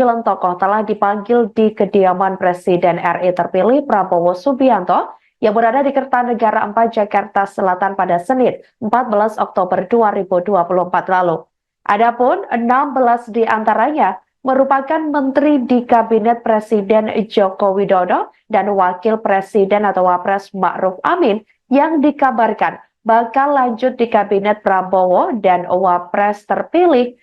Sembilan tokoh telah dipanggil di kediaman Presiden RI terpilih Prabowo Subianto yang berada di Kertanegara 4 Jakarta Selatan pada Senin 14 Oktober 2024 lalu. Adapun 16 di antaranya merupakan menteri di Kabinet Presiden Joko Widodo dan Wakil Presiden atau Wapres Ma'ruf Amin yang dikabarkan bakal lanjut di Kabinet Prabowo dan Wapres terpilih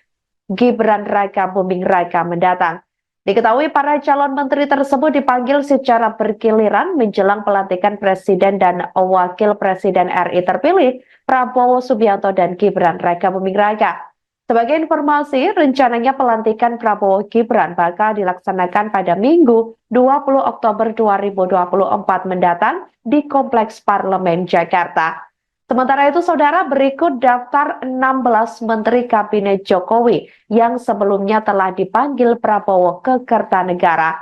Gibran Raka Buming Raka mendatang. Diketahui para calon menteri tersebut dipanggil secara bergiliran menjelang pelantikan Presiden dan Wakil Presiden RI terpilih Prabowo Subianto dan Gibran Raka Buming Raka. Sebagai informasi, rencananya pelantikan Prabowo Gibran bakal dilaksanakan pada Minggu 20 Oktober 2024 mendatang di Kompleks Parlemen Jakarta. Sementara itu, saudara, berikut daftar 16 Menteri Kabinet Jokowi yang sebelumnya telah dipanggil Prabowo ke Kertanegara.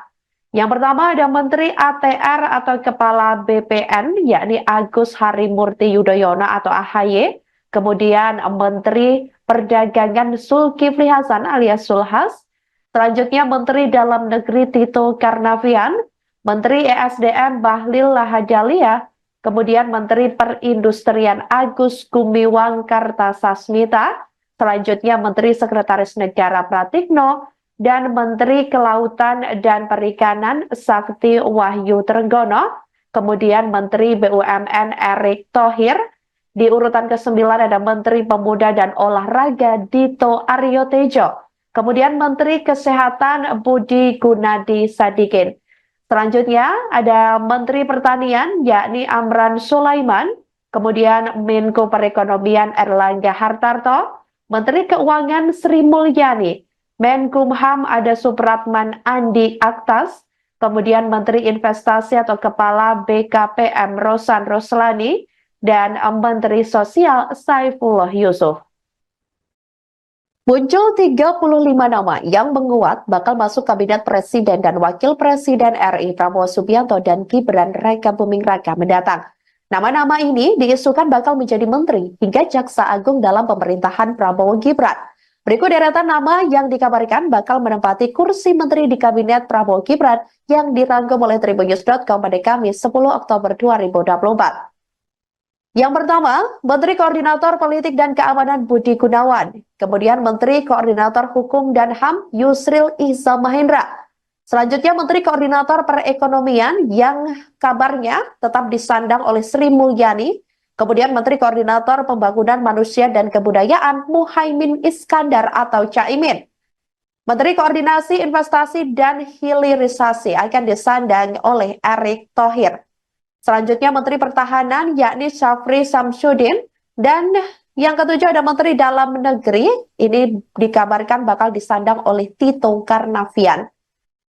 Yang pertama ada Menteri ATR atau Kepala BPN, yakni Agus Harimurti Yudhoyono atau AHY. Kemudian Menteri Perdagangan Zulkifli Hasan alias Zulhas. Selanjutnya Menteri Dalam Negeri Tito Karnavian, Menteri ESDM Bahlil Lahadalia, kemudian Menteri Perindustrian Agus Gumiwang Kartasasmita, selanjutnya Menteri Sekretaris Negara Pratikno, dan Menteri Kelautan dan Perikanan Sakti Wahyu Trenggono, kemudian Menteri BUMN Erick Thohir. Di urutan ke-9 ada Menteri Pemuda dan Olahraga Dito Aryo Tejo, kemudian Menteri Kesehatan Budi Gunadi Sadikin. Selanjutnya ada Menteri Pertanian yakni Amran Sulaiman, kemudian Menko Perekonomian Erlangga Hartarto, Menteri Keuangan Sri Mulyani, Menkumham ada Supratman Andi Aktas, kemudian Menteri Investasi atau Kepala BKPM Rosan Roslani, dan Menteri Sosial Saifullah Yusuf. Muncul 35 nama yang menguat bakal masuk Kabinet Presiden dan Wakil Presiden RI Prabowo Subianto dan Gibran Raka Buming Raka mendatang. Nama-nama ini diisukan bakal menjadi menteri hingga jaksa agung dalam pemerintahan Prabowo Gibran. Berikut deretan nama yang dikabarkan bakal menempati kursi menteri di Kabinet Prabowo Gibran yang dirangkum oleh Tribunnews.com pada Kamis 10 Oktober 2024. Yang pertama, Menteri Koordinator Politik dan Keamanan Budi Gunawan. Kemudian Menteri Koordinator Hukum dan HAM Yusril Iza Mahendra. Selanjutnya Menteri Koordinator Perekonomian yang kabarnya tetap disandang oleh Sri Mulyani. Kemudian Menteri Koordinator Pembangunan Manusia dan Kebudayaan Muhaimin Iskandar atau Caimin. Menteri Koordinasi Investasi dan Hilirisasi akan disandang oleh Erick Thohir. Selanjutnya Menteri Pertahanan yakni Syafri Samsudin, dan yang ketujuh ada Menteri Dalam Negeri, ini dikabarkan bakal disandang oleh Tito Karnavian.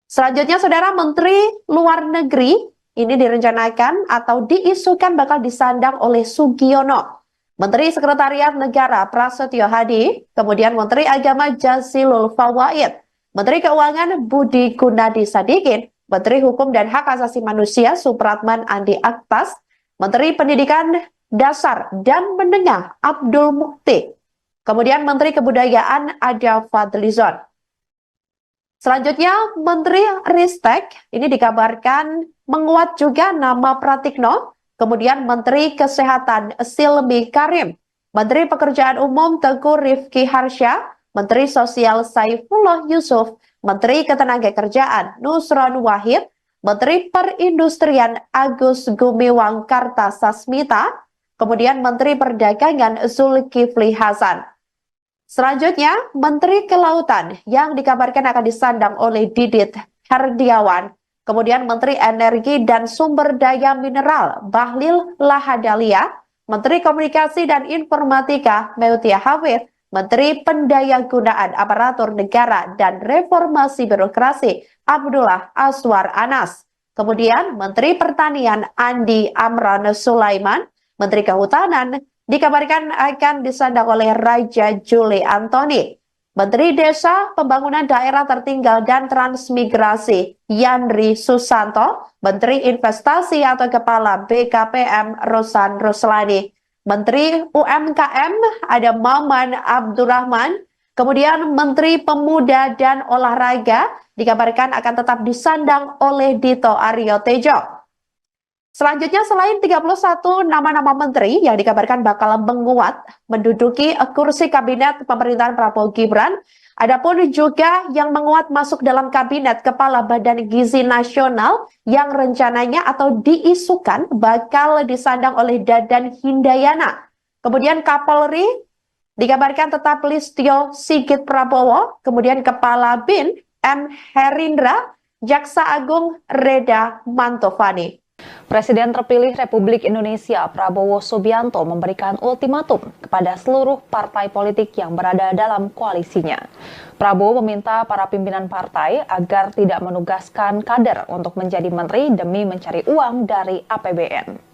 Selanjutnya saudara, Menteri Luar Negeri ini direncanakan atau diisukan bakal disandang oleh Sugiono. Menteri Sekretariat Negara Prasetyo Hadi, kemudian Menteri Agama Jazilul Fawaid, Menteri Keuangan Budi Gunadi Sadikin, Menteri Hukum dan Hak Asasi Manusia Supratman Andi Aktas, Menteri Pendidikan Dasar dan Menengah Abdul Mukti, kemudian Menteri Kebudayaan ada Fadlizon. Selanjutnya Menteri Ristek, ini dikabarkan menguat juga nama Pratikno, kemudian Menteri Kesehatan Silmi Karim, Menteri Pekerjaan Umum Teguh Rifki Harsha, Menteri Sosial Saifullah Yusuf, Menteri Ketenagakerjaan Nusron Wahid, Menteri Perindustrian Agus Gumiwang Kartasasmita, kemudian Menteri Perdagangan Zulkifli Hasan. Selanjutnya, Menteri Kelautan yang dikabarkan akan disandang oleh Didit Herdiawan, kemudian Menteri Energi dan Sumber Daya Mineral Bahlil Lahadalia, Menteri Komunikasi dan Informatika Meutia Hafid, Menteri Pendayagunaan Aparatur Negara dan Reformasi Birokrasi Abdullah Aswar Anas. Kemudian Menteri Pertanian Andi Amran Sulaiman, Menteri Kehutanan dikabarkan akan disandang oleh Raja Juli Antoni. Menteri Desa, Pembangunan Daerah Tertinggal dan Transmigrasi Yandri Susanto, Menteri Investasi atau Kepala BKPM Rosan Roslani, Menteri UMKM ada Maman Abdurrahman, Kemudian Menteri Pemuda dan Olahraga dikabarkan akan tetap disandang oleh Dito Aryo Tejo. Selanjutnya, selain 31 nama-nama menteri yang dikabarkan bakal menguat menduduki kursi kabinet pemerintahan Prabowo Gibran, adapun juga yang menguat masuk dalam kabinet Kepala Badan Gizi Nasional yang rencananya atau diisukan bakal disandang oleh Dadan Hindayana. Kemudian Kapolri dikabarkan tetap Listio Sigit Prabowo, kemudian Kepala BIN M. Herindra, Jaksa Agung Reda Mantovani. Presiden terpilih Republik Indonesia Prabowo Subianto memberikan ultimatum kepada seluruh partai politik yang berada dalam koalisinya. Prabowo meminta para pimpinan partai agar tidak menugaskan kader untuk menjadi menteri demi mencari uang dari APBN.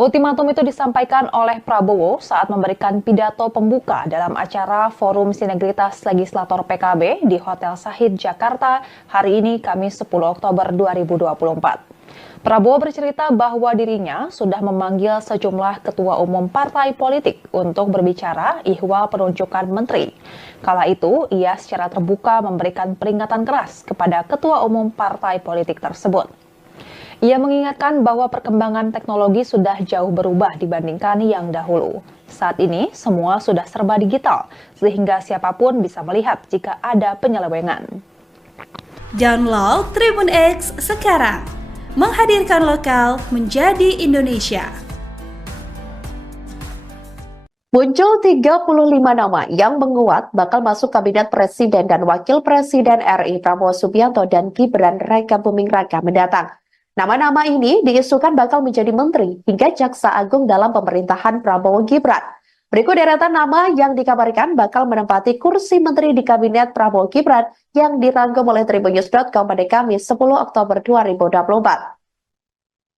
Ultimatum itu disampaikan oleh Prabowo saat memberikan pidato pembuka dalam acara Forum Sinergitas Legislator PKB di Hotel Sahid, Jakarta hari ini Kamis 10 Oktober 2024. Prabowo bercerita bahwa dirinya sudah memanggil sejumlah ketua umum partai politik untuk berbicara ihwal penunjukan menteri. Kala itu, ia secara terbuka memberikan peringatan keras kepada ketua umum partai politik tersebut. Ia mengingatkan bahwa perkembangan teknologi sudah jauh berubah dibandingkan yang dahulu. Saat ini, semua sudah serba digital, sehingga siapapun bisa melihat jika ada penyelewengan. Download Tribun X sekarang, menghadirkan lokal menjadi Indonesia. Muncul 35 nama yang menguat bakal masuk kabinet Presiden dan Wakil Presiden RI Prabowo Subianto dan Gibran Rakabuming Raka mendatang. Nama-nama ini diisukan bakal menjadi menteri hingga jaksa agung dalam pemerintahan Prabowo Gibran. Berikut deretan nama yang dikabarkan bakal menempati kursi menteri di kabinet Prabowo Gibran yang dirangkum oleh tribunnews.com pada Kamis 10 Oktober 2024.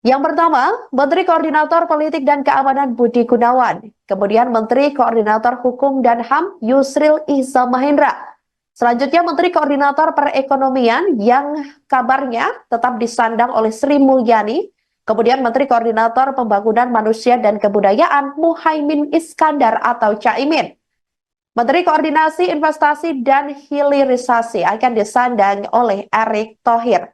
Yang pertama, Menteri Koordinator Politik dan Keamanan Budi Gunawan. Kemudian Menteri Koordinator Hukum dan HAM Yusril Iza Mahendra. Selanjutnya Menteri Koordinator Perekonomian yang kabarnya tetap disandang oleh Sri Mulyani. Kemudian Menteri Koordinator Pembangunan Manusia dan Kebudayaan Muhaimin Iskandar atau Caimin. Menteri Koordinasi Investasi dan Hilirisasi akan disandang oleh Erick Thohir.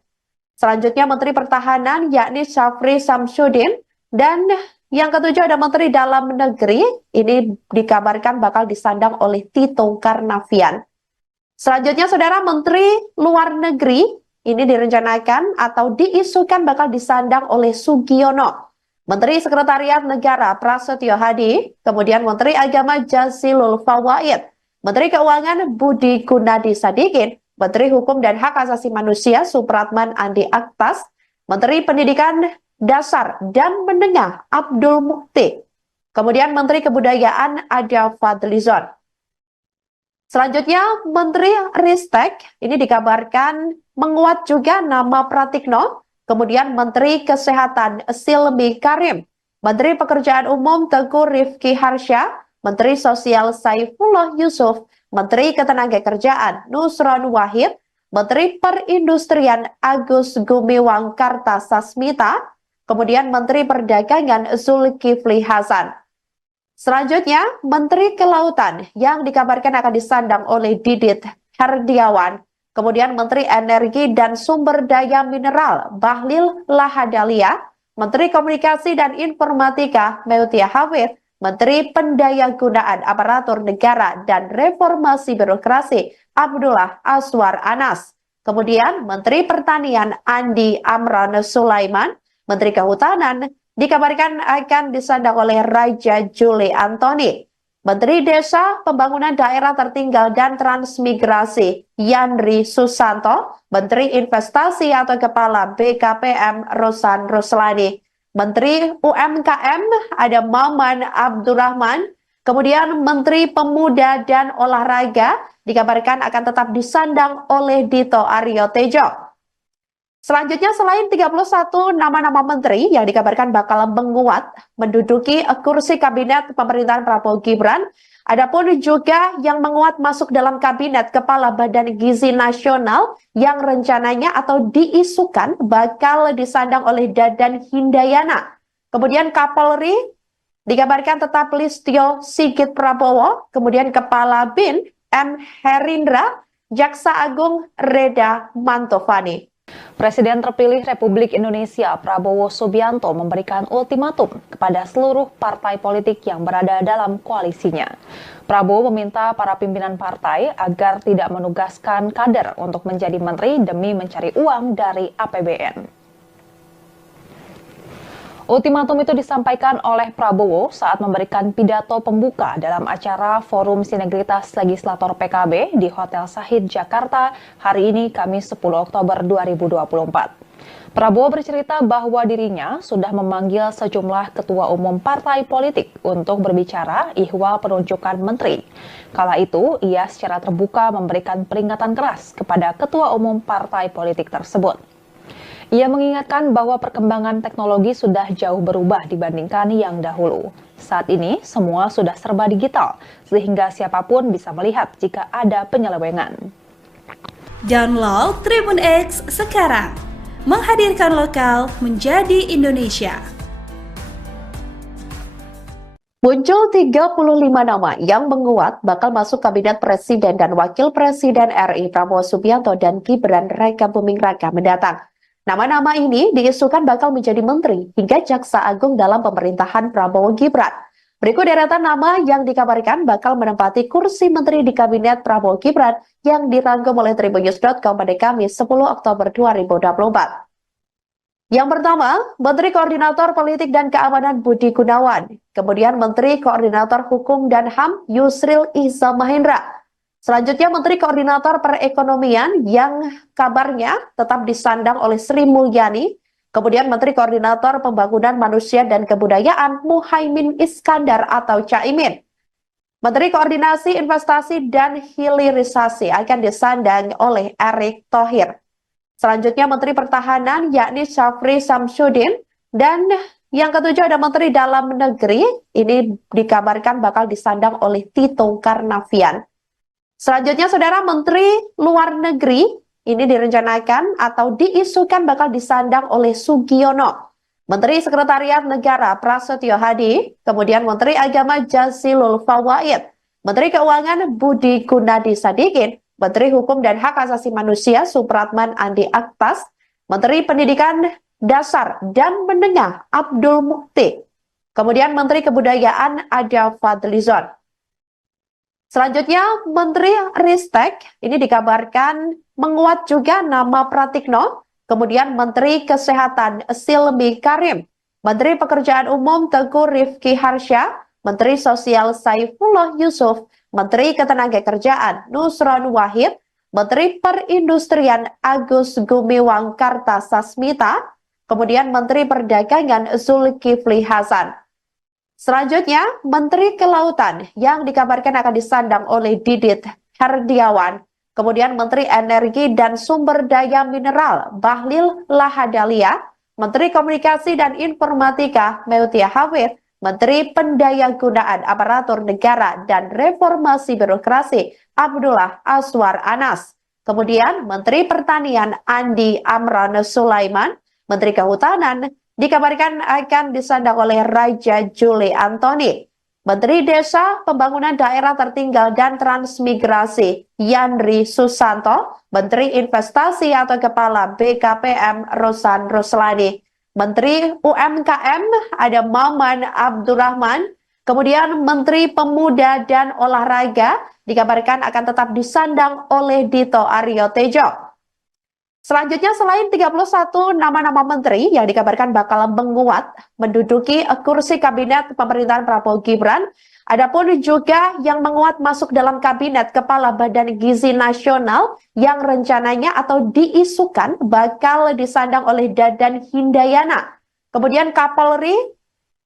Selanjutnya Menteri Pertahanan yakni Syafri Samsudin. Dan yang ketujuh ada Menteri Dalam Negeri. Ini dikabarkan bakal disandang oleh Tito Karnavian. Selanjutnya, Saudara, Menteri Luar Negeri ini direncanakan atau diisukan bakal disandang oleh Sugiono. Menteri Sekretariat Negara Prasetyo Hadi, kemudian Menteri Agama Jazilul Fawait, Menteri Keuangan Budi Gunadi Sadikin, Menteri Hukum dan Hak Asasi Manusia Supratman Andi Aktas, Menteri Pendidikan Dasar dan Menengah Abdul Mukti, kemudian Menteri Kebudayaan Ada Fadlizon. Selanjutnya, Menteri Ristek ini dikabarkan menguat juga nama Pratikno, kemudian Menteri Kesehatan Silmi Karim, Menteri Pekerjaan Umum Teguh Rifki Harsha, Menteri Sosial Saifullah Yusuf, Menteri Ketenagakerjaan Nusron Wahid, Menteri Perindustrian Agus Gumiwang Kartasasmita, kemudian Menteri Perdagangan Zulkifli Hasan. Selanjutnya, Menteri Kelautan yang dikabarkan akan disandang oleh Didit Herdiawan. Kemudian Menteri Energi dan Sumber Daya Mineral Bahlil Lahadalia. Menteri Komunikasi dan Informatika Meutia Hafid. Menteri Pendayagunaan Aparatur Negara dan Reformasi Birokrasi Abdullah Aswar Anas. Kemudian Menteri Pertanian Andi Amran Sulaiman. Menteri Kehutanan dikabarkan akan disandang oleh Raja Juli Antoni. Menteri Desa, Pembangunan Daerah Tertinggal dan Transmigrasi Yandri Susanto, Menteri Investasi atau Kepala BKPM Rosan Ruslani, Menteri UMKM ada Maman Abdurrahman, kemudian Menteri Pemuda dan Olahraga dikabarkan akan tetap disandang oleh Dito Aryo Tejo. Selanjutnya, selain 31 nama-nama menteri yang dikabarkan bakal menguat menduduki kursi kabinet pemerintahan Prabowo Gibran, adapun juga yang menguat masuk dalam kabinet Kepala Badan Gizi Nasional yang rencananya atau diisukan bakal disandang oleh Dadan Hindayana. Kemudian Kapolri Dikabarkan tetap Listio Sigit Prabowo, kemudian Kepala BIN M. Herindra, Jaksa Agung Reda Mantovani. Presiden terpilih Republik Indonesia Prabowo Subianto memberikan ultimatum kepada seluruh partai politik yang berada dalam koalisinya. Prabowo meminta para pimpinan partai agar tidak menugaskan kader untuk menjadi menteri demi mencari uang dari APBN. Ultimatum itu disampaikan oleh Prabowo saat memberikan pidato pembuka dalam acara Forum Sinergitas Legislator PKB di Hotel Sahid Jakarta hari ini Kamis 10 Oktober 2024. Prabowo bercerita bahwa dirinya sudah memanggil sejumlah ketua umum partai politik untuk berbicara ihwal penunjukan menteri. Kala itu, ia secara terbuka memberikan peringatan keras kepada ketua umum partai politik tersebut. Ia mengingatkan bahwa perkembangan teknologi sudah jauh berubah dibandingkan yang dahulu. Saat ini, semua sudah serba digital, sehingga siapapun bisa melihat jika ada penyelewengan. Download Tribun X sekarang, menghadirkan lokal menjadi Indonesia. Muncul 35 nama yang menguat bakal masuk Kabinet Presiden dan Wakil Presiden RI Prabowo Subianto dan Gibran Rakabuming Raka mendatang. Nama-nama ini diisukan bakal menjadi menteri hingga Jaksa Agung dalam pemerintahan Prabowo Gibran. Berikut deretan nama yang dikabarkan bakal menempati kursi menteri di Kabinet Prabowo Gibran yang dirangkum oleh Tribunnews.com pada Kamis 10 Oktober 2024. Yang pertama, Menteri Koordinator Politik dan Keamanan Budi Gunawan. Kemudian Menteri Koordinator Hukum dan HAM Yusril Iza Mahendra. Selanjutnya Menteri Koordinator Perekonomian yang kabarnya tetap disandang oleh Sri Mulyani. Kemudian Menteri Koordinator Pembangunan Manusia dan Kebudayaan Muhaimin Iskandar atau Caimin. Menteri Koordinasi Investasi dan Hilirisasi akan disandang oleh Erick Thohir. Selanjutnya Menteri Pertahanan yakni Syafri Samsudin. Dan yang ketujuh ada Menteri Dalam Negeri. Ini dikabarkan bakal disandang oleh Tito Karnavian. Selanjutnya, Saudara, Menteri Luar Negeri ini direncanakan atau diisukan bakal disandang oleh Sugiono. Menteri Sekretariat Negara Prasetyo Hadi, kemudian Menteri Agama Jazilul Fawait, Menteri Keuangan Budi Gunadi Sadikin, Menteri Hukum dan Hak Asasi Manusia Supratman Andi Aktas, Menteri Pendidikan Dasar dan Menengah Abdul Mukti, kemudian Menteri Kebudayaan Ada Fadlizon. Selanjutnya, Menteri Ristek ini dikabarkan menguat juga nama Pratikno, kemudian Menteri Kesehatan Silmi Karim, Menteri Pekerjaan Umum Teguh Rifki Harsha, Menteri Sosial Saifullah Yusuf, Menteri Ketenagakerjaan Nusron Wahid, Menteri Perindustrian Agus Gumiwang Kartasasmita, kemudian Menteri Perdagangan Zulkifli Hasan. Selanjutnya, Menteri Kelautan yang dikabarkan akan disandang oleh Didit Herdiawan. Kemudian Menteri Energi dan Sumber Daya Mineral Bahlil Lahadalia. Menteri Komunikasi dan Informatika Meutia Hafid. Menteri Pendayagunaan Aparatur Negara dan Reformasi Birokrasi Abdullah Aswar Anas. Kemudian Menteri Pertanian Andi Amran Sulaiman. Menteri Kehutanan dikabarkan akan disandang oleh Raja Juli Antoni. Menteri Desa, Pembangunan Daerah Tertinggal dan Transmigrasi Yandri Susanto, Menteri Investasi atau Kepala BKPM Rosan Ruslani, Menteri UMKM ada Maman Abdurrahman, kemudian Menteri Pemuda dan Olahraga dikabarkan akan tetap disandang oleh Dito Aryo Tejo. Selanjutnya, selain 31 nama-nama menteri yang dikabarkan bakal menguat menduduki kursi kabinet pemerintahan Prabowo Gibran, adapun juga yang menguat masuk dalam kabinet Kepala Badan Gizi Nasional yang rencananya atau diisukan bakal disandang oleh Dadan Hindayana. Kemudian Kapolri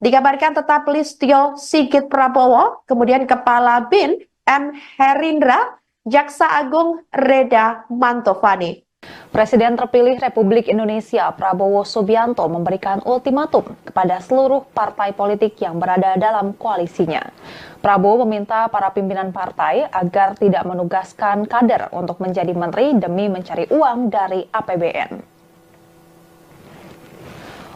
dikabarkan tetap Listio Sigit Prabowo, kemudian Kepala BIN M. Herindra, Jaksa Agung Reda Mantovani. Presiden terpilih Republik Indonesia Prabowo Subianto memberikan ultimatum kepada seluruh partai politik yang berada dalam koalisinya. Prabowo meminta para pimpinan partai agar tidak menugaskan kader untuk menjadi menteri demi mencari uang dari APBN.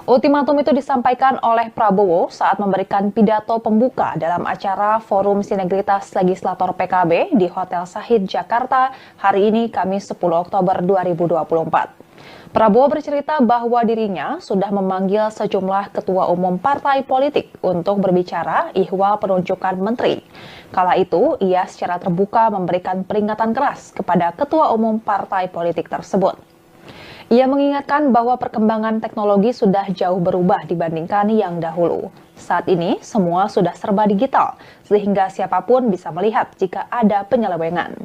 Ultimatum itu disampaikan oleh Prabowo saat memberikan pidato pembuka dalam acara Forum Sinergitas Legislator PKB di Hotel Sahid Jakarta hari ini Kamis 10 Oktober 2024. Prabowo bercerita bahwa dirinya sudah memanggil sejumlah ketua umum partai politik untuk berbicara ihwal penunjukan menteri. Kala itu, ia secara terbuka memberikan peringatan keras kepada ketua umum partai politik tersebut. Ia mengingatkan bahwa perkembangan teknologi sudah jauh berubah dibandingkan yang dahulu. Saat ini, semua sudah serba digital, sehingga siapapun bisa melihat jika ada penyelewengan.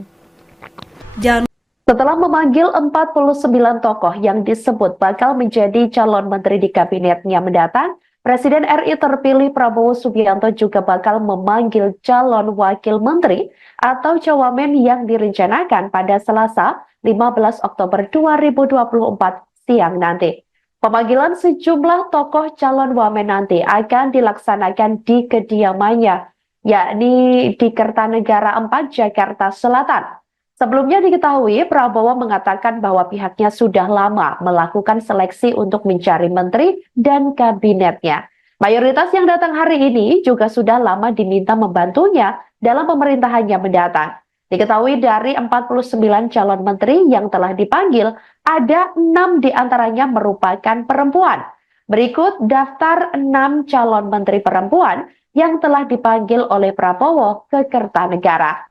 Setelah memanggil 49 tokoh yang disebut bakal menjadi calon menteri di kabinetnya mendatang, Presiden RI terpilih Prabowo Subianto juga bakal memanggil calon wakil menteri atau cawamen yang direncanakan pada Selasa 15 Oktober 2024 siang nanti. Pemanggilan sejumlah tokoh calon wamen nanti akan dilaksanakan di kediamannya, yakni di Kertanegara 4, Jakarta Selatan. Sebelumnya diketahui Prabowo mengatakan bahwa pihaknya sudah lama melakukan seleksi untuk mencari menteri dan kabinetnya. Mayoritas yang datang hari ini juga sudah lama diminta membantunya dalam pemerintahannya mendatang. Diketahui dari 49 calon menteri yang telah dipanggil, ada 6 diantaranya merupakan perempuan. Berikut daftar 6 calon menteri perempuan yang telah dipanggil oleh Prabowo ke Kertanegara.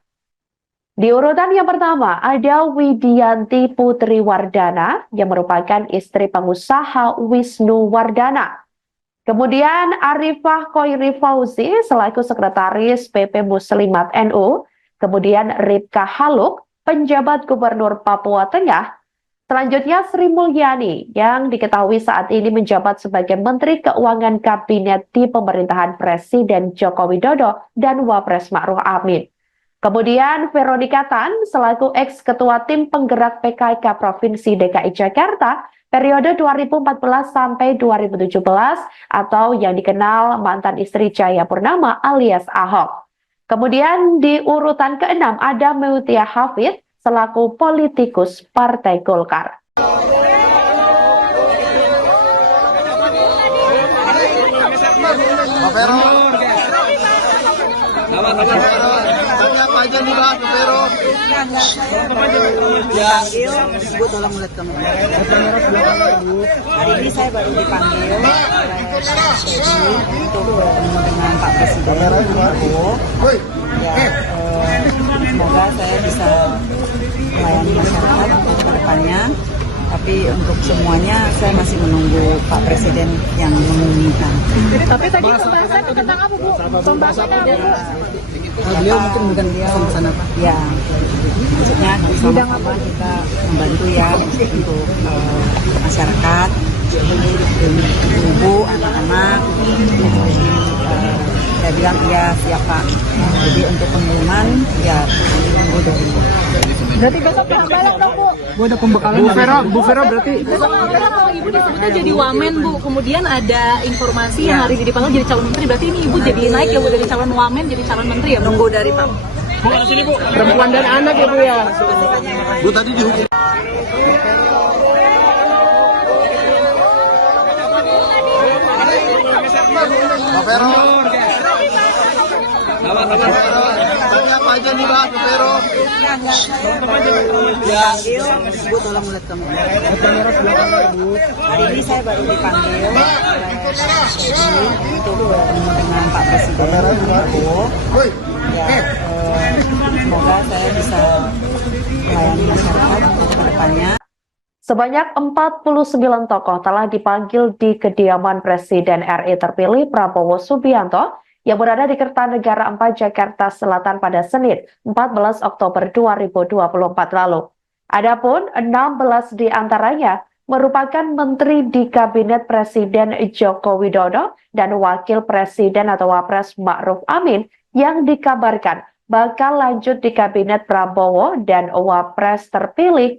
Di urutan yang pertama ada Widianti Putri Wardana yang merupakan istri pengusaha Wisnu Wardana. Kemudian Arifah Khoiri Fauzi selaku sekretaris PP Muslimat NU. Kemudian Ripka Haluk, penjabat Gubernur Papua Tengah. Selanjutnya Sri Mulyani yang diketahui saat ini menjabat sebagai Menteri Keuangan Kabinet di pemerintahan Presiden Joko Widodo dan Wapres Ma'ruf Amin. Kemudian Veronica Tan selaku ex-ketua tim penggerak PKK Provinsi DKI Jakarta periode 2014 sampai 2017 atau yang dikenal mantan istri Jaya Purnama alias Ahok. Kemudian di urutan ke-6 ada Mutia Hafid selaku politikus Partai Golkar. Bu tolong lihat kamera. Hari ini saya baru dipanggil untuk bertemu dengan Pak Presiden Prabowo. Semoga saya bisa melayani masyarakat untuk kedepannya. Tapi untuk semuanya saya masih menunggu Pak Presiden yang mengumumkan. Tapi tadi pembahasannya tentang apa, Bu? Pembahasannya apa, Bu? Beliau mungkin bukan pesan apa? Ya, maksudnya sama-sama kita membantu ya untuk masyarakat, ibu, anak-anak. Saya bilang iya siap Pak. Jadi untuk pengumuman ya tunggu dulu. Berarti besok kita balik dong, Bu. Bu ada pembekalan. Bu Vera berarti. Besok kalau Ibu disebutnya jadi wamen, Bu. Kemudian ada informasi yang hari ini dipanggil jadi calon menteri. Berarti ini Ibu jadi naik ya, Bu, dari calon wamen jadi calon menteri ya, Bu? Tunggu dari Pak. Bu, sini, Bu. Perempuan dan anak ya, Bu ya. Bu tadi dihukum. Pak Vero. Apa aja nih Pak Vero? Bu tolong lihat kamera. Hari ini saya baru dipanggil untuk bertemu dengan Pak Presiden Prabowo. Semoga saya bisa melayani masyarakat untuk kedepannya. Sebanyak 49 tokoh telah dipanggil di kediaman Presiden RI terpilih Prabowo Subianto yang berada di Kertanegara 4, Jakarta Selatan pada Senin 14 Oktober 2024 lalu. Adapun 16 di antaranya merupakan menteri di Kabinet Presiden Joko Widodo dan Wakil Presiden atau Wapres Ma'ruf Amin yang dikabarkan bakal lanjut di Kabinet Prabowo dan Wapres terpilih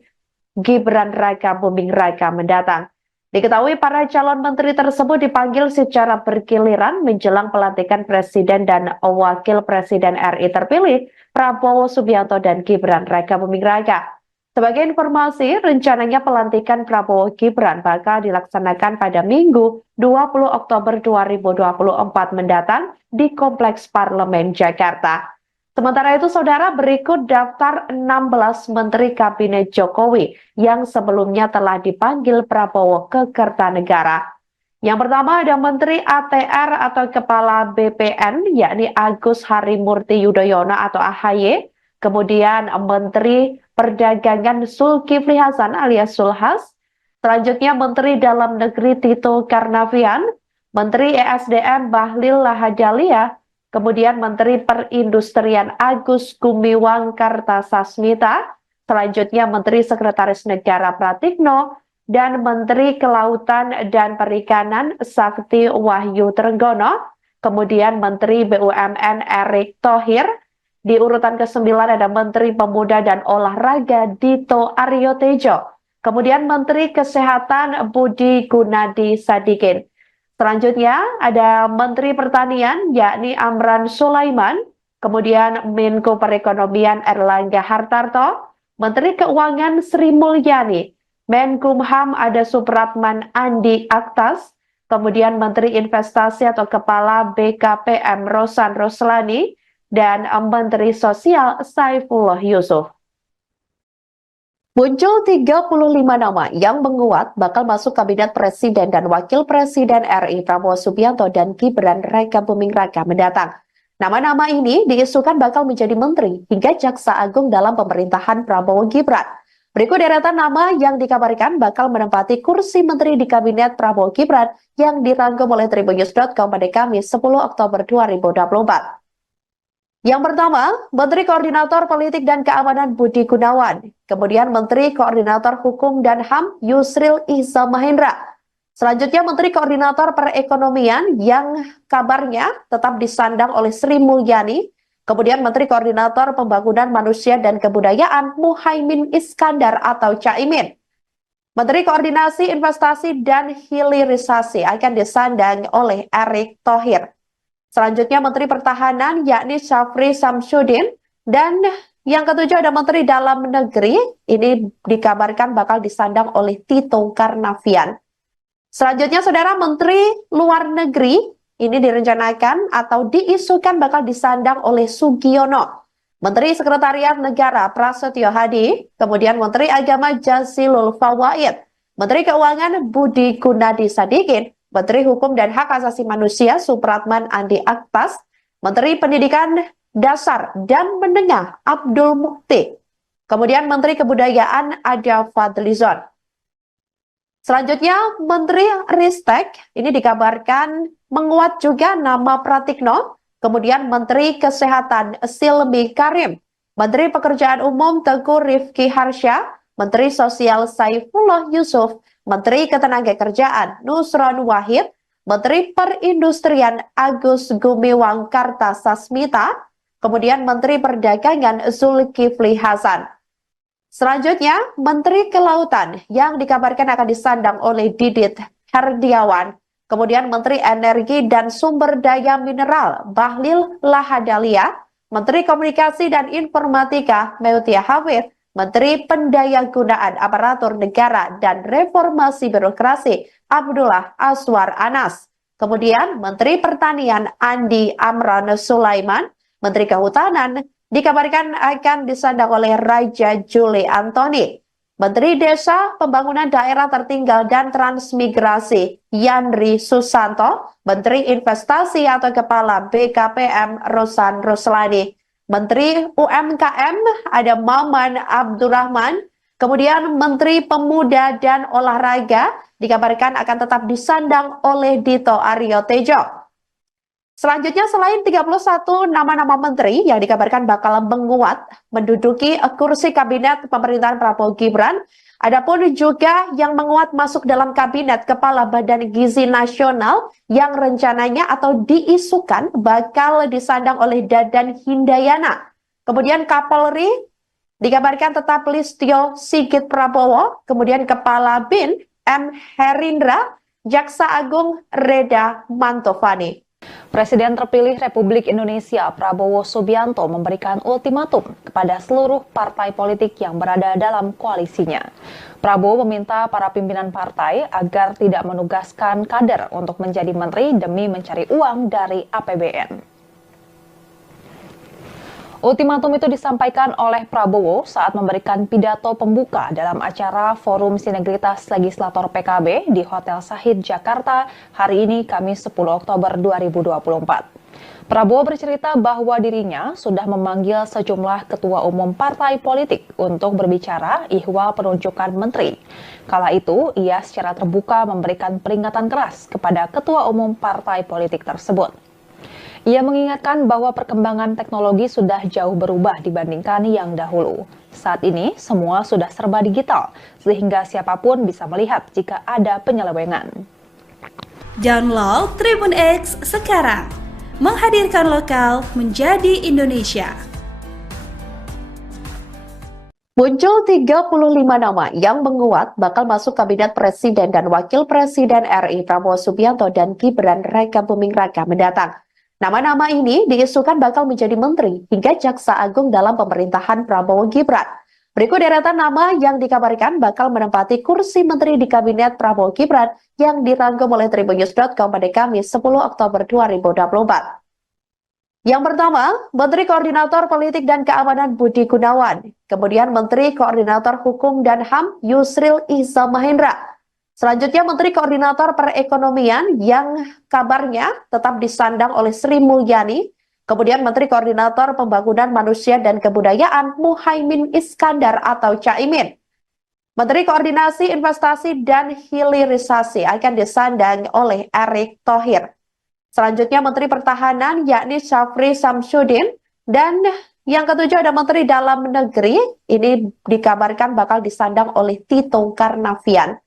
Gibran Raka Buming Raka mendatang. Diketahui para calon menteri tersebut dipanggil secara bergiliran menjelang pelantikan Presiden dan Wakil Presiden RI terpilih Prabowo Subianto dan Gibran Raka Buming Raka. Sebagai informasi, rencananya pelantikan Prabowo Gibran bakal dilaksanakan pada Minggu 20 Oktober 2024 mendatang di Kompleks Parlemen Jakarta. Sementara itu, saudara, berikut daftar 16 Menteri Kabinet Jokowi yang sebelumnya telah dipanggil Prabowo ke Kertanegara. Yang pertama ada Menteri ATR atau Kepala BPN, yakni Agus Harimurti Yudhoyono atau AHY. Kemudian Menteri Perdagangan Zulkifli Hasan alias Zulhas. Selanjutnya Menteri Dalam Negeri Tito Karnavian, Menteri ESDM Bahlil Lahadalia, kemudian Menteri Perindustrian Agus Gumiwang Kartasasmita, selanjutnya Menteri Sekretaris Negara Pratikno, dan Menteri Kelautan dan Perikanan Sakti Wahyu Trenggono, kemudian Menteri BUMN Erick Thohir. Di urutan ke-9 ada Menteri Pemuda dan Olahraga Dito Aryo Tejo. Kemudian Menteri Kesehatan Budi Gunadi Sadikin. Selanjutnya ada Menteri Pertanian yakni Amran Sulaiman. Kemudian Menko Perekonomian Erlangga Hartarto. Menteri Keuangan Sri Mulyani. Menkumham ada Supratman Andi Aktas. Kemudian Menteri Investasi atau Kepala BKPM Rosan Roslani. Dan Menteri Sosial Saifullah Yusuf. Muncul 35 nama yang menguat bakal masuk Kabinet Presiden dan Wakil Presiden RI Prabowo Subianto dan Gibran Raka Buming Raka mendatang. Nama-nama ini diisukan bakal menjadi menteri hingga Jaksa Agung dalam pemerintahan Prabowo Gibran. Berikut deretan nama yang dikabarkan bakal menempati kursi menteri di Kabinet Prabowo Gibran yang dirangkum oleh Tribunnews.com pada Kamis 10 Oktober 2024. Yang pertama, Menteri Koordinator Politik dan Keamanan Budi Gunawan. Kemudian Menteri Koordinator Hukum dan HAM Yusril Iza Mahendra. Selanjutnya Menteri Koordinator Perekonomian yang kabarnya tetap disandang oleh Sri Mulyani. Kemudian Menteri Koordinator Pembangunan Manusia dan Kebudayaan Muhaimin Iskandar atau Caimin. Menteri Koordinasi Investasi dan Hilirisasi akan disandang oleh Erick Thohir. Selanjutnya Menteri Pertahanan yakni Syafri Samsudin, dan yang ketujuh ada Menteri Dalam Negeri, ini dikabarkan bakal disandang oleh Tito Karnavian. Selanjutnya saudara, Menteri Luar Negeri ini direncanakan atau diisukan bakal disandang oleh Sugiono. Menteri Sekretariat Negara Prasetyo Hadi, kemudian Menteri Agama Jazilul Fawait, Menteri Keuangan Budi Gunadi Sadikin, Menteri Hukum dan Hak Asasi Manusia Supratman Andi Aktas, Menteri Pendidikan Dasar dan Menengah Abdul Mukti, kemudian Menteri Kebudayaan ada Fadlizon. Selanjutnya Menteri Ristek ini dikabarkan menguat juga nama Pratikno, kemudian Menteri Kesehatan Silmi Karim, Menteri Pekerjaan Umum Teguh Rifki Harsha, Menteri Sosial Saifullah Yusuf, Menteri Ketenagakerjaan Nusron Wahid, Menteri Perindustrian Agus Gumiwang Kartasasmita, kemudian Menteri Perdagangan Zulkifli Hasan. Selanjutnya, Menteri Kelautan yang dikabarkan akan disandang oleh Didit Herdiawan, kemudian Menteri Energi dan Sumber Daya Mineral Bahlil Lahadalia, Menteri Komunikasi dan Informatika Meutia Hafid, Menteri Pendayagunaan Aparatur Negara dan Reformasi Birokrasi Abdullah Aswar Anas. Kemudian Menteri Pertanian Andi Amran Sulaiman, Menteri Kehutanan dikabarkan akan disandang oleh Raja Juli Antoni. Menteri Desa, Pembangunan Daerah Tertinggal dan Transmigrasi Yandri Susanto, Menteri Investasi atau Kepala BKPM Rosan Roslani. Menteri UMKM ada Maman Abdurrahman, kemudian Menteri Pemuda dan Olahraga dikabarkan akan tetap disandang oleh Dito Aryo Tejo. Selanjutnya selain 31 nama-nama menteri yang dikabarkan bakal menguat menduduki kursi kabinet pemerintahan Prabowo Gibran, adapun juga yang menguat masuk dalam kabinet Kepala Badan Gizi Nasional yang rencananya atau diisukan bakal disandang oleh Dadan Hindayana. Kemudian Kapolri dikabarkan tetap Listio Sigit Prabowo, kemudian Kepala BIN M. Herindra, Jaksa Agung Reda Mantovani. Presiden terpilih Republik Indonesia Prabowo Subianto memberikan ultimatum kepada seluruh partai politik yang berada dalam koalisinya. Prabowo meminta para pimpinan partai agar tidak menugaskan kader untuk menjadi menteri demi mencari uang dari APBN. Ultimatum itu disampaikan oleh Prabowo saat memberikan pidato pembuka dalam acara Forum Sinergitas Legislator PKB di Hotel Sahid Jakarta hari ini Kamis 10 Oktober 2024. Prabowo bercerita bahwa dirinya sudah memanggil sejumlah ketua umum partai politik untuk berbicara ihwal penunjukan menteri. Kala itu, ia secara terbuka memberikan peringatan keras kepada ketua umum partai politik tersebut. Ia mengingatkan bahwa perkembangan teknologi sudah jauh berubah dibandingkan yang dahulu. Saat ini, semua sudah serba digital, sehingga siapapun bisa melihat jika ada penyelewengan. Download Tribun X sekarang, menghadirkan lokal menjadi Indonesia. Muncul 35 nama yang menguat bakal masuk Kabinet Presiden dan Wakil Presiden RI Prabowo Subianto dan Gibran Rakabuming Raka mendatang. Nama-nama ini diisukan bakal menjadi menteri hingga jaksa agung dalam pemerintahan Prabowo Gibran. Berikut deretan nama yang dikabarkan bakal menempati kursi menteri di Kabinet Prabowo Gibran yang dirangkum oleh tribunnews.com pada Kamis 10 Oktober 2024. Yang pertama, Menteri Koordinator Politik dan Keamanan Budi Gunawan. Kemudian Menteri Koordinator Hukum dan HAM Yusril Iza Mahendra. Selanjutnya Menteri Koordinator Perekonomian yang kabarnya tetap disandang oleh Sri Mulyani. Kemudian Menteri Koordinator Pembangunan Manusia dan Kebudayaan Muhaimin Iskandar atau Caimin. Menteri Koordinasi Investasi dan Hilirisasi akan disandang oleh Erick Thohir. Selanjutnya Menteri Pertahanan yakni Syafri Samsudin. Dan yang ketujuh ada Menteri Dalam Negeri. Ini dikabarkan bakal disandang oleh Tito Karnavian.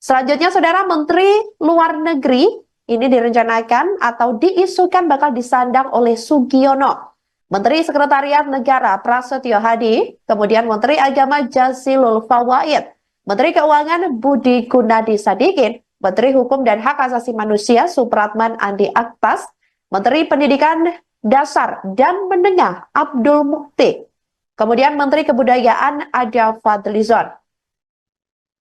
Selanjutnya, Saudara, Menteri Luar Negeri ini direncanakan atau diisukan bakal disandang oleh Sugiono. Menteri Sekretariat Negara Prasetyo Hadi, kemudian Menteri Agama Jazilul Fawait, Menteri Keuangan Budi Gunadi Sadikin, Menteri Hukum dan Hak Asasi Manusia Supratman Andi Aktas, Menteri Pendidikan Dasar dan Menengah Abdul Mukti, kemudian Menteri Kebudayaan Ada Fadlizon.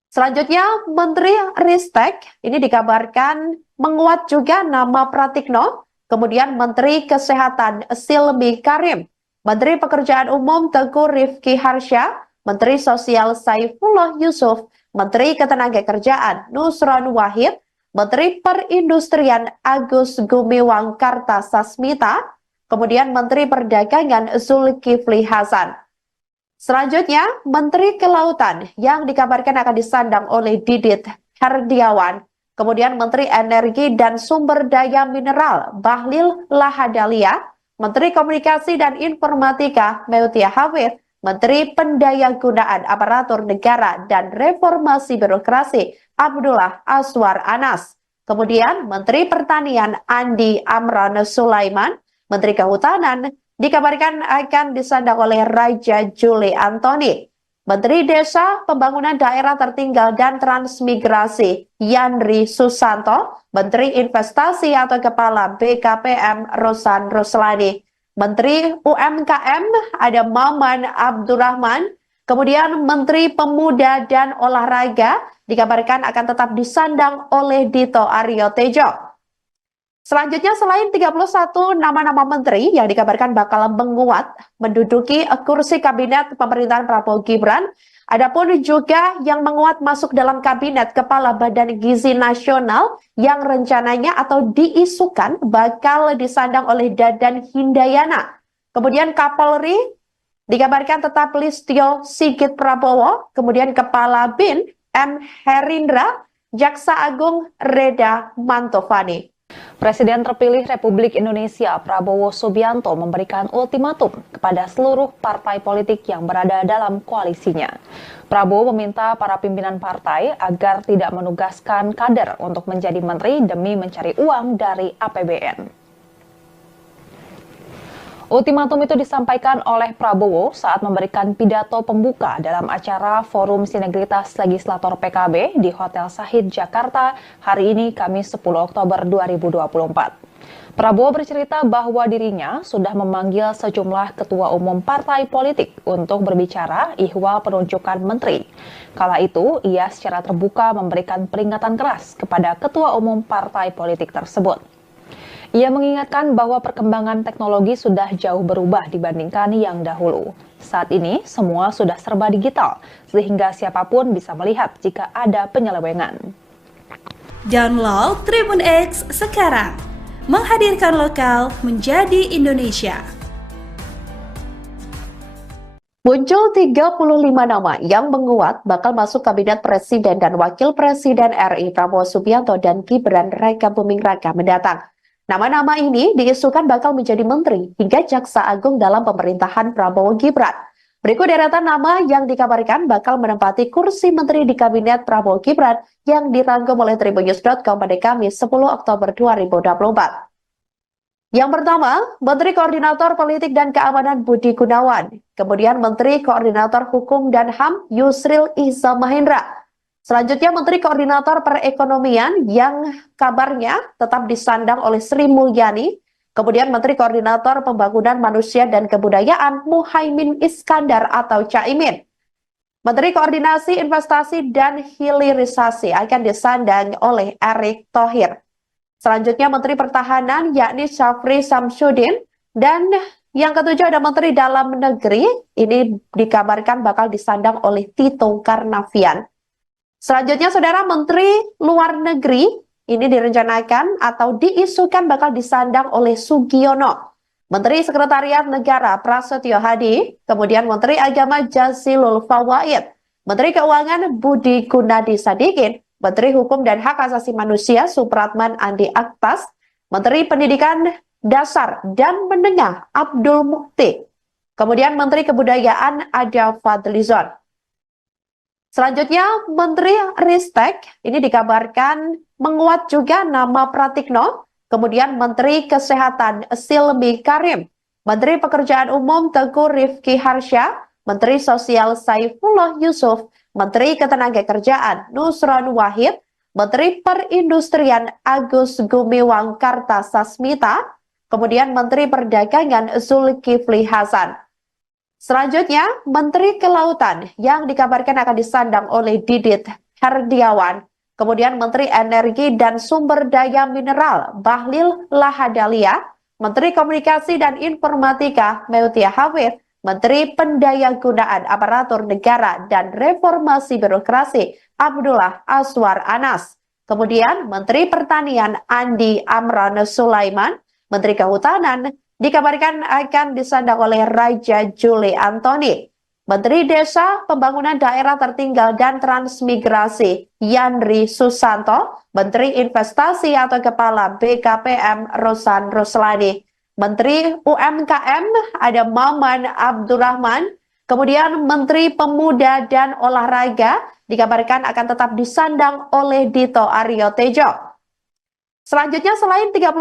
Selanjutnya, Menteri Ristek ini dikabarkan menguat juga nama Pratikno, kemudian Menteri Kesehatan Silmi Karim, Menteri Pekerjaan Umum Teguh Rifki Harsha, Menteri Sosial Saifullah Yusuf, Menteri Ketenagakerjaan Nusron Wahid, Menteri Perindustrian Agus Gumiwang Kartasasmita, kemudian Menteri Perdagangan Zulkifli Hasan. Selanjutnya, Menteri Kelautan yang dikabarkan akan disandang oleh Didit Herdiawan. Kemudian Menteri Energi dan Sumber Daya Mineral Bahlil Lahadalia. Menteri Komunikasi dan Informatika Meutia Hafid. Menteri Pendayagunaan Aparatur Negara dan Reformasi Birokrasi Abdullah Aswar Anas. Kemudian Menteri Pertanian Andi Amran Sulaiman. Menteri Kehutanan dikabarkan akan disandang oleh Raja Juli Antoni. Menteri Desa, Pembangunan Daerah Tertinggal dan Transmigrasi Yandri Susanto. Menteri Investasi atau Kepala BKPM Rosan Roslani. Menteri UMKM ada Maman Abdurrahman. Kemudian Menteri Pemuda dan Olahraga dikabarkan akan tetap disandang oleh Dito Aryo Tejo. Selanjutnya, selain 31 nama-nama menteri yang dikabarkan bakal menguat menduduki kursi kabinet pemerintahan Prabowo Gibran, adapun juga yang menguat masuk dalam kabinet Kepala Badan Gizi Nasional yang rencananya atau diisukan bakal disandang oleh Dadan Hindayana. Kemudian Kapolri dikabarkan tetap Listio Sigit Prabowo, kemudian Kepala BIN M. Herindra, Jaksa Agung Reda Mantovani. Presiden terpilih Republik Indonesia Prabowo Subianto memberikan ultimatum kepada seluruh partai politik yang berada dalam koalisinya. Prabowo meminta para pimpinan partai agar tidak menugaskan kader untuk menjadi menteri demi mencari uang dari APBN. Ultimatum itu disampaikan oleh Prabowo saat memberikan pidato pembuka dalam acara Forum Sinergitas Legislator PKB di Hotel Sahid Jakarta hari ini Kamis 10 Oktober 2024. Prabowo bercerita bahwa dirinya sudah memanggil sejumlah ketua umum partai politik untuk berbicara ihwal penunjukan menteri. Kala itu, ia secara terbuka memberikan peringatan keras kepada ketua umum partai politik tersebut. Ia mengingatkan bahwa perkembangan teknologi sudah jauh berubah dibandingkan yang dahulu. Saat ini, semua sudah serba digital, sehingga siapapun bisa melihat jika ada penyelewengan. Download Tribun X sekarang. Menghadirkan lokal menjadi Indonesia. Muncul 35 nama yang menguat bakal masuk kabinet Presiden dan Wakil Presiden RI Prabowo Subianto dan Gibran Rakabuming Raka mendatang. Nama-nama ini diisukan bakal menjadi menteri hingga jaksa agung dalam pemerintahan Prabowo Gibran. Berikut deretan nama yang dikabarkan bakal menempati kursi menteri di kabinet Prabowo Gibran yang dirangkum oleh tribunnews.com pada Kamis 10 Oktober 2024. Yang pertama, Menteri Koordinator Politik dan Keamanan Budi Gunawan. Kemudian Menteri Koordinator Hukum dan HAM Yusril Iza Mahendra. Selanjutnya Menteri Koordinator Perekonomian yang kabarnya tetap disandang oleh Sri Mulyani. Kemudian Menteri Koordinator Pembangunan Manusia dan Kebudayaan Muhaimin Iskandar atau Caimin. Menteri Koordinasi Investasi dan Hilirisasi akan disandang oleh Erick Thohir. Selanjutnya Menteri Pertahanan yakni Syafri Samsudin. Dan yang ketujuh ada Menteri Dalam Negeri, ini dikabarkan bakal disandang oleh Tito Karnavian. Selanjutnya Saudara Menteri Luar Negeri, ini direncanakan atau diisukan bakal disandang oleh Sugiono. Menteri Sekretariat Negara Prasetyo Hadi, kemudian Menteri Agama Jazilul Fawaid, Menteri Keuangan Budi Gunadi Sadikin, Menteri Hukum dan Hak Asasi Manusia Supratman Andi Aktas, Menteri Pendidikan Dasar dan Menengah Abdul Mukti, kemudian Menteri Kebudayaan Ada Fadlizon. Selanjutnya Menteri Ristek, ini dikabarkan menguat juga nama Pratikno, kemudian Menteri Kesehatan Silmi Karim, Menteri Pekerjaan Umum Teguh Rifki Harsha, Menteri Sosial Saifullah Yusuf, Menteri Ketenagakerjaan Nusron Wahid, Menteri Perindustrian Agus Gumiwang Kartasasmita, kemudian Menteri Perdagangan Zulkifli Hasan. Selanjutnya, Menteri Kelautan yang dikabarkan akan disandang oleh Didit Herdiawan. Kemudian Menteri Energi dan Sumber Daya Mineral Bahlil Lahadalia, Menteri Komunikasi dan Informatika Meutia Hafid, Menteri Pendayagunaan Aparatur Negara dan Reformasi Birokrasi Abdullah Aswar Anas. Kemudian Menteri Pertanian Andi Amran Sulaiman, Menteri Kehutanan dikabarkan akan disandang oleh Raja Juli Antoni. Menteri Desa, Pembangunan Daerah Tertinggal dan Transmigrasi Yandri Susanto, Menteri Investasi atau Kepala BKPM Rosan Roslani, Menteri UMKM ada Maman Abdurrahman, kemudian Menteri Pemuda dan Olahraga dikabarkan akan tetap disandang oleh Dito Aryo Tejo. Selanjutnya selain 31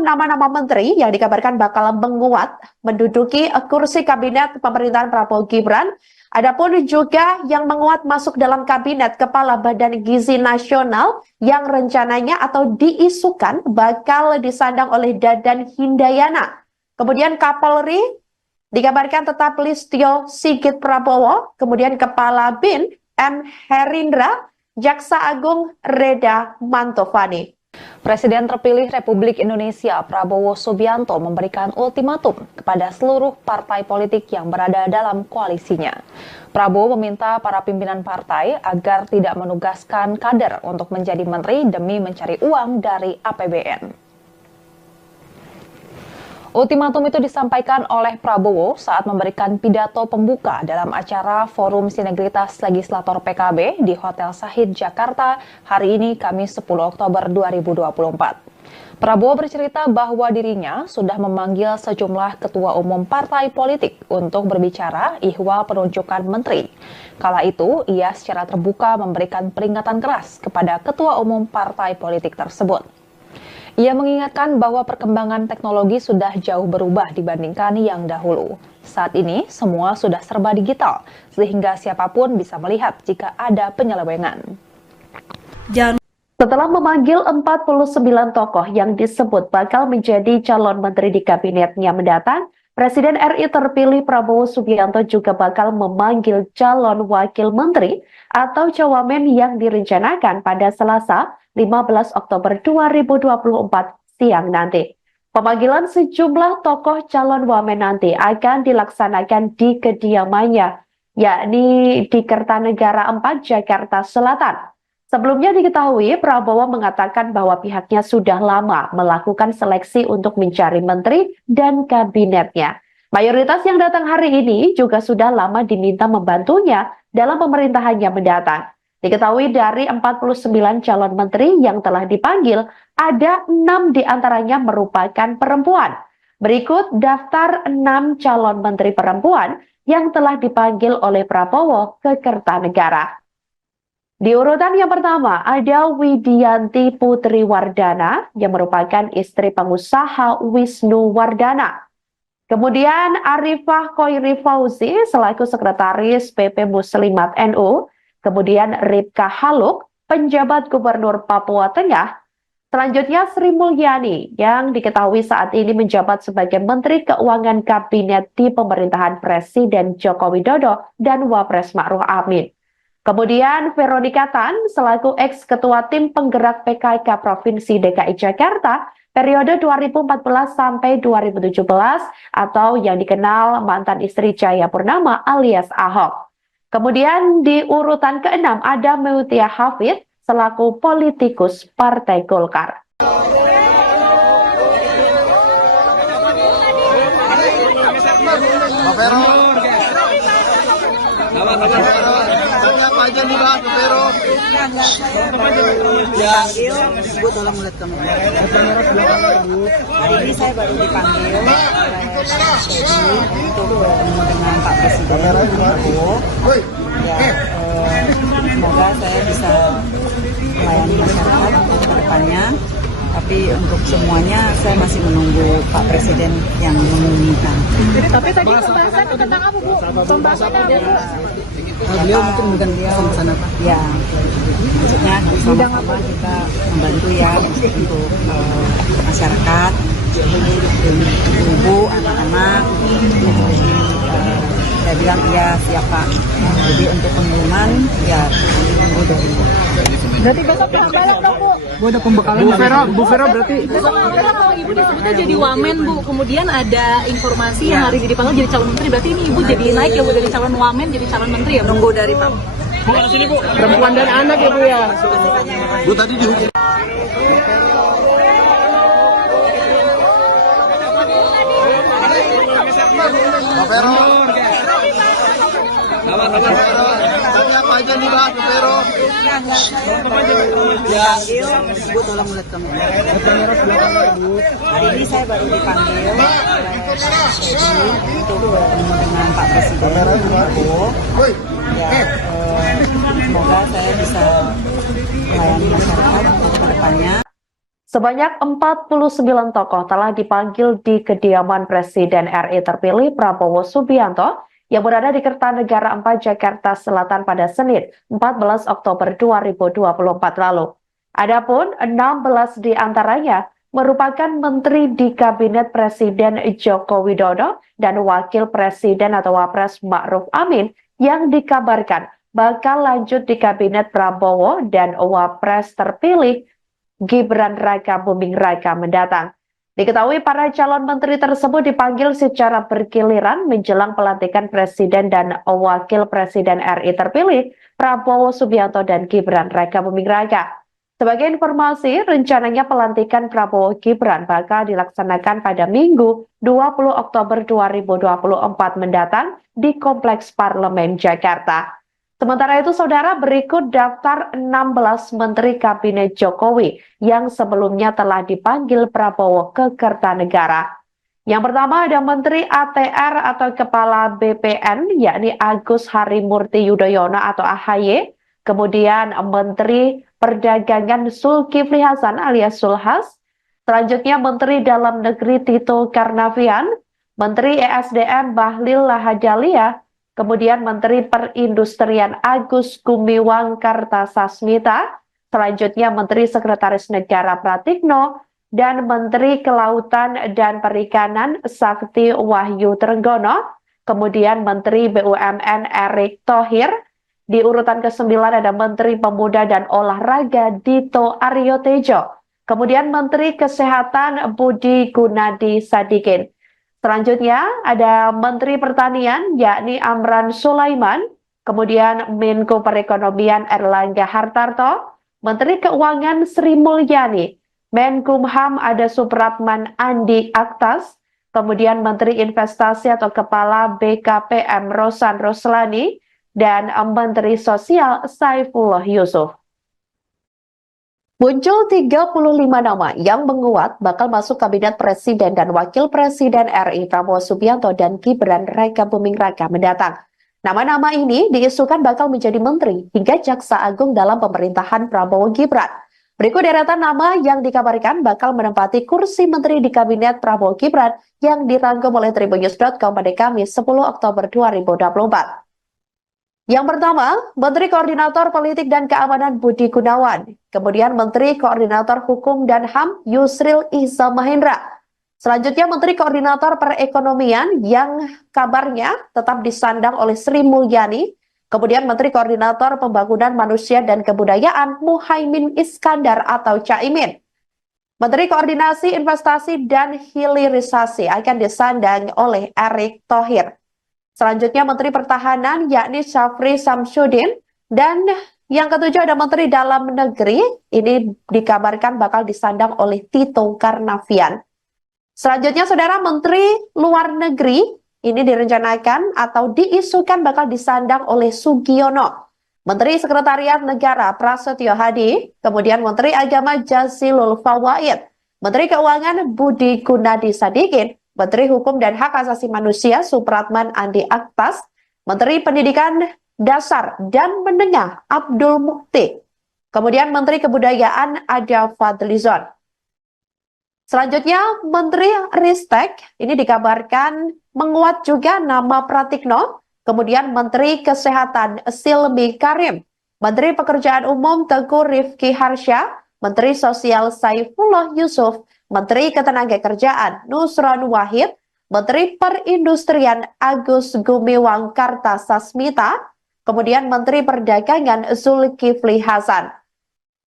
nama-nama menteri yang dikabarkan bakal menguat menduduki kursi kabinet pemerintahan Prabowo Gibran, adapun juga yang menguat masuk dalam kabinet Kepala Badan Gizi Nasional yang rencananya atau diisukan bakal disandang oleh Dadan Hindayana. Kemudian Kapolri dikabarkan tetap Listio Sigit Prabowo, kemudian Kepala BIN M. Herindra, Jaksa Agung Reda Mantovani. Presiden terpilih Republik Indonesia Prabowo Subianto memberikan ultimatum kepada seluruh partai politik yang berada dalam koalisinya. Prabowo meminta para pimpinan partai agar tidak menugaskan kader untuk menjadi menteri demi mencari uang dari APBN. Ultimatum itu disampaikan oleh Prabowo saat memberikan pidato pembuka dalam acara Forum Sinergitas Legislator PKB di Hotel Sahid Jakarta hari ini Kamis 10 Oktober 2024. Prabowo bercerita bahwa dirinya sudah memanggil sejumlah ketua umum partai politik untuk berbicara ihwal penunjukan menteri. Kala itu, ia secara terbuka memberikan peringatan keras kepada ketua umum partai politik tersebut. Ia mengingatkan bahwa perkembangan teknologi sudah jauh berubah dibandingkan yang dahulu. Saat ini, semua sudah serba digital, sehingga siapapun bisa melihat jika ada penyelewengan. Setelah memanggil 49 tokoh yang disebut bakal menjadi calon menteri di kabinetnya mendatang, Presiden RI terpilih Prabowo Subianto juga bakal memanggil calon wakil menteri atau cawamen yang direncanakan pada Selasa 15 Oktober 2024 siang nanti. Pemanggilan sejumlah tokoh calon wamen nanti akan dilaksanakan di kediamannya, yakni di Kertanegara 4, Jakarta Selatan. Sebelumnya diketahui Prabowo mengatakan bahwa pihaknya sudah lama melakukan seleksi untuk mencari menteri dan kabinetnya. Mayoritas yang datang hari ini juga sudah lama diminta membantunya dalam pemerintahannya mendatang. Diketahui dari 49 calon menteri yang telah dipanggil, ada 6 diantaranya merupakan perempuan. Berikut daftar 6 calon menteri perempuan yang telah dipanggil oleh Prabowo ke Kertanegara. Di urutan yang pertama ada Widianti Putri Wardana yang merupakan istri pengusaha Wisnu Wardana. Kemudian Arifah Khoiri Fauzi selaku sekretaris PP Muslimat NU. Kemudian Ripka Haluk, penjabat Gubernur Papua Tengah. Selanjutnya Sri Mulyani yang diketahui saat ini menjabat sebagai Menteri Keuangan Kabinet di pemerintahan Presiden Joko Widodo dan Wapres Ma'ruf Amin. Kemudian Veronica Tan selaku ex-ketua tim penggerak PKK Provinsi DKI Jakarta periode 2014 sampai 2017 atau yang dikenal mantan istri Jaya Purnama alias Ahok. Kemudian di urutan ke-6 ada Mutia Hafid selaku politikus Partai Golkar. Bu, tolong lihat kamu. Hari ini saya baru dipanggil untuk bertemu dengan Pak Presiden Prabowo. Ya, semoga saya bisa melayani masyarakat ke depannya. Tapi untuk semuanya saya masih menunggu Pak Presiden yang mengumumkan. Tapi tadi pembahasan tentang apa, Bu? Pembahasan apa, Bu? Beliau mungkin sana Pak. Ya, maksudnya sama-sama kita membantu ya untuk masyarakat, ibu, anak-anak. Saya bilang iya siap Pak. Jadi untuk pengumuman ya tunggu dari. Berarti besok balik dong, Bu? Bu ada pembekalan. Bu Vero berarti. Besok kalau Ibu disebutnya jadi wamen, Bu. Kemudian ada informasi yang hari ini dipanggil jadi calon menteri. Berarti ini Ibu jadi naik ya, Bu, dari calon wamen jadi calon menteri ya, Bu? Tunggu dari Pak. Perempuan dan anak ya Bu ya. Bu tadi dihukum. Pak Vero. Tadi apa aja nih Pak Vero? Ya, Bu tolong lihat kamu. Hari ini saya baru dipanggil untuk bertemu dengan Pak Presiden Prabowo. Ya, semoga saya bisa melayani masyarakat ke depannya. Sebanyak 49 tokoh telah dipanggil di kediaman Presiden RI terpilih Prabowo Subianto yang berada di Kertanegara 4, Jakarta Selatan pada Senin 14 Oktober 2024 lalu. Adapun 16 di antaranya merupakan menteri di Kabinet Presiden Joko Widodo dan Wakil Presiden atau Wapres Ma'ruf Amin yang dikabarkan bakal lanjut di Kabinet Prabowo dan Wapres terpilih Gibran Raka Buming Raka mendatang. Diketahui para calon menteri tersebut dipanggil secara bergiliran menjelang pelantikan Presiden dan Wakil Presiden RI terpilih Prabowo Subianto dan Gibran Raka Buming Raka. Sebagai informasi, rencananya pelantikan Prabowo Gibran bakal dilaksanakan pada Minggu 20 Oktober 2024 mendatang di Kompleks Parlemen Jakarta. Sementara itu, saudara, berikut daftar 16 Menteri Kabinet Jokowi yang sebelumnya telah dipanggil Prabowo ke Kertanegara. Yang pertama ada Menteri ATR atau Kepala BPN, yakni Agus Harimurti Yudhoyono atau AHY. Kemudian Menteri Perdagangan Zulkifli Hasan alias Zulhas. Selanjutnya Menteri Dalam Negeri Tito Karnavian, Menteri ESDM Bahlil Lahadalia, kemudian Menteri Perindustrian Agus Gumiwang Kartasasmita, Selanjutnya Menteri Sekretaris Negara Pratikno dan Menteri Kelautan dan Perikanan Sakti Wahyu Trenggono, kemudian Menteri BUMN Erick Thohir. Di urutan ke-9 ada Menteri Pemuda dan Olahraga Dito Aryo Tejo, kemudian Menteri Kesehatan Budi Gunadi Sadikin. Selanjutnya ada Menteri Pertanian yakni Amran Sulaiman, kemudian Menko Perekonomian Erlangga Hartarto, Menteri Keuangan Sri Mulyani, Menkumham ada Supratman Andi Aktas, kemudian Menteri Investasi atau Kepala BKPM Rosan Roslani, dan Menteri Sosial Saifullah Yusuf. Muncul 35 nama yang menguat bakal masuk Kabinet Presiden dan Wakil Presiden RI Prabowo Subianto dan Gibran Raka Buming Raka mendatang. Nama-nama ini diisukan bakal menjadi menteri hingga jaksa agung dalam pemerintahan Prabowo Gibran. Berikut deretan nama yang dikabarkan bakal menempati kursi menteri di Kabinet Prabowo Gibran yang dirangkum oleh Tribunnews.com pada Kamis 10 Oktober 2024. Yang pertama, Menteri Koordinator Politik dan Keamanan Budi Gunawan, kemudian Menteri Koordinator Hukum dan HAM Yusril Iza Mahendra. Selanjutnya Menteri Koordinator Perekonomian yang kabarnya tetap disandang oleh Sri Mulyani, kemudian Menteri Koordinator Pembangunan Manusia dan Kebudayaan Muhaimin Iskandar atau Caimin. Menteri Koordinasi Investasi dan Hilirisasi akan disandang oleh Erick Thohir. Selanjutnya Menteri Pertahanan yakni Syafri Samsudin, dan yang ketujuh ada Menteri Dalam Negeri, ini dikabarkan bakal disandang oleh Tito Karnavian. Selanjutnya Saudara, Menteri Luar Negeri ini direncanakan atau diisukan bakal disandang oleh Sugiono. Menteri Sekretariat Negara Prasetyo Hadi, kemudian Menteri Agama Jazilul Fawaid, Menteri Keuangan Budi Gunadi Sadikin, Menteri Hukum dan Hak Asasi Manusia Supratman Andi Aktas, Menteri Pendidikan Dasar dan Menengah Abdul Mukti, kemudian Menteri Kebudayaan Ada Fadlizon. Selanjutnya Menteri Ristek ini dikabarkan menguat juga nama Pratikno, kemudian Menteri Kesehatan Silmi Karim, Menteri Pekerjaan Umum Teguh Rifki Harsha, Menteri Sosial Saifullah Yusuf, Menteri Ketenagakerjaan Nusron Wahid, Menteri Perindustrian Agus Gumiwang Kartasasmita, kemudian Menteri Perdagangan Zulkifli Hasan.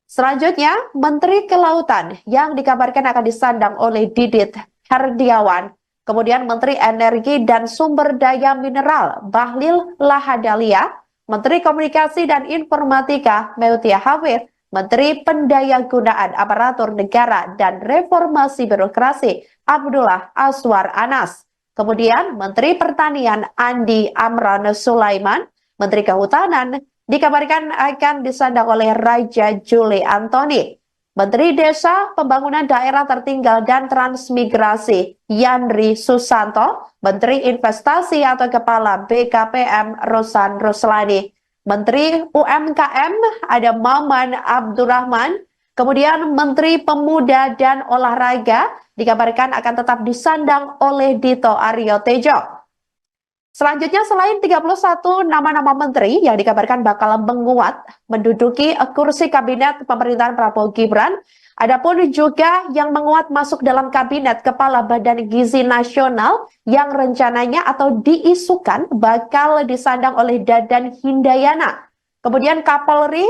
Selanjutnya, Menteri Kelautan yang dikabarkan akan disandang oleh Didit Herdiawan, kemudian Menteri Energi dan Sumber Daya Mineral Bahlil Lahadalia, Menteri Komunikasi dan Informatika Meutia Hafid, Menteri Pendayagunaan Aparatur Negara dan Reformasi Birokrasi Abdullah Aswar Anas, kemudian Menteri Pertanian Andi Amran Sulaiman, Menteri Kehutanan dikabarkan akan disandang oleh Raja Juli Antoni, Menteri Desa, Pembangunan Daerah Tertinggal dan Transmigrasi Yandri Susanto, Menteri Investasi atau Kepala BKPM Rosan Roslani, Menteri UMKM ada Maman Abdurrahman, kemudian Menteri Pemuda dan Olahraga dikabarkan akan tetap disandang oleh Dito Aryo Tejo. Selanjutnya, selain 31 nama-nama menteri yang dikabarkan bakal menguat menduduki kursi kabinet pemerintahan Prabowo Gibran, adapun juga yang menguat masuk dalam kabinet Kepala Badan Gizi Nasional yang rencananya atau diisukan bakal disandang oleh Dadan Hindayana. Kemudian Kapolri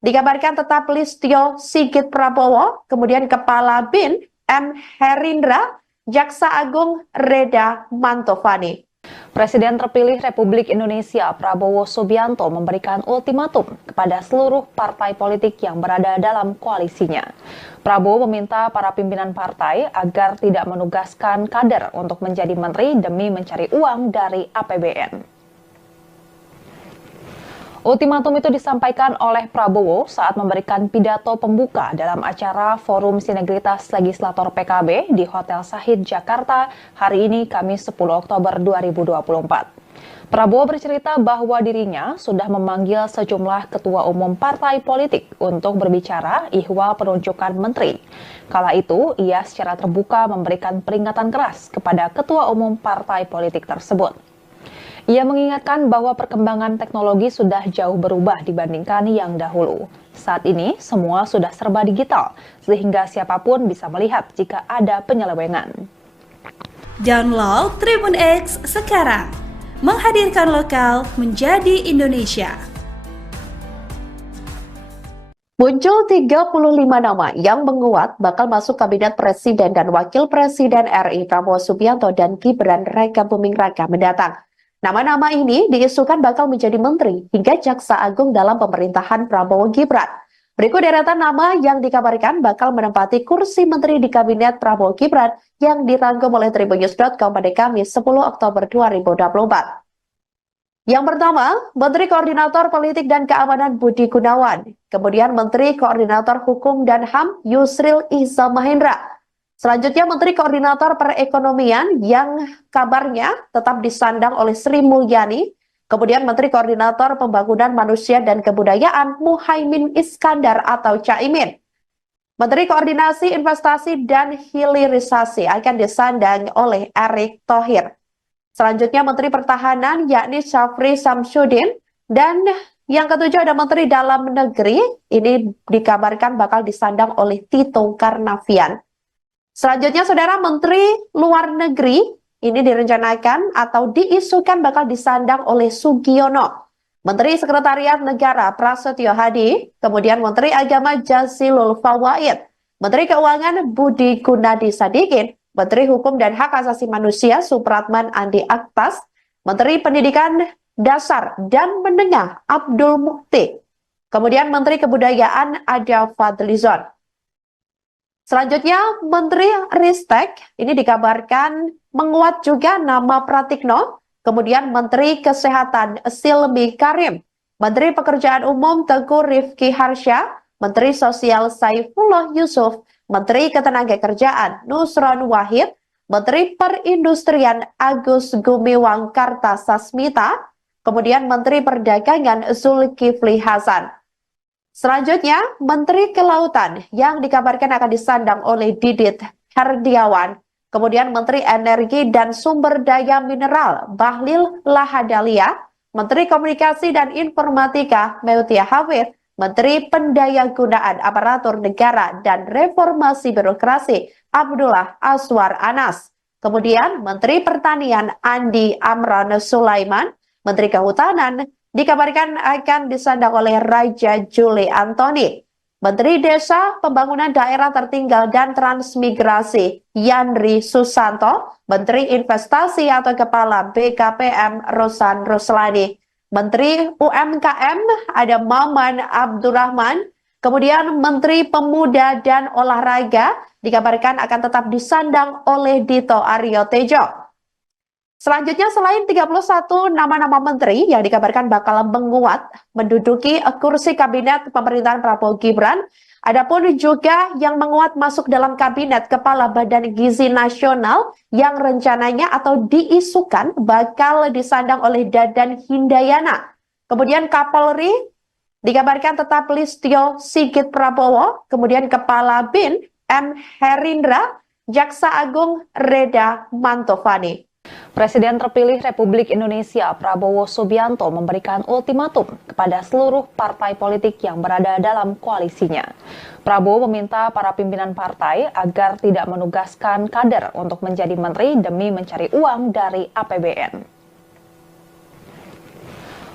dikabarkan tetap Listio Sigit Prabowo, kemudian Kepala BIN M. Herindra, Jaksa Agung Reda Mantovani. Presiden terpilih Republik Indonesia Prabowo Subianto memberikan ultimatum kepada seluruh partai politik yang berada dalam koalisinya. Prabowo meminta para pimpinan partai agar tidak menugaskan kader untuk menjadi menteri demi mencari uang dari APBN. Ultimatum itu disampaikan oleh Prabowo saat memberikan pidato pembuka dalam acara Forum Sinergitas Legislator PKB di Hotel Sahid Jakarta hari ini Kamis 10 Oktober 2024. Prabowo bercerita bahwa dirinya sudah memanggil sejumlah ketua umum partai politik untuk berbicara ihwal penunjukan menteri. Kala itu, ia secara terbuka memberikan peringatan keras kepada ketua umum partai politik tersebut. Ia mengingatkan bahwa perkembangan teknologi sudah jauh berubah dibandingkan yang dahulu. Saat ini, semua sudah serba digital, sehingga siapapun bisa melihat jika ada penyelewengan. Download Tribun X sekarang, menghadirkan lokal menjadi Indonesia. Muncul 35 nama yang menguat bakal masuk Kabinet Presiden dan Wakil Presiden RI Prabowo Subianto dan Gibran Raka Buming Raka mendatang. Nama-nama ini diisukan bakal menjadi menteri hingga jaksa agung dalam pemerintahan Prabowo Gibran. Berikut deretan nama yang dikabarkan bakal menempati kursi menteri di Kabinet Prabowo Gibran yang dirangkum oleh tribunnews.com pada Kamis 10 Oktober 2024. Yang pertama, Menteri Koordinator Politik dan Keamanan Budi Gunawan, kemudian Menteri Koordinator Hukum dan HAM Yusril Iza Mahendra. Selanjutnya Menteri Koordinator Perekonomian yang kabarnya tetap disandang oleh Sri Mulyani, kemudian Menteri Koordinator Pembangunan Manusia dan Kebudayaan Muhaimin Iskandar atau Caimin. Menteri Koordinasi Investasi dan Hilirisasi akan disandang oleh Erick Thohir. Selanjutnya Menteri Pertahanan yakni Syafri Samsudin, dan yang ketujuh ada Menteri Dalam Negeri, ini dikabarkan bakal disandang oleh Tito Karnavian. Selanjutnya Saudara, Menteri Luar Negeri ini direncanakan atau diisukan bakal disandang oleh Sugiono. Menteri Sekretariat Negara Prasetyo Hadi, kemudian Menteri Agama Jazilul Fawaid, Menteri Keuangan Budi Gunadi Sadikin, Menteri Hukum dan Hak Asasi Manusia Supratman Andi Aktas, Menteri Pendidikan Dasar dan Menengah Abdul Mukti, kemudian Menteri Kebudayaan Ada Fadlizon. Selanjutnya Menteri Ristek, ini dikabarkan menguat juga nama Pratikno, kemudian Menteri Kesehatan Silmi Karim, Menteri Pekerjaan Umum Teguh Rifki Harsha, Menteri Sosial Saifullah Yusuf, Menteri Ketenagakerjaan Nusron Wahid, Menteri Perindustrian Agus Gumiwang Kartasasmita, kemudian Menteri Perdagangan Zulkifli Hasan. Selanjutnya, Menteri Kelautan yang dikabarkan akan disandang oleh Didit Herdiawan, kemudian Menteri Energi dan Sumber Daya Mineral Bahlil Lahadalia, Menteri Komunikasi dan Informatika Meutia Hafid, Menteri Pendayagunaan Aparatur Negara dan Reformasi Birokrasi Abdullah Aswar Anas. Kemudian Menteri Pertanian Andi Amran Sulaiman, Menteri Kehutanan dikabarkan akan disandang oleh Raja Juli Antoni. Menteri Desa, Pembangunan Daerah Tertinggal dan Transmigrasi Yandri Susanto, Menteri Investasi atau Kepala BKPM Rosan Ruslani. Menteri UMKM ada Maman Abdurrahman, kemudian Menteri Pemuda dan Olahraga dikabarkan akan tetap disandang oleh Dito Aryo Tejo. Selanjutnya selain 31 nama-nama menteri yang dikabarkan bakal menguat menduduki kursi kabinet pemerintahan Prabowo Gibran, adapun juga yang menguat masuk dalam kabinet Kepala Badan Gizi Nasional yang rencananya atau diisukan bakal disandang oleh Dadan Hindayana. Kemudian Kapolri dikabarkan tetap Listio Sigit Prabowo, kemudian Kepala BIN M. Herindra, Jaksa Agung Reda Mantovani. Presiden terpilih Republik Indonesia Prabowo Subianto memberikan ultimatum kepada seluruh partai politik yang berada dalam koalisinya. Prabowo meminta para pimpinan partai agar tidak menugaskan kader untuk menjadi menteri demi mencari uang dari APBN.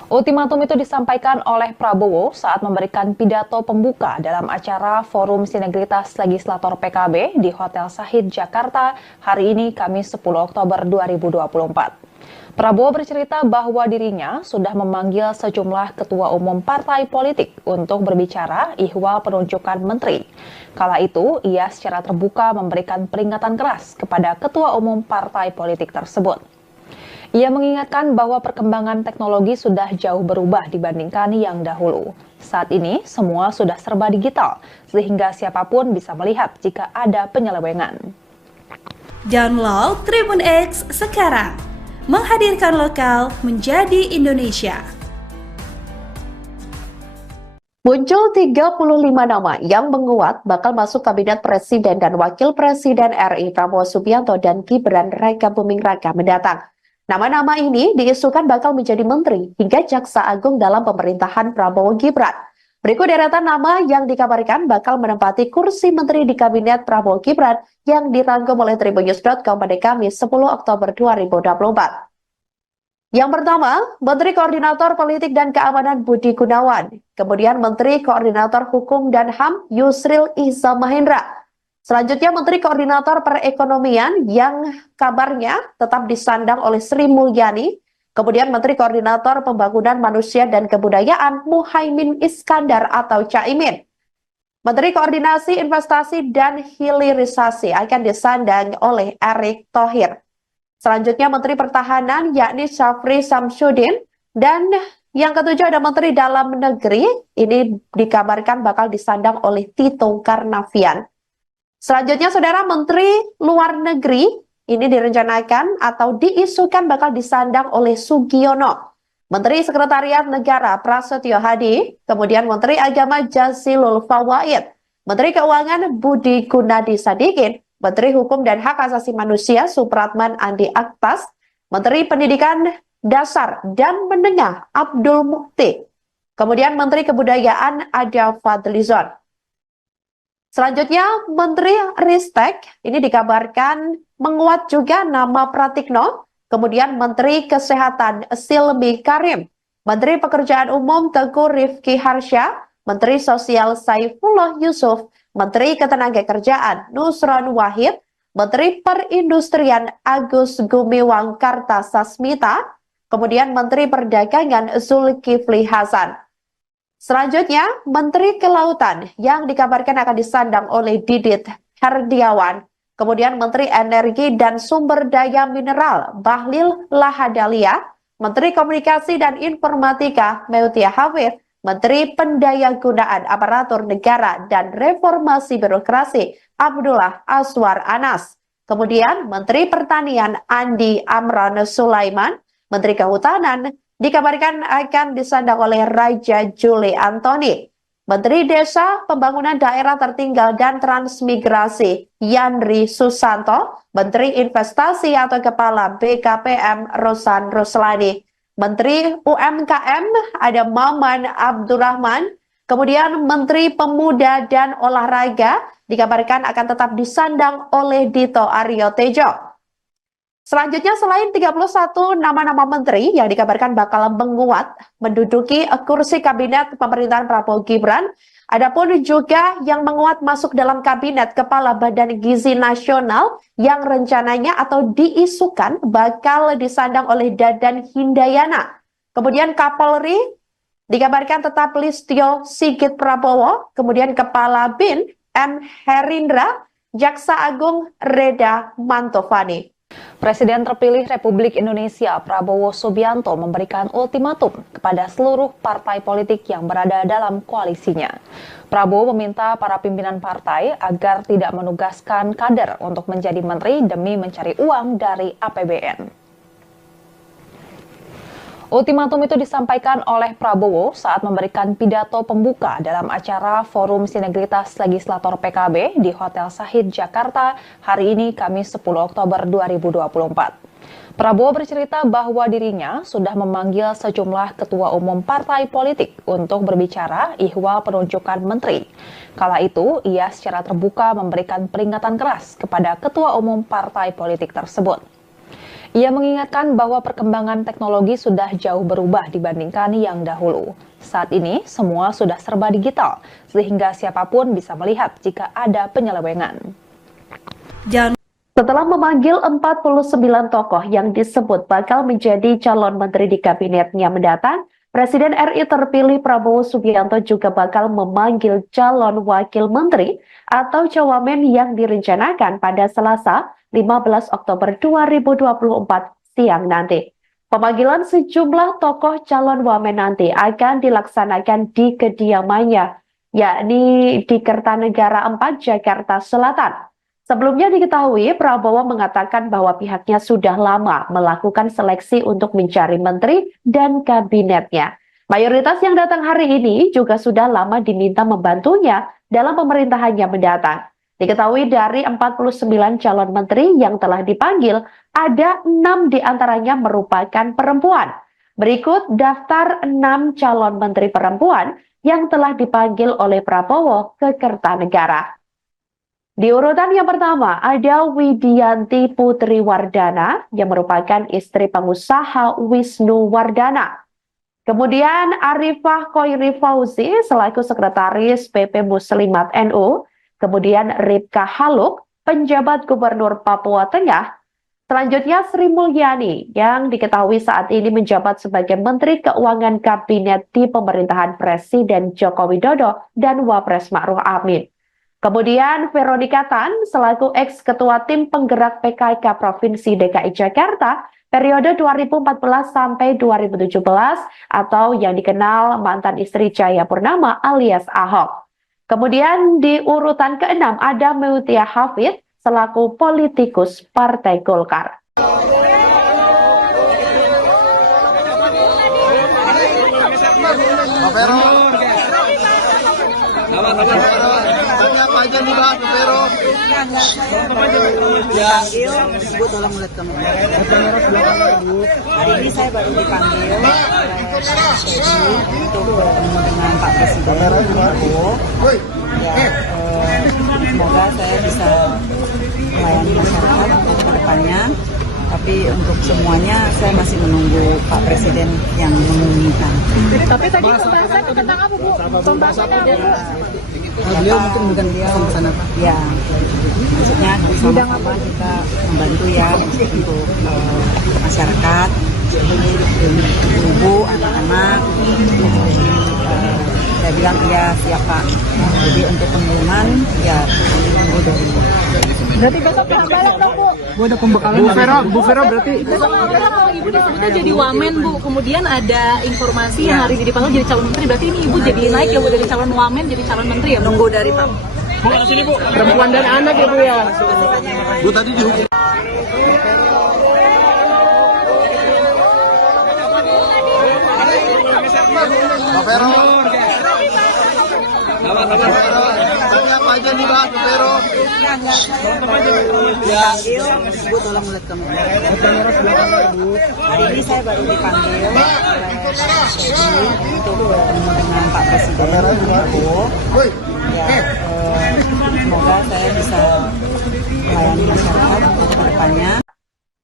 Ultimatum itu disampaikan oleh Prabowo saat memberikan pidato pembuka dalam acara Forum Sinergitas Legislator PKB di Hotel Sahid Jakarta hari ini Kamis 10 Oktober 2024. Prabowo bercerita bahwa dirinya sudah memanggil sejumlah ketua umum partai politik untuk berbicara ihwal penunjukan menteri. Kala itu, ia secara terbuka memberikan peringatan keras kepada ketua umum partai politik tersebut. Ia mengingatkan bahwa perkembangan teknologi sudah jauh berubah dibandingkan yang dahulu. Saat ini, semua sudah serba digital, sehingga siapapun bisa melihat jika ada penyelewengan. Download Tribun X sekarang, menghadirkan lokal menjadi Indonesia. Muncul 35 nama yang menguat bakal masuk Kabinet Presiden dan Wakil Presiden RI Prabowo Subianto dan Gibran Raka Buming Raka mendatang. Nama-nama ini diisukan bakal menjadi menteri hingga jaksa agung dalam pemerintahan Prabowo Gibran. Berikut deretan nama yang dikabarkan bakal menempati kursi menteri di kabinet Prabowo Gibran yang dirangkum oleh Tribunnews.com pada Kamis 10 Oktober 2024. Yang pertama, Menteri Koordinator Politik dan Keamanan Budi Gunawan. Kemudian Menteri Koordinator Hukum dan HAM Yusril Iza Mahendra. Selanjutnya Menteri Koordinator Perekonomian yang kabarnya tetap disandang oleh Sri Mulyani. Kemudian Menteri Koordinator Pembangunan Manusia dan Kebudayaan Muhaimin Iskandar atau Caimin. Menteri Koordinasi Investasi dan Hilirisasi akan disandang oleh Erick Thohir. Selanjutnya Menteri Pertahanan yakni Syafri Samsudin, dan yang ketujuh ada Menteri Dalam Negeri, ini dikabarkan bakal disandang oleh Tito Karnavian. Selanjutnya Saudara, Menteri Luar Negeri ini direncanakan atau diisukan bakal disandang oleh Sugiono. Menteri Sekretariat Negara Prasetyo Hadi, kemudian Menteri Agama Jazilul Fawait, Menteri Keuangan Budi Gunadi Sadikin, Menteri Hukum dan Hak Asasi Manusia Supratman Andi Aktas, Menteri Pendidikan Dasar dan Menengah Abdul Mukti, kemudian Menteri Kebudayaan Ada Fadlizon. Selanjutnya Menteri Ristek, ini dikabarkan menguat juga nama Pratikno, kemudian Menteri Kesehatan Silmi Karim, Menteri Pekerjaan Umum Teguh Rifki Harsha, Menteri Sosial Saifullah Yusuf, Menteri Ketenagakerjaan Nusron Wahid, Menteri Perindustrian Agus Gumiwang Kartasasmita, kemudian Menteri Perdagangan Zulkifli Hasan. Selanjutnya, Menteri Kelautan yang dikabarkan akan disandang oleh Didit Herdiawan, kemudian Menteri Energi dan Sumber Daya Mineral Bahlil Lahadalia, Menteri Komunikasi dan Informatika Meutia Hafid, Menteri Pendayagunaan Aparatur Negara dan Reformasi Birokrasi Abdullah Aswar Anas. Kemudian Menteri Pertanian Andi Amran Sulaiman, Menteri Kehutanan dikabarkan akan disandang oleh Raja Juli Antoni. Menteri Desa, Pembangunan Daerah Tertinggal dan Transmigrasi Yandri Susanto, Menteri Investasi atau Kepala BKPM Rosan Ruslani. Menteri UMKM ada Maman Abdurrahman, kemudian Menteri Pemuda dan Olahraga dikabarkan akan tetap disandang oleh Dito Aryo Tejo. Selanjutnya selain 31 nama-nama menteri yang dikabarkan bakal menguat menduduki kursi kabinet pemerintahan Prabowo Gibran, adapun juga yang menguat masuk dalam kabinet Kepala Badan Gizi Nasional yang rencananya atau diisukan bakal disandang oleh Dadan Hindayana. Kemudian Kapolri dikabarkan tetap Listio Sigit Prabowo, kemudian Kepala BIN M. Herindra, Jaksa Agung Reda Mantovani. Presiden terpilih Republik Indonesia Prabowo Subianto memberikan ultimatum kepada seluruh partai politik yang berada dalam koalisinya. Prabowo meminta para pimpinan partai agar tidak menugaskan kader untuk menjadi menteri demi mencari uang dari APBN. Ultimatum itu disampaikan oleh Prabowo saat memberikan pidato pembuka dalam acara Forum Sinergitas Legislator PKB di Hotel Sahid Jakarta hari ini Kamis 10 Oktober 2024. Prabowo bercerita bahwa dirinya sudah memanggil sejumlah ketua umum partai politik untuk berbicara ihwal penunjukan menteri. Kala itu, ia secara terbuka memberikan peringatan keras kepada ketua umum partai politik tersebut. Ia mengingatkan bahwa perkembangan teknologi sudah jauh berubah dibandingkan yang dahulu. Saat ini, semua sudah serba digital, sehingga siapapun bisa melihat jika ada penyelewengan. Setelah memanggil 49 tokoh yang disebut bakal menjadi calon menteri di kabinetnya mendatang, Presiden RI terpilih Prabowo Subianto juga bakal memanggil calon wakil menteri atau cawamen yang direncanakan pada Selasa 15 Oktober 2024 siang nanti. Pemanggilan sejumlah tokoh calon wamen nanti akan dilaksanakan di kediamannya, yakni di Kertanegara 4, Jakarta Selatan. Sebelumnya diketahui Prabowo mengatakan bahwa pihaknya sudah lama melakukan seleksi untuk mencari menteri dan kabinetnya. Mayoritas yang datang hari ini juga sudah lama diminta membantunya dalam pemerintahannya mendatang. Diketahui dari 49 calon menteri yang telah dipanggil, ada 6 diantaranya merupakan perempuan. Berikut daftar 6 calon menteri perempuan yang telah dipanggil oleh Prabowo ke Kertanegara. Di urutan yang pertama ada Widianti Putri Wardana yang merupakan istri pengusaha Wisnu Wardana. Kemudian Arifah Khoiri Fauzi selaku sekretaris PP Muslimat NU. Kemudian Ripka Haluk, penjabat Gubernur Papua Tengah. Selanjutnya Sri Mulyani yang diketahui saat ini menjabat sebagai Menteri Keuangan Kabinet di pemerintahan Presiden Joko Widodo dan Wapres Ma'ruf Amin. Kemudian Veronica Tan selaku ex-ketua tim penggerak PKK Provinsi DKI Jakarta periode 2014 sampai 2017 atau yang dikenal mantan istri Cahaya Purnama alias Ahok. Kemudian di urutan ke-6 ada Mutia Hafid selaku politikus Partai Golkar. Pak Vero. Tanya apa aja nih Pak Vero? Dipanggil, Bu tolong lihat kamera. Hari ini saya baru dipanggil oleh PSBY untuk bertemu dengan Pak Presiden Prabowo. Ya, semoga saya bisa melayani masyarakat untuk kedepannya. Tapi untuk semuanya saya masih menunggu Pak Presiden yang mengumumkan. Tapi tadi pembahasan tentang apa, Bu? Pembahasannya apa, Bu? Beliau mungkin sana. Ya, maksudnya sama-sama kita membantu ya untuk masyarakat, ibu, anak-anak. Saya bilang iya siap Pak. Jadi untuk pengumuman ya tunggu dari. Berarti besok penambalan dong, Bu? Gua ada pembekalan. Bu Vero berarti. Besok kalau Ibu disebutnya jadi wamen, Bu. Kemudian ada informasi yang hari ini dipanggil jadi calon menteri. Berarti ini Ibu jadi naik ya, Bu, dari calon wamen jadi calon menteri ya? Nunggu dari Pak. Bu, sini Bu. Perempuan dan anak ya Bu ya. Bu tadi dihukum. Pak Vero. Tanya apa aja nih Pak Vero? Dipanggil, Bu tolong lihat kamera. Hari ini saya baru dipanggil oleh PSBY untuk bertemu dengan Pak Presiden Prabowo. Ya, semoga saya bisa melayani masyarakat untuk kedepannya.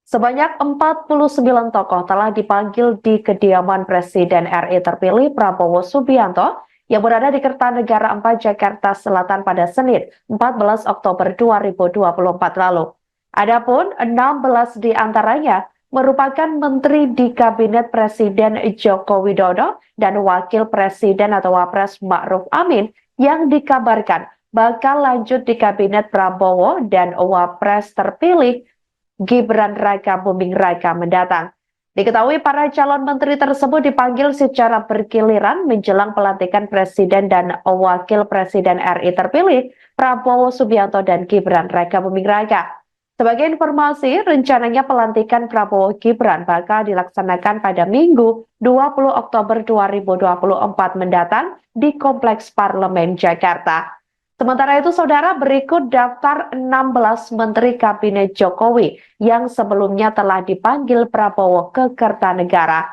Sebanyak 49 tokoh telah dipanggil di kediaman Presiden RI terpilih Prabowo Subianto yang berada di Kertanegara 4 Jakarta Selatan pada Senin 14 Oktober 2024 lalu. Adapun 16 di antaranya merupakan menteri di Kabinet Presiden Joko Widodo dan Wakil Presiden atau Wapres Ma'ruf Amin yang dikabarkan bakal lanjut di Kabinet Prabowo dan Wapres terpilih Gibran Raka Buming Raka mendatang. Diketahui para calon menteri tersebut dipanggil secara bergiliran menjelang pelantikan Presiden dan Wakil Presiden RI terpilih Prabowo Subianto dan Gibran Raka Buming Raka. Sebagai informasi, rencananya pelantikan Prabowo Gibran bakal dilaksanakan pada Minggu 20 Oktober 2024 mendatang di Kompleks Parlemen Jakarta. Sementara itu, saudara, berikut daftar 16 Menteri Kabinet Jokowi yang sebelumnya telah dipanggil Prabowo ke Kertanegara.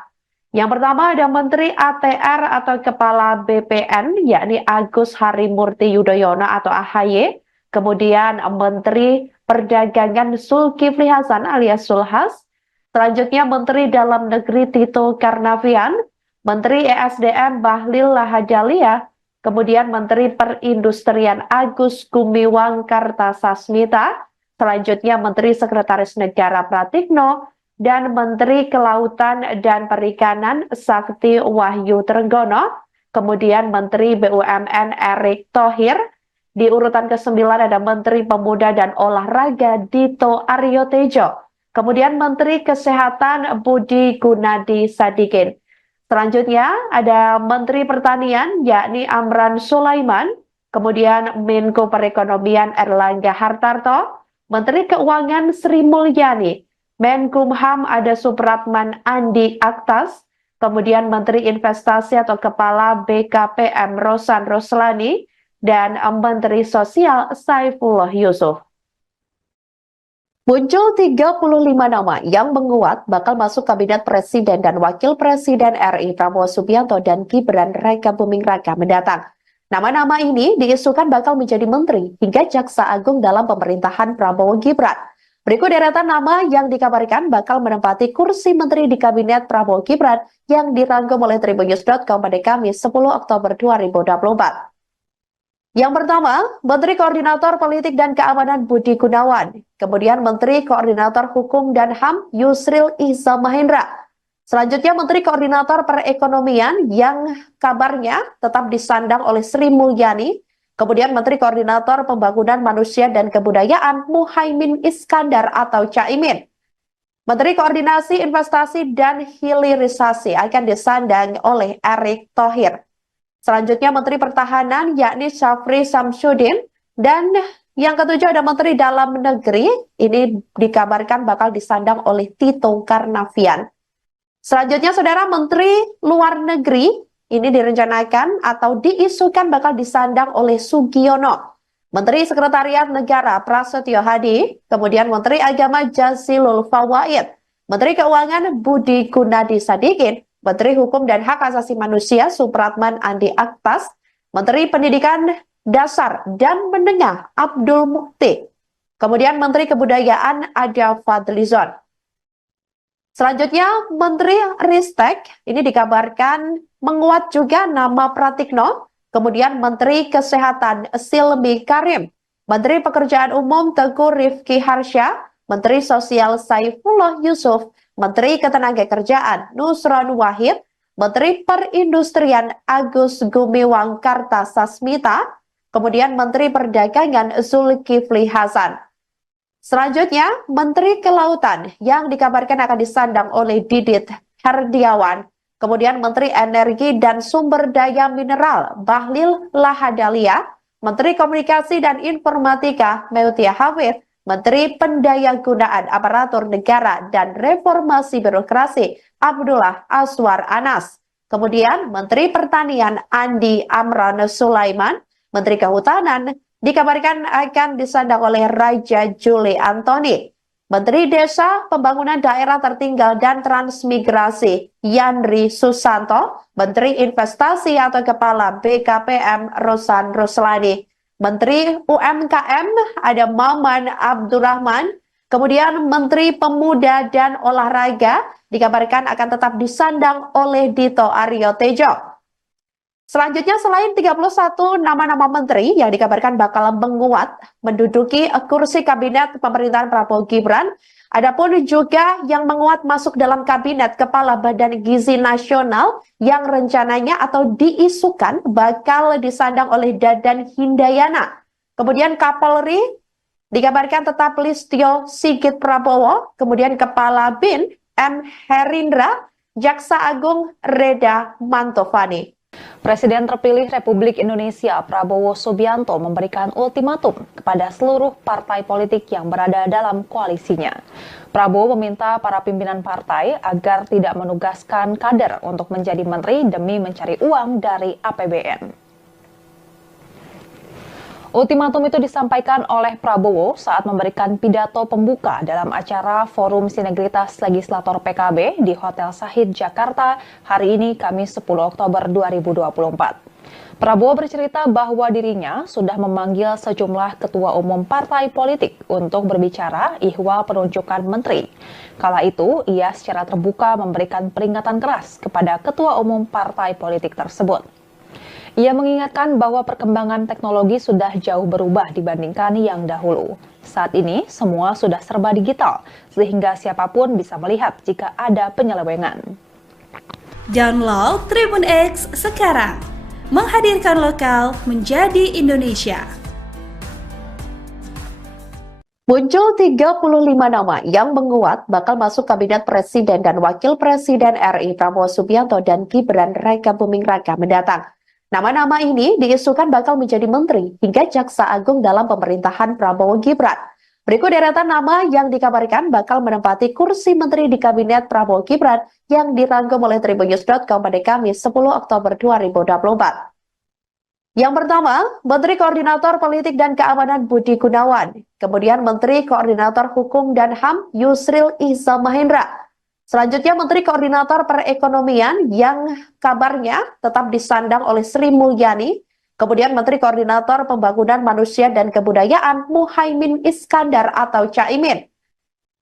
Yang pertama ada Menteri ATR atau Kepala BPN, yakni Agus Harimurti Yudhoyono atau AHY. Kemudian Menteri Perdagangan Zulkifli Hasan alias Zulhas. Selanjutnya Menteri Dalam Negeri Tito Karnavian, Menteri ESDM Bahlil Lahadalia, kemudian Menteri Perindustrian Agus Gumiwang Kartasasmita, selanjutnya Menteri Sekretaris Negara Pratikno, dan Menteri Kelautan dan Perikanan Sakti Wahyu Trenggono, kemudian Menteri BUMN Erick Thohir. Di urutan ke-9 ada Menteri Pemuda dan Olahraga Dito Aryo Tejo, kemudian Menteri Kesehatan Budi Gunadi Sadikin. Selanjutnya ada Menteri Pertanian yakni Amran Sulaiman, kemudian Menko Perekonomian Erlangga Hartarto, Menteri Keuangan Sri Mulyani, Menkumham ada Supratman Andi Aktas, kemudian Menteri Investasi atau Kepala BKPM Rosan Roslani, dan Menteri Sosial Saifullah Yusuf. Muncul 35 nama yang menguat bakal masuk Kabinet Presiden dan Wakil Presiden RI Prabowo Subianto dan Gibran Raka Buming Raka mendatang. Nama-nama ini diisukan bakal menjadi menteri hingga jaksa agung dalam pemerintahan Prabowo Gibran. Berikut deretan nama yang dikabarkan bakal menempati kursi menteri di Kabinet Prabowo Gibran yang dirangkum oleh Tribunnews.com pada Kamis 10 Oktober 2024. Yang pertama, Menteri Koordinator Politik dan Keamanan Budi Gunawan, kemudian Menteri Koordinator Hukum dan HAM Yusril Iza Mahendra. Selanjutnya Menteri Koordinator Perekonomian yang kabarnya tetap disandang oleh Sri Mulyani, kemudian Menteri Koordinator Pembangunan Manusia dan Kebudayaan Muhaimin Iskandar atau Caimin. Menteri Koordinasi Investasi dan Hilirisasi akan disandang oleh Erick Thohir. Selanjutnya Menteri Pertahanan yakni Syafri Samsudin, dan yang ketujuh ada Menteri Dalam Negeri, ini dikabarkan bakal disandang oleh Tito Karnavian. Selanjutnya Saudara, Menteri Luar Negeri ini direncanakan atau diisukan bakal disandang oleh Sugiono. Menteri Sekretariat Negara Prasetyo Hadi, kemudian Menteri Agama Jazilul Fawaid, Menteri Keuangan Budi Gunadi Sadikin, Menteri Hukum dan Hak Asasi Manusia Supratman Andi Aktas, Menteri Pendidikan Dasar dan Menengah Abdul Mukti, kemudian Menteri Kebudayaan Ada Fadlizon. Selanjutnya Menteri Ristek, ini dikabarkan menguat juga nama Pratikno, kemudian Menteri Kesehatan Silmi Karim, Menteri Pekerjaan Umum Teguh Rifki Harsha, Menteri Sosial Saifullah Yusuf, Menteri Ketenagakerjaan Nusron Wahid, Menteri Perindustrian Agus Gumiwang Kartasasmita, kemudian Menteri Perdagangan Zulkifli Hasan. Selanjutnya, Menteri Kelautan yang dikabarkan akan disandang oleh Didit Herdiawan, kemudian Menteri Energi dan Sumber Daya Mineral Bahlil Lahadalia, Menteri Komunikasi dan Informatika Meutia Hafid, Menteri Pendayagunaan Aparatur Negara dan Reformasi Birokrasi Abdullah Aswar Anas. Kemudian Menteri Pertanian Andi Amran Sulaiman, Menteri Kehutanan dikabarkan akan disandang oleh Raja Juli Antoni. Menteri Desa, Pembangunan Daerah Tertinggal dan Transmigrasi Yandri Susanto, Menteri Investasi atau Kepala BKPM Rosan Ruslani. Menteri UMKM ada Maman Abdurrahman, kemudian Menteri Pemuda dan Olahraga dikabarkan akan tetap disandang oleh Dito Aryo Tejo. Selanjutnya selain 31 nama-nama menteri yang dikabarkan bakal menguat menduduki kursi kabinet pemerintahan Prabowo Gibran, adapun juga yang menguat masuk dalam kabinet Kepala Badan Gizi Nasional yang rencananya atau diisukan bakal disandang oleh Dadan Hindayana. Kemudian Kapolri dikabarkan tetap Listio Sigit Prabowo, kemudian Kepala BIN M. Herindra, Jaksa Agung Reda Mantovani. Presiden terpilih Republik Indonesia Prabowo Subianto memberikan ultimatum kepada seluruh partai politik yang berada dalam koalisinya. Prabowo meminta para pimpinan partai agar tidak menugaskan kader untuk menjadi menteri demi mencari uang dari APBN. Ultimatum itu disampaikan oleh Prabowo saat memberikan pidato pembuka dalam acara Forum Sinergitas Legislator PKB di Hotel Sahid Jakarta hari ini Kamis 10 Oktober 2024. Prabowo bercerita bahwa dirinya sudah memanggil sejumlah ketua umum partai politik untuk berbicara ihwal penunjukan menteri. Kala itu, ia secara terbuka memberikan peringatan keras kepada ketua umum partai politik tersebut. Ia mengingatkan bahwa perkembangan teknologi sudah jauh berubah dibandingkan yang dahulu. Saat ini, semua sudah serba digital, sehingga siapapun bisa melihat jika ada penyelewengan. Download Tribun X sekarang, menghadirkan lokal menjadi Indonesia. Muncul 35 nama yang menguat bakal masuk Kabinet Presiden dan Wakil Presiden RI Prabowo Subianto dan Gibran Raka Buming Raka mendatang. Nama-nama ini diisukan bakal menjadi menteri hingga jaksa agung dalam pemerintahan Prabowo Gibran. Berikut deretan nama yang dikabarkan bakal menempati kursi menteri di Kabinet Prabowo Gibran yang dirangkum oleh Tribunnews.com pada Kamis 10 Oktober 2024. Yang pertama, Menteri Koordinator Politik dan Keamanan Budi Gunawan. Kemudian Menteri Koordinator Hukum dan HAM Yusril Iza Mahendra. Selanjutnya Menteri Koordinator Perekonomian yang kabarnya tetap disandang oleh Sri Mulyani. Kemudian Menteri Koordinator Pembangunan Manusia dan Kebudayaan Muhaimin Iskandar atau Caimin.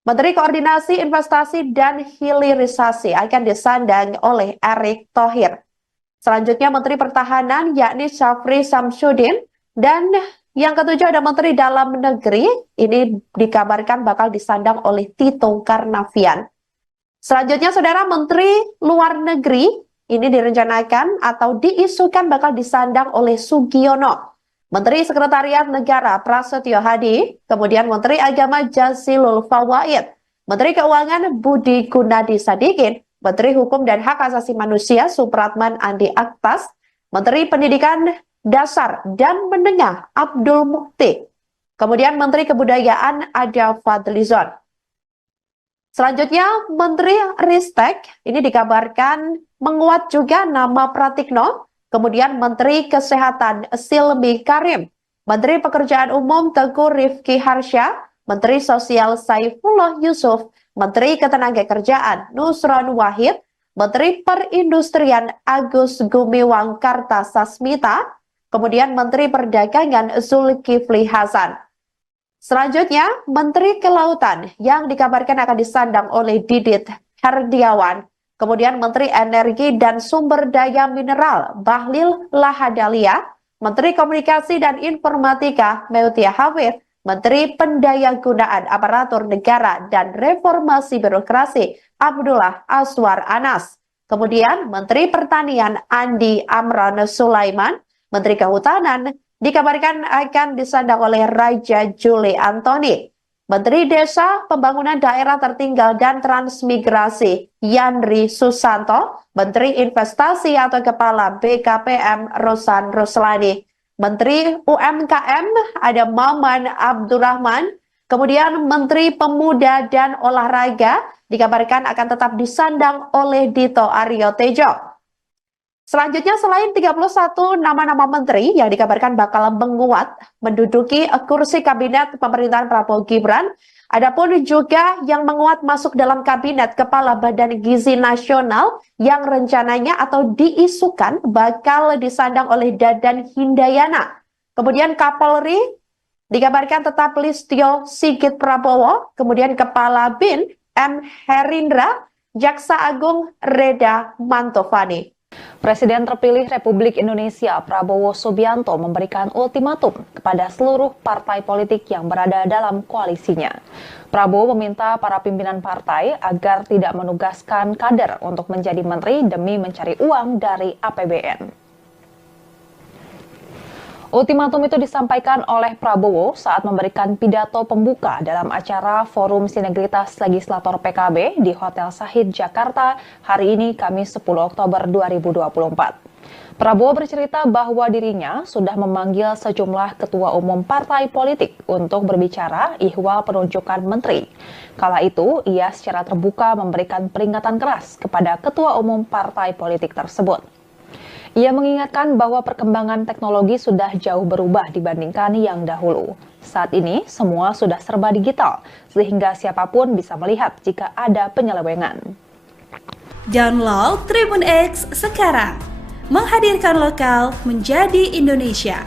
Menteri Koordinasi Investasi dan Hilirisasi akan disandang oleh Erick Thohir. Selanjutnya Menteri Pertahanan yakni Syafri Samsudin, dan yang ketujuh ada Menteri Dalam Negeri, ini dikabarkan bakal disandang oleh Tito Karnavian. Selanjutnya Saudara, Menteri Luar Negeri ini direncanakan atau diisukan bakal disandang oleh Sugiono. Menteri Sekretariat Negara Prasetyo Hadi, kemudian Menteri Agama Jazilul Fawaid, Menteri Keuangan Budi Gunadi Sadikin, Menteri Hukum dan Hak Asasi Manusia Supratman Andi Aktas, Menteri Pendidikan Dasar dan Menengah Abdul Mukti, kemudian Menteri Kebudayaan Ada Fadlizon. Selanjutnya Menteri Ristek ini dikabarkan menguat juga nama Pratikno, kemudian Menteri Kesehatan Silmi Karim, Menteri Pekerjaan Umum Teguh Rifki Harsha, Menteri Sosial Saifullah Yusuf, Menteri Ketenagakerjaan Nusron Wahid, Menteri Perindustrian Agus Gumiwang Kartasasmita, kemudian Menteri Perdagangan Zulkifli Hasan. Selanjutnya, Menteri Kelautan yang dikabarkan akan disandang oleh Didit Herdiawan, kemudian Menteri Energi dan Sumber Daya Mineral Bahlil Lahadalia, Menteri Komunikasi dan Informatika Meutia Hafid, Menteri Pendayagunaan Aparatur Negara dan Reformasi Birokrasi Abdullah Aswar Anas, kemudian Menteri Pertanian Andi Amran Sulaiman, Menteri Kehutanan dikabarkan akan disandang oleh Raja Juli Antoni, Menteri Desa, Pembangunan Daerah Tertinggal dan Transmigrasi Yandri Susanto, Menteri Investasi atau Kepala BKPM Rosan Roslani, Menteri UMKM ada Maman Abdurrahman, kemudian Menteri Pemuda dan Olahraga dikabarkan akan tetap disandang oleh Dito Aryo Tejo. Selanjutnya selain 31 nama-nama menteri yang dikabarkan bakal menguat menduduki kursi kabinet pemerintahan Prabowo Gibran, adapun juga yang menguat masuk dalam kabinet Kepala Badan Gizi Nasional yang rencananya atau diisukan bakal disandang oleh Dadan Hindayana. Kemudian Kapolri dikabarkan tetap Listio Sigit Prabowo, kemudian Kepala BIN M. Herindra, Jaksa Agung Reda Mantovani. Presiden terpilih Republik Indonesia Prabowo Subianto memberikan ultimatum kepada seluruh partai politik yang berada dalam koalisinya. Prabowo meminta para pimpinan partai agar tidak menugaskan kader untuk menjadi menteri demi mencari uang dari APBN. Ultimatum itu disampaikan oleh Prabowo saat memberikan pidato pembuka dalam acara Forum Sinergitas Legislator PKB di Hotel Sahid Jakarta hari ini Kamis 10 Oktober 2024. Prabowo bercerita bahwa dirinya sudah memanggil sejumlah ketua umum partai politik untuk berbicara ihwal penunjukan menteri. Kala itu, ia secara terbuka memberikan peringatan keras kepada ketua umum partai politik tersebut. Ia mengingatkan bahwa perkembangan teknologi sudah jauh berubah dibandingkan yang dahulu. Saat ini, semua sudah serba digital, sehingga siapapun bisa melihat jika ada penyelewengan. Download Tribun X sekarang, menghadirkan lokal menjadi Indonesia.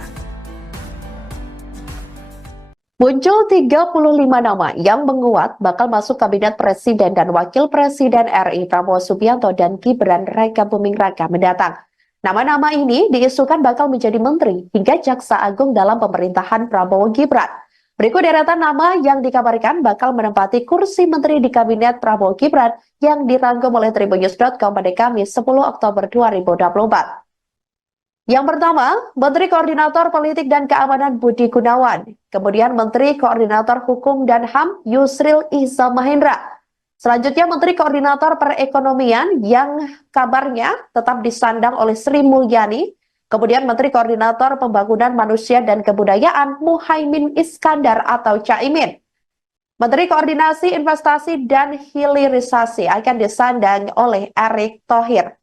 Muncul 35 nama yang menguat bakal masuk kabinet Presiden dan Wakil Presiden RI Prabowo Subianto dan Gibran Rakabuming Raka mendatang. Nama-nama ini diisukan bakal menjadi menteri hingga jaksa agung dalam pemerintahan Prabowo Gibran. Berikut deretan nama yang dikabarkan bakal menempati kursi menteri di kabinet Prabowo Gibran yang dirangkum oleh tribunnews.com pada Kamis 10 Oktober 2024. Yang pertama, Menteri Koordinator Politik dan Keamanan Budi Gunawan, kemudian Menteri Koordinator Hukum dan HAM Yusril Iza Mahendra. Selanjutnya Menteri Koordinator Perekonomian yang kabarnya tetap disandang oleh Sri Mulyani, kemudian Menteri Koordinator Pembangunan Manusia dan Kebudayaan Muhaimin Iskandar atau Caimin. Menteri Koordinasi Investasi dan Hilirisasi akan disandang oleh Erick Thohir.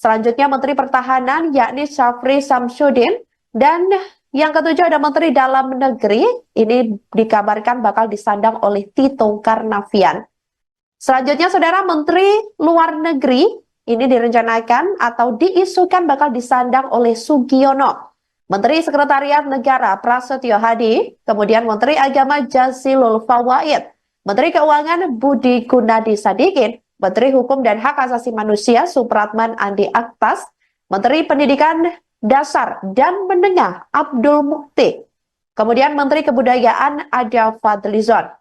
Selanjutnya Menteri Pertahanan yakni Syafri Samsudin, Dan yang ketujuh ada Menteri Dalam Negeri, ini dikabarkan bakal disandang oleh Tito Karnavian. Selanjutnya, Saudara, Menteri Luar Negeri ini direncanakan atau diisukan bakal disandang oleh Sugiono. Menteri Sekretariat Negara Prasetyo Hadi, kemudian Menteri Agama Jazilul Fawaid, Menteri Keuangan Budi Gunadi Sadikin, Menteri Hukum dan Hak Asasi Manusia Supratman Andi Aktas, Menteri Pendidikan Dasar dan Menengah Abdul Mukti, kemudian Menteri Kebudayaan Ada Fadlizon.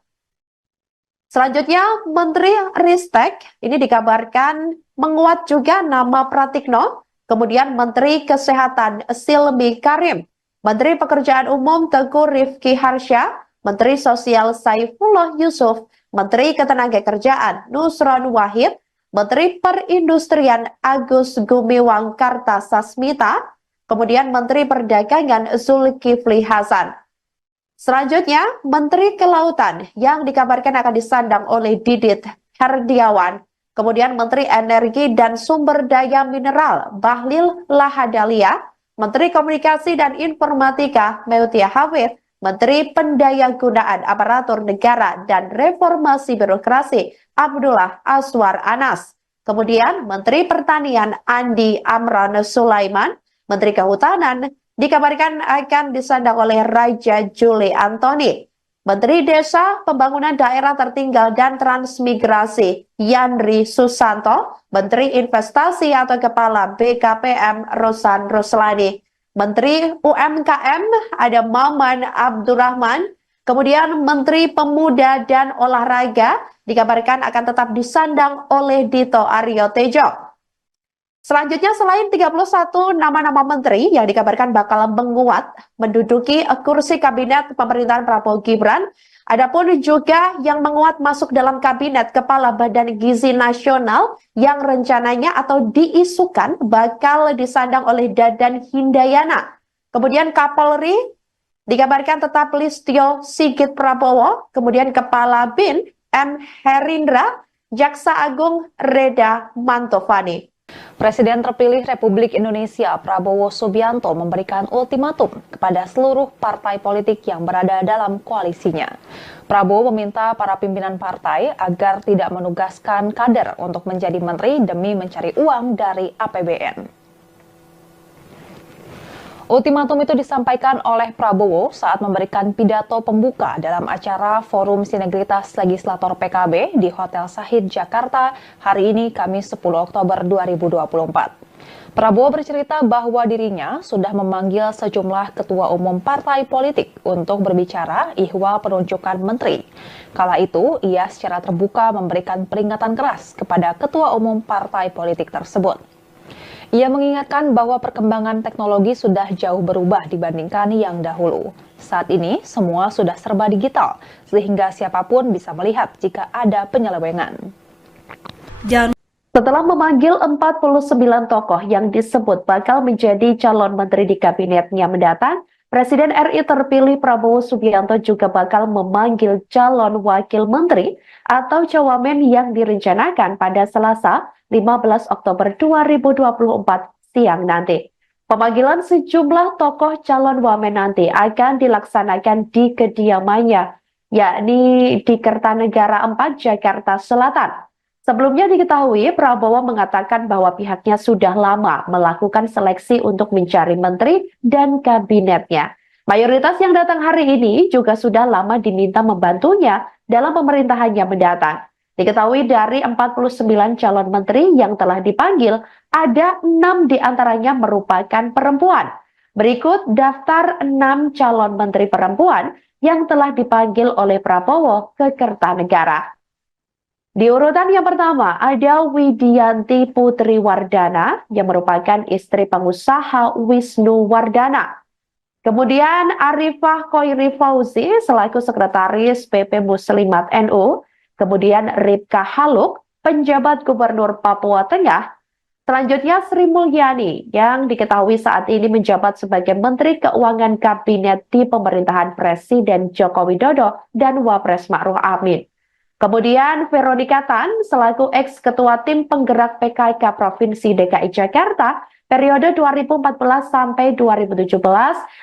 Selanjutnya, Menteri Ristek ini dikabarkan menguat juga nama Pratikno, kemudian Menteri Kesehatan Silmi Karim, Menteri Pekerjaan Umum Teguh Rifki Harsha, Menteri Sosial Saifullah Yusuf, Menteri Ketenagakerjaan Nusron Wahid, Menteri Perindustrian Agus Gumiwang Kartasasmita, kemudian Menteri Perdagangan Zulkifli Hasan. Selanjutnya, Menteri Kelautan yang dikabarkan akan disandang oleh Didit Herdiawan, kemudian Menteri Energi dan Sumber Daya Mineral Bahlil Lahadalia, Menteri Komunikasi dan Informatika Meutia Hafid, Menteri Pendayagunaan Aparatur Negara dan Reformasi Birokrasi Abdullah Aswar Anas, kemudian Menteri Pertanian Andi Amran Sulaiman, Menteri Kehutanan dikabarkan akan disandang oleh Raja Juli Antoni, Menteri Desa, Pembangunan Daerah Tertinggal dan Transmigrasi Yandri Susanto, Menteri Investasi atau Kepala BKPM Rosan Roslani, Menteri UMKM ada Maman Abdurrahman, kemudian Menteri Pemuda dan Olahraga dikabarkan akan tetap disandang oleh Dito Aryo Tejo. Selanjutnya, selain 31 nama-nama menteri yang dikabarkan bakal menguat menduduki kursi kabinet pemerintahan Prabowo Gibran, adapun juga yang menguat masuk dalam kabinet Kepala Badan Gizi Nasional yang rencananya atau diisukan bakal disandang oleh Dadan Hindayana. Kemudian Kapolri dikabarkan tetap Listio Sigit Prabowo, kemudian Kepala BIN M. Herindra, Jaksa Agung Reda Mantovani. Presiden terpilih Republik Indonesia Prabowo Subianto memberikan ultimatum kepada seluruh partai politik yang berada dalam koalisinya. Prabowo meminta para pimpinan partai agar tidak menugaskan kader untuk menjadi menteri demi mencari uang dari APBN. Ultimatum itu disampaikan oleh Prabowo saat memberikan pidato pembuka dalam acara Forum Sinergitas Legislator PKB di Hotel Sahid Jakarta hari ini Kamis 10 Oktober 2024. Prabowo bercerita bahwa dirinya sudah memanggil sejumlah ketua umum partai politik untuk berbicara ihwal penunjukan menteri. Kala itu, ia secara terbuka memberikan peringatan keras kepada ketua umum partai politik tersebut. Ia mengingatkan bahwa perkembangan teknologi sudah jauh berubah dibandingkan yang dahulu. Saat ini, semua sudah serba digital, sehingga siapapun bisa melihat jika ada penyelewengan. Setelah memanggil 49 tokoh yang disebut bakal menjadi calon menteri di kabinetnya mendatang, Presiden RI terpilih Prabowo Subianto juga bakal memanggil calon wakil menteri atau cawamen yang direncanakan pada Selasa 15 Oktober 2024 siang nanti. Pemanggilan sejumlah tokoh calon wamen nanti akan dilaksanakan di kediamannya, yakni di Kertanegara 4, Jakarta Selatan. Sebelumnya diketahui Prabowo mengatakan bahwa pihaknya sudah lama melakukan seleksi untuk mencari menteri dan kabinetnya. Mayoritas yang datang hari ini juga sudah lama diminta membantunya dalam pemerintahannya mendatang. Diketahui dari 49 calon menteri yang telah dipanggil, ada 6 diantaranya merupakan perempuan. Berikut daftar 6 calon menteri perempuan yang telah dipanggil oleh Prabowo ke Kertanegara. Di urutan yang pertama ada Widianti Putri Wardana yang merupakan istri pengusaha Wisnu Wardana. Kemudian Arifah Khoiri Fauzi selaku sekretaris PP Muslimat NU. Kemudian Ripka Haluk, penjabat Gubernur Papua Tengah. Selanjutnya Sri Mulyani yang diketahui saat ini menjabat sebagai Menteri Keuangan Kabinet di pemerintahan Presiden Joko Widodo dan Wapres Ma'ruf Amin. Kemudian Veronica Tan selaku ex-ketua tim penggerak PKK Provinsi DKI Jakarta, periode 2014 sampai 2017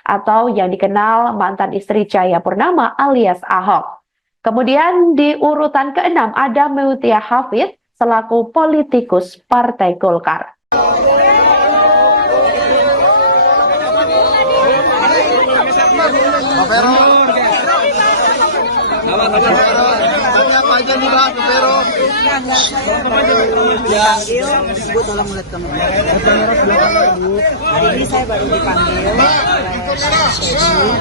atau yang dikenal mantan istri Cahayapurnama alias Ahok. Kemudian di urutan ke-6 ada Mutia Hafid selaku politikus Partai Golkar. Pak Vero. Apa aja nih Pak Vero? Dipanggil, Bu tolong lihat kamera. Hari ini saya baru dipanggil oleh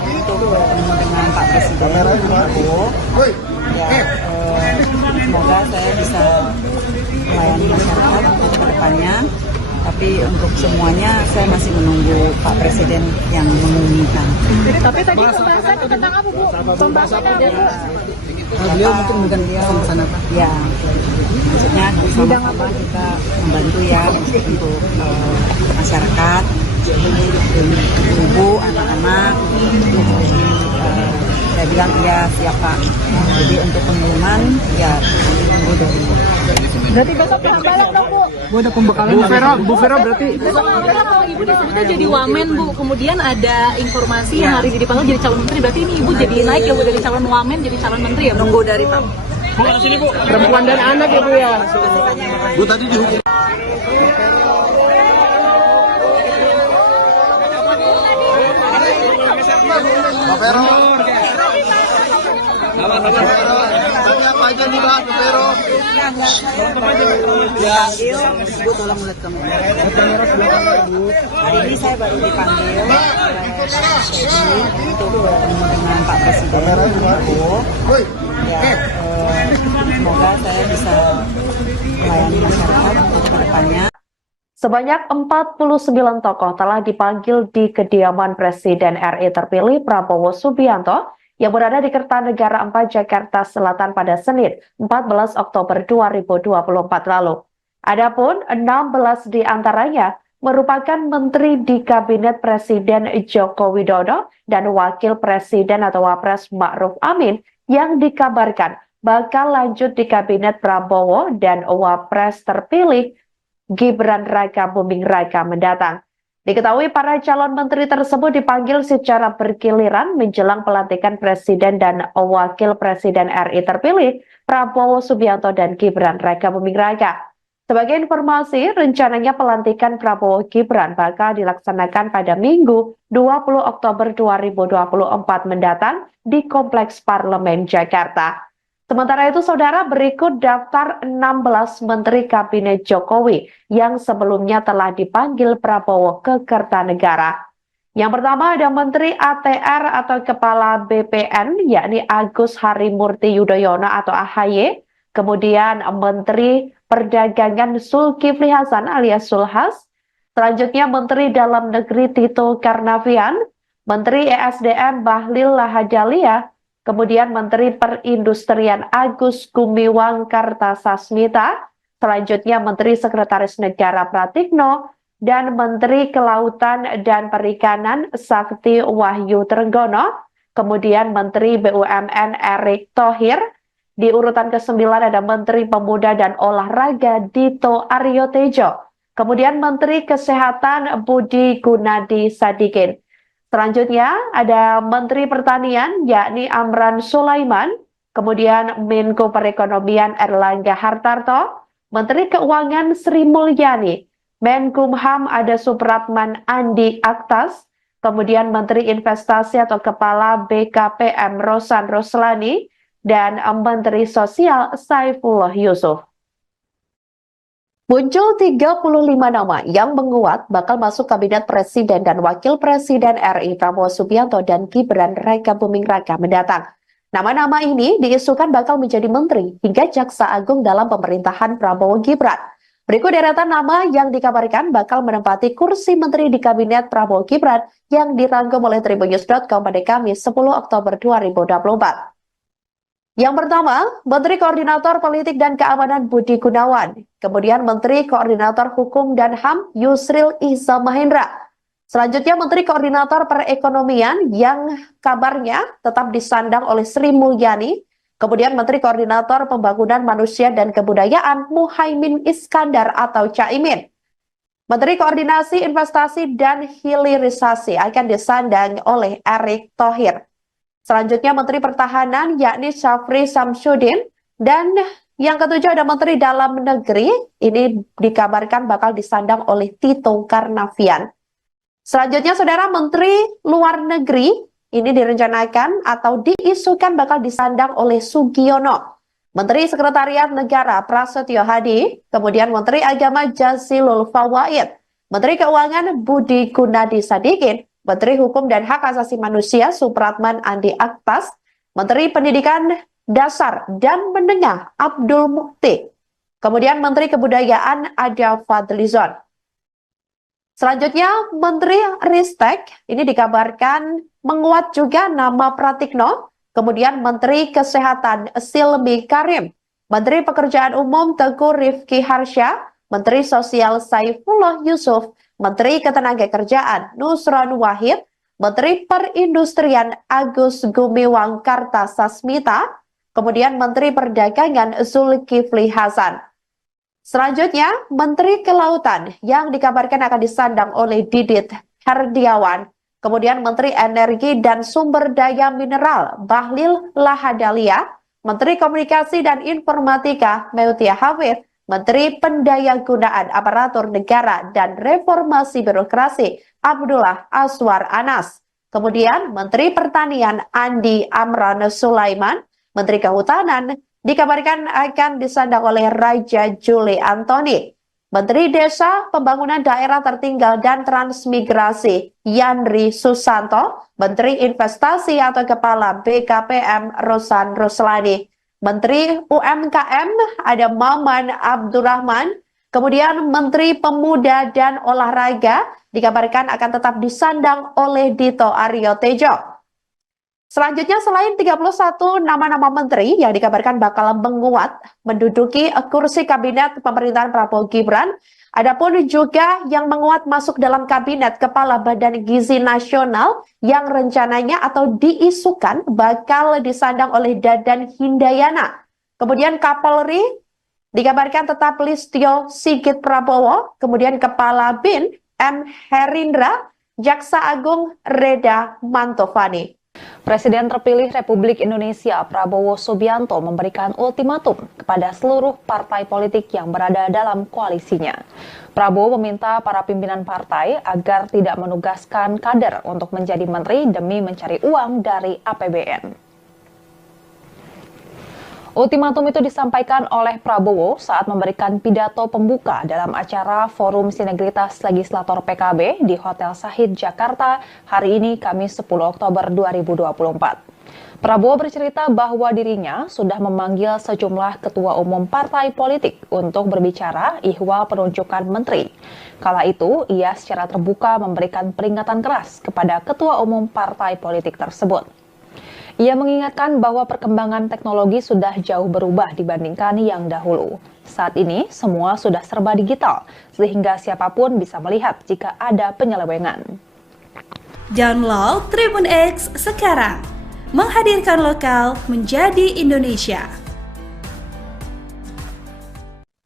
untuk bertemu dengan Pak Presiden Prabowo. Ya, semoga saya bisa melayani masyarakat untuk kedepannya. Tapi untuk semuanya saya masih menunggu Pak Presiden yang mengumumkan. Tapi tadi pembahasan tentang apa, Bu? Pembahasannya apa, Bu? Beliau mungkin beliau melaksanakan. Ya, maksudnya sama-sama kita membantu ya untuk masyarakat, ibu, anak-anak. Saya bilang iya siap Pak. Jadi untuk pengumuman ya tunggu dari. Berarti besok penambalan dong, Bu? Gua ada pembekalan. Bu Vero berarti. Besok kalau Ibu disebutnya jadi wamen, Bu. Kemudian ada informasi yang hari ini dipanggil jadi calon menteri. Berarti ini Ibu jadi naik ya, Bu, dari calon wamen jadi calon menteri ya, Bu? Nunggu dari Pak. Bu, sini Bu. Perempuan dan anak ya Bu ya. Bu tadi dihukum. Pak Vero. Apa aja nih Pak Vero? Dipanggil, Bu tolong lihat kamera. Hari ini saya baru dipanggil oleh untuk bertemu dengan Pak Presiden Prabowo. Ya, semoga saya bisa melayani masyarakat untuk kedepannya. Sebanyak 49 tokoh telah dipanggil di kediaman Presiden RI terpilih Prabowo Subianto yang berada di Kertanegara 4 Jakarta Selatan pada Senin 14 Oktober 2024 lalu. Adapun 16 di antaranya merupakan menteri di Kabinet Presiden Joko Widodo dan Wakil Presiden atau Wapres Ma'ruf Amin yang dikabarkan bakal lanjut di Kabinet Prabowo dan Wapres terpilih Gibran Raka Buming Raka mendatang. Diketahui para calon menteri tersebut dipanggil secara bergiliran menjelang pelantikan Presiden dan Wakil Presiden RI terpilih Prabowo Subianto dan Gibran Raka Buming Raka. Sebagai informasi, rencananya pelantikan Prabowo Gibran bakal dilaksanakan pada Minggu 20 Oktober 2024 mendatang di Kompleks Parlemen Jakarta. Sementara itu, saudara, berikut daftar 16 Menteri Kabinet Jokowi yang sebelumnya telah dipanggil Prabowo ke Kertanegara. Yang pertama ada Menteri ATR atau Kepala BPN, yakni Agus Harimurti Yudhoyono atau AHY. Kemudian Menteri Perdagangan Zulkifli Hasan alias Zulhas. Selanjutnya Menteri Dalam Negeri Tito Karnavian, Menteri ESDM Bahlil Lahadalia, kemudian Menteri Perindustrian Agus Gumiwang Kartasasmita, selanjutnya Menteri Sekretaris Negara Pratikno, dan Menteri Kelautan dan Perikanan Sakti Wahyu Trenggono, kemudian Menteri BUMN Erick Thohir. Di urutan ke-9 ada Menteri Pemuda dan Olahraga Dito Aryo Tejo, kemudian Menteri Kesehatan Budi Gunadi Sadikin. Selanjutnya ada Menteri Pertanian yakni Amran Sulaiman, kemudian Menko Perekonomian Erlangga Hartarto, Menteri Keuangan Sri Mulyani, Menkumham ada Supratman Andi Aktas, kemudian Menteri Investasi atau Kepala BKPM Rosan Roslani, dan Menteri Sosial Saifullah Yusuf. Muncul 35 nama yang menguat bakal masuk Kabinet Presiden dan Wakil Presiden RI Prabowo Subianto dan Gibran Raka Buming Raka mendatang. Nama-nama ini diisukan bakal menjadi menteri hingga jaksa agung dalam pemerintahan Prabowo Gibran. Berikut deretan nama yang dikabarkan bakal menempati kursi menteri di Kabinet Prabowo Gibran yang dirangkum oleh Tribunnews.com pada Kamis 10 Oktober 2024. Yang pertama, Menteri Koordinator Politik dan Keamanan Budi Gunawan. Kemudian Menteri Koordinator Hukum dan HAM Yusril Iza Mahendra. Selanjutnya Menteri Koordinator Perekonomian yang kabarnya tetap disandang oleh Sri Mulyani. Kemudian Menteri Koordinator Pembangunan Manusia dan Kebudayaan Muhaimin Iskandar atau Caimin. Menteri Koordinasi Investasi dan Hilirisasi akan disandang oleh Erick Thohir. Selanjutnya Menteri Pertahanan yakni Syafri Samsudin, dan yang ketujuh ada Menteri Dalam Negeri, ini dikabarkan bakal disandang oleh Tito Karnavian. Selanjutnya Saudara, Menteri Luar Negeri ini direncanakan atau diisukan bakal disandang oleh Sugiono. Menteri Sekretariat Negara Prasetyo Hadi, kemudian Menteri Agama Jazilul Fawaid, Menteri Keuangan Budi Gunadi Sadikin, Menteri Hukum dan Hak Asasi Manusia Supratman Andi Aktas, Menteri Pendidikan Dasar dan Menengah Abdul Mukti, kemudian Menteri Kebudayaan Ada Fadlizon. Selanjutnya Menteri Ristek ini dikabarkan menguat juga nama Pratikno, kemudian Menteri Kesehatan Silmi Karim, Menteri Pekerjaan Umum Teguh Rifki Harsha, Menteri Sosial Saifullah Yusuf, Menteri Ketenagakerjaan Nusron Wahid, Menteri Perindustrian Agus Gumiwang Kartasasmita, kemudian Menteri Perdagangan Zulkifli Hasan. Selanjutnya, Menteri Kelautan yang dikabarkan akan disandang oleh Didit Herdiawan, kemudian Menteri Energi dan Sumber Daya Mineral Bahlil Lahadalia, Menteri Komunikasi dan Informatika Meutia Hafid, Menteri Pendayagunaan Aparatur Negara dan Reformasi Birokrasi Abdullah Aswar Anas, kemudian Menteri Pertanian Andi Amran Sulaiman, Menteri Kehutanan dikabarkan akan disandang oleh Raja Juli Antoni, Menteri Desa, Pembangunan Daerah Tertinggal dan Transmigrasi Yandri Susanto, Menteri Investasi atau Kepala BKPM Rosan Ruslani, Menteri UMKM ada Maman Abdurrahman, kemudian Menteri Pemuda dan Olahraga dikabarkan akan tetap disandang oleh Dito Aryo Tejo. Selanjutnya, selain 31 nama-nama menteri yang dikabarkan bakal menguat menduduki kursi kabinet pemerintahan Prabowo Gibran, adapun juga yang menguat masuk dalam kabinet Kepala Badan Gizi Nasional yang rencananya atau diisukan bakal disandang oleh Dadan Hindayana. Kemudian Kapolri dikabarkan tetap Listio Sigit Prabowo, kemudian Kepala BIN M. Herindra, Jaksa Agung Reda Mantovani. Presiden terpilih Republik Indonesia Prabowo Subianto memberikan ultimatum kepada seluruh partai politik yang berada dalam koalisinya. Prabowo meminta para pimpinan partai agar tidak menugaskan kader untuk menjadi menteri demi mencari uang dari APBN. Ultimatum itu disampaikan oleh Prabowo saat memberikan pidato pembuka dalam acara Forum Sinergitas Legislator PKB di Hotel Sahid Jakarta hari ini Kamis 10 Oktober 2024. Prabowo bercerita bahwa dirinya sudah memanggil sejumlah ketua umum partai politik untuk berbicara ihwal penunjukan menteri. Kala itu, ia secara terbuka memberikan peringatan keras kepada ketua umum partai politik tersebut. Ia mengingatkan bahwa perkembangan teknologi sudah jauh berubah dibandingkan yang dahulu. Saat ini, semua sudah serba digital, sehingga siapapun bisa melihat jika ada penyelewengan. Download Tribun X sekarang, menghadirkan lokal menjadi Indonesia.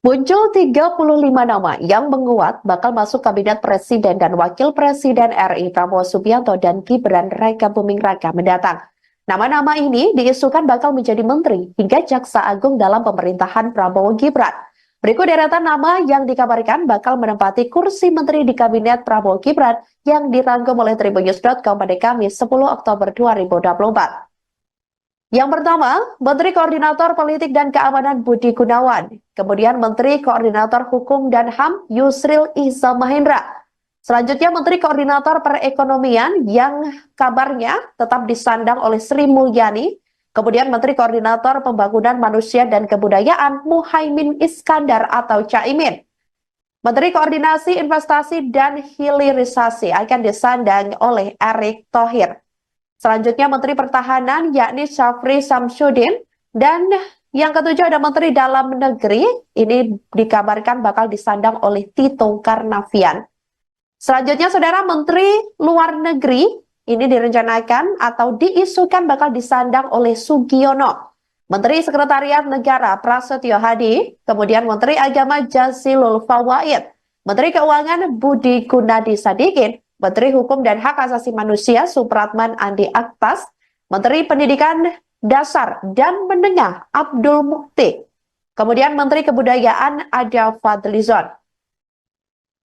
Muncul 35 nama yang menguat bakal masuk kabinet Presiden dan Wakil Presiden RI Prabowo Subianto dan Gibran Rakabuming Raka mendatang. Nama-nama ini diisukan bakal menjadi menteri hingga jaksa agung dalam pemerintahan Prabowo Gibran. Berikut deretan nama yang dikabarkan bakal menempati kursi menteri di kabinet Prabowo Gibran yang dirangkum oleh tribunnews.com pada Kamis 10 Oktober 2024. Yang pertama, Menteri Koordinator Politik dan Keamanan Budi Gunawan, kemudian Menteri Koordinator Hukum dan HAM Yusril Iza Mahendra. Selanjutnya Menteri Koordinator Perekonomian yang kabarnya tetap disandang oleh Sri Mulyani, kemudian Menteri Koordinator Pembangunan Manusia dan Kebudayaan Muhaimin Iskandar atau Caimin. Menteri Koordinasi Investasi dan Hilirisasi akan disandang oleh Erick Thohir. Selanjutnya Menteri Pertahanan yakni Syafri Samsudin, dan yang ketujuh ada Menteri Dalam Negeri, ini dikabarkan bakal disandang oleh Tito Karnavian. Selanjutnya, Saudara, Menteri Luar Negeri ini direncanakan atau diisukan bakal disandang oleh Sugiono. Menteri Sekretariat Negara Prasetyo Hadi, kemudian Menteri Agama Jazilul Fawaid, Menteri Keuangan Budi Gunadi Sadikin, Menteri Hukum dan Hak Asasi Manusia Supratman Andi Aktas, Menteri Pendidikan Dasar dan Menengah Abdul Mukti, kemudian Menteri Kebudayaan Ada Fadlizon.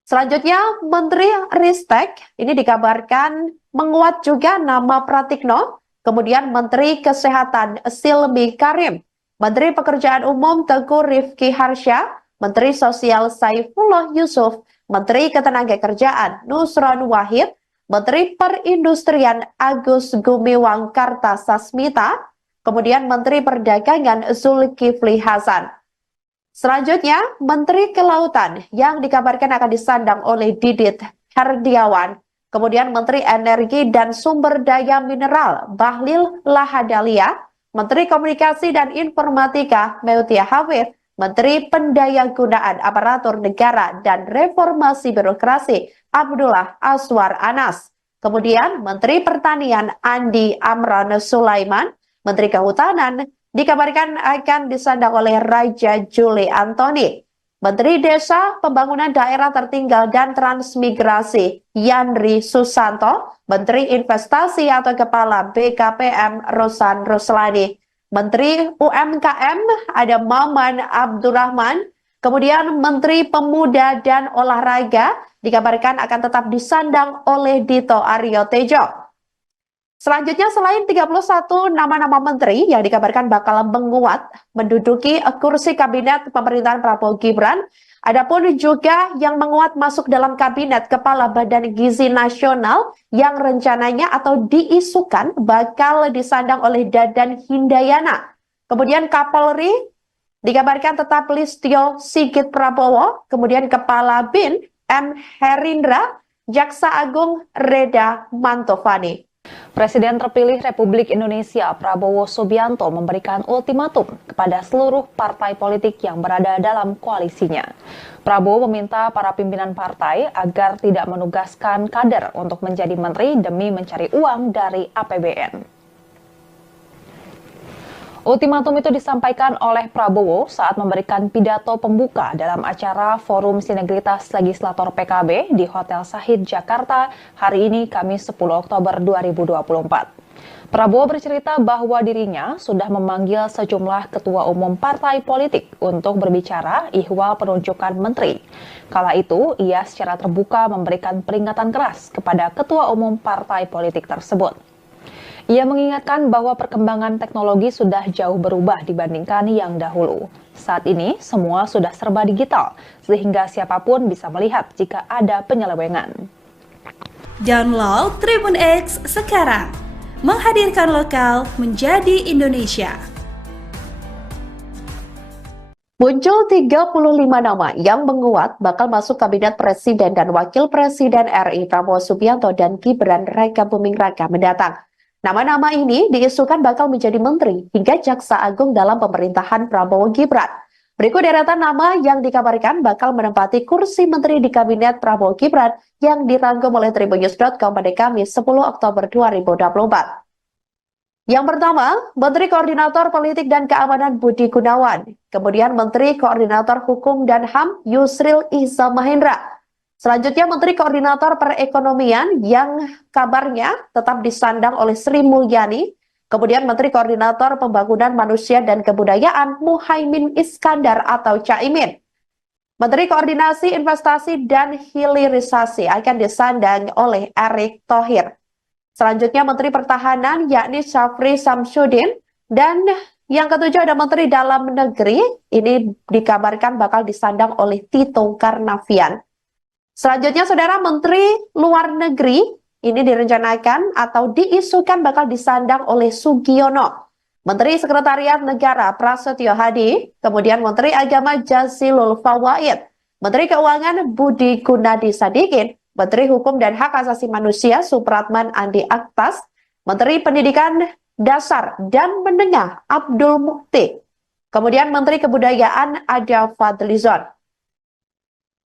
Selanjutnya, Menteri Ristek ini dikabarkan menguat juga nama Pratikno, kemudian Menteri Kesehatan Silmi Karim, Menteri Pekerjaan Umum Teguh Rifki Harsha, Menteri Sosial Saifullah Yusuf, Menteri Ketenagakerjaan Nusron Wahid, Menteri Perindustrian Agus Gumiwang Kartasasmita, kemudian Menteri Perdagangan Zulkifli Hasan. Selanjutnya, Menteri Kelautan yang dikabarkan akan disandang oleh Didit Herdiawan, kemudian Menteri Energi dan Sumber Daya Mineral Bahlil Lahadalia, Menteri Komunikasi dan Informatika Meutia Hafid, Menteri Pendayagunaan Aparatur Negara dan Reformasi Birokrasi Abdullah Aswar Anas, kemudian Menteri Pertanian Andi Amran Sulaiman, Menteri Kehutanan dikabarkan akan disandang oleh Raja Juli Antoni, Menteri Desa, Pembangunan Daerah Tertinggal dan Transmigrasi Yandri Susanto, Menteri Investasi atau Kepala BKPM Rosan Ruslani, Menteri UMKM ada Maman Abdurrahman, kemudian Menteri Pemuda dan Olahraga dikabarkan akan tetap disandang oleh Dito Aryo Tejo. Selanjutnya, selain 31 nama-nama menteri yang dikabarkan bakal menguat menduduki kursi kabinet pemerintahan Prabowo Gibran, adapun juga yang menguat masuk dalam kabinet Kepala Badan Gizi Nasional yang rencananya atau diisukan bakal disandang oleh Dadan Hindayana. Kemudian Kapolri dikabarkan tetap Listio Sigit Prabowo, kemudian Kepala BIN M. Herindra, Jaksa Agung Reda Mantovani. Presiden terpilih Republik Indonesia Prabowo Subianto memberikan ultimatum kepada seluruh partai politik yang berada dalam koalisinya. Prabowo meminta para pimpinan partai agar tidak menugaskan kader untuk menjadi menteri demi mencari uang dari APBN. Ultimatum itu disampaikan oleh Prabowo saat memberikan pidato pembuka dalam acara Forum Sinergitas Legislator PKB di Hotel Sahid Jakarta hari ini Kamis 10 Oktober 2024. Prabowo bercerita bahwa dirinya sudah memanggil sejumlah ketua umum partai politik untuk berbicara ihwal penunjukan menteri. Kala itu, ia secara terbuka memberikan peringatan keras kepada ketua umum partai politik tersebut. Ia mengingatkan bahwa perkembangan teknologi sudah jauh berubah dibandingkan yang dahulu. Saat ini, semua sudah serba digital, sehingga siapapun bisa melihat jika ada penyelewengan. Download Tribun X sekarang, menghadirkan lokal menjadi Indonesia. Muncul 35 nama yang menguat bakal masuk kabinet Presiden dan Wakil Presiden RI Prabowo Subianto dan Gibran Rakabuming Raka mendatang. Nama-nama ini diisukan bakal menjadi menteri hingga jaksa agung dalam pemerintahan Prabowo Gibran. Berikut deretan nama yang dikabarkan bakal menempati kursi menteri di kabinet Prabowo Gibran yang dirangkum oleh tribunnews.com pada Kamis 10 Oktober 2024. Yang pertama, Menteri Koordinator Politik dan Keamanan Budi Gunawan, kemudian Menteri Koordinator Hukum dan HAM Yusril Iza Mahendra. Selanjutnya Menteri Koordinator Perekonomian yang kabarnya tetap disandang oleh Sri Mulyani, kemudian Menteri Koordinator Pembangunan Manusia dan Kebudayaan Muhaimin Iskandar atau Caimin. Menteri Koordinasi Investasi dan Hilirisasi akan disandang oleh Erick Thohir. Selanjutnya Menteri Pertahanan yakni Syafri Samsudin, dan yang ketujuh ada Menteri Dalam Negeri, ini dikabarkan bakal disandang oleh Tito Karnavian. Selanjutnya, Saudara, Menteri Luar Negeri ini direncanakan atau diisukan bakal disandang oleh Sugiono. Menteri Sekretariat Negara Prasetyo Hadi, kemudian Menteri Agama Jazilul Fawaid, Menteri Keuangan Budi Gunadi Sadikin, Menteri Hukum dan Hak Asasi Manusia Supratman Andi Aktas, Menteri Pendidikan Dasar dan Menengah Abdul Mukti, kemudian Menteri Kebudayaan Ada Fadlizon.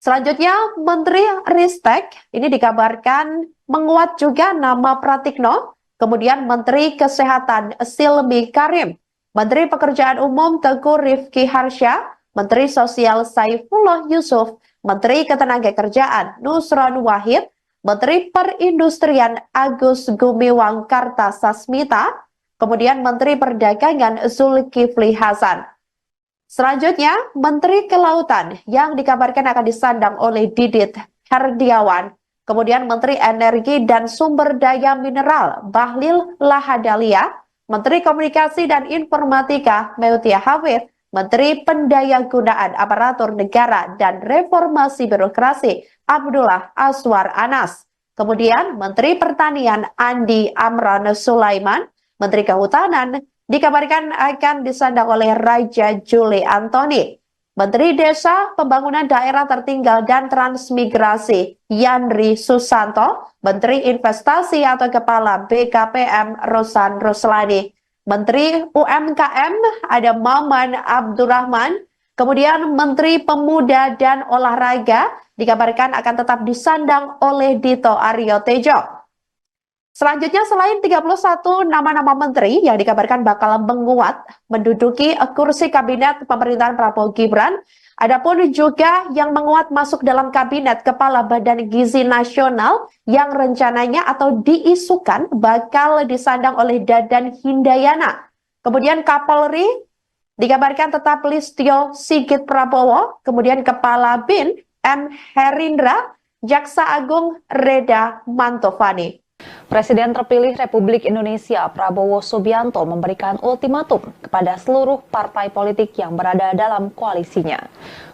Selanjutnya, Menteri Ristek ini dikabarkan menguat juga nama Pratikno, kemudian Menteri Kesehatan Silmi Karim, Menteri Pekerjaan Umum Teguh Rifki Harsha, Menteri Sosial Saifullah Yusuf, Menteri Ketenagakerjaan Nusron Wahid, Menteri Perindustrian Agus Gumiwang Kartasasmita, kemudian Menteri Perdagangan Zulkifli Hasan. Selanjutnya, Menteri Kelautan yang dikabarkan akan disandang oleh Didit Herdiawan, kemudian Menteri Energi dan Sumber Daya Mineral Bahlil Lahadalia, Menteri Komunikasi dan Informatika Meutia Hafid, Menteri Pendayagunaan Aparatur Negara dan Reformasi Birokrasi Abdullah Aswar Anas, kemudian Menteri Pertanian Andi Amran Sulaiman, Menteri Kehutanan dikabarkan akan disandang oleh Raja Juli Antoni, Menteri Desa, Pembangunan Daerah Tertinggal dan Transmigrasi Yandri Susanto, Menteri Investasi atau Kepala BKPM Rosan Ruslani, Menteri UMKM ada Maman Abdurrahman, kemudian Menteri Pemuda dan Olahraga dikabarkan akan tetap disandang oleh Dito Aryo Tejo. Selanjutnya, selain 31 nama-nama menteri yang dikabarkan bakal menguat menduduki kursi kabinet pemerintahan Prabowo Gibran, adapun juga yang menguat masuk dalam kabinet Kepala Badan Gizi Nasional yang rencananya atau diisukan bakal disandang oleh Dadan Hindayana. Kemudian Kapolri dikabarkan tetap Listio Sigit Prabowo, kemudian Kepala BIN M. Herindra, Jaksa Agung Reda Mantovani. Presiden terpilih Republik Indonesia Prabowo Subianto memberikan ultimatum kepada seluruh partai politik yang berada dalam koalisinya.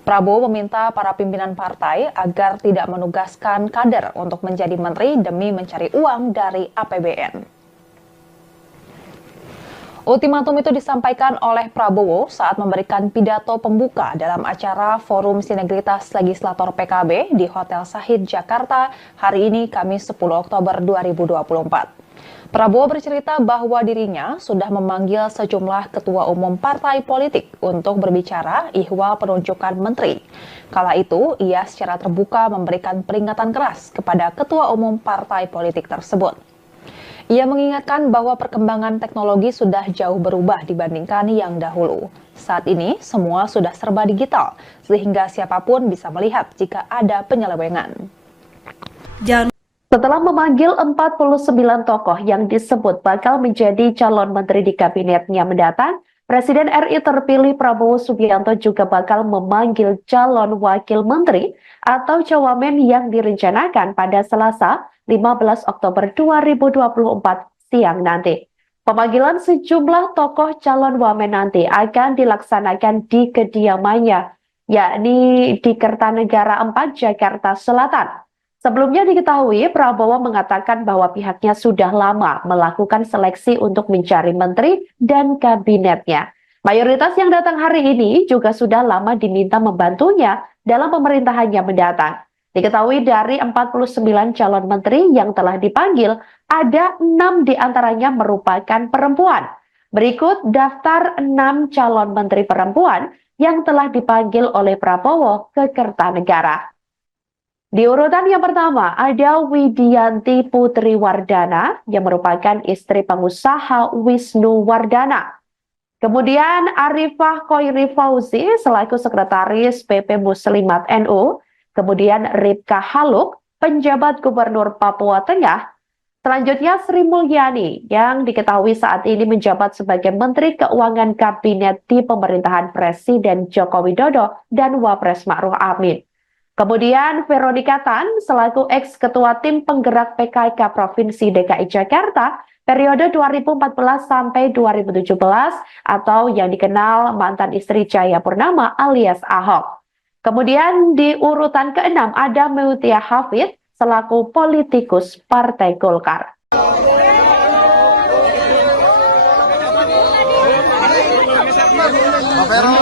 Prabowo meminta para pimpinan partai agar tidak menugaskan kader untuk menjadi menteri demi mencari uang dari APBN. Ultimatum itu disampaikan oleh Prabowo saat memberikan pidato pembuka dalam acara Forum Sinergitas Legislator PKB di Hotel Sahid Jakarta hari ini Kamis 10 Oktober 2024. Prabowo bercerita bahwa dirinya sudah memanggil sejumlah ketua umum partai politik untuk berbicara ihwal penunjukan menteri. Kala itu, ia secara terbuka memberikan peringatan keras kepada ketua umum partai politik tersebut. Ia mengingatkan bahwa perkembangan teknologi sudah jauh berubah dibandingkan yang dahulu. Saat ini, semua sudah serba digital, sehingga siapapun bisa melihat jika ada penyelewengan. Setelah memanggil 49 tokoh yang disebut bakal menjadi calon menteri di kabinetnya mendatang, Presiden RI terpilih Prabowo Subianto juga bakal memanggil calon wakil menteri atau cawamen yang direncanakan pada Selasa 15 Oktober 2024 siang nanti. Pemanggilan sejumlah tokoh calon wamen nanti akan dilaksanakan di kediamannya, yakni di Kertanegara 4, Jakarta Selatan. Sebelumnya diketahui Prabowo mengatakan bahwa pihaknya sudah lama melakukan seleksi untuk mencari menteri dan kabinetnya. Mayoritas yang datang hari ini juga sudah lama diminta membantunya dalam pemerintahannya mendatang. Diketahui dari 49 calon menteri yang telah dipanggil, ada 6 diantaranya merupakan perempuan. Berikut daftar 6 calon menteri perempuan yang telah dipanggil oleh Prabowo ke Kertanegara. Di urutan yang pertama ada Widianti Putri Wardana yang merupakan istri pengusaha Wisnu Wardana. Kemudian Arifah Khoiri Fauzi selaku sekretaris PP Muslimat NU. Kemudian Ripka Haluk, penjabat Gubernur Papua Tengah. Selanjutnya Sri Mulyani yang diketahui saat ini menjabat sebagai Menteri Keuangan Kabinet di pemerintahan Presiden Joko Widodo dan Wapres Ma'ruf Amin. Kemudian Veronica Tan selaku ex-ketua tim penggerak PKK Provinsi DKI Jakarta periode 2014 sampai 2017 atau yang dikenal mantan istri Cahaya Purnama alias Ahok. Kemudian di urutan ke-6 ada Meutia Hafid selaku politikus Partai Golkar. Pak Vero.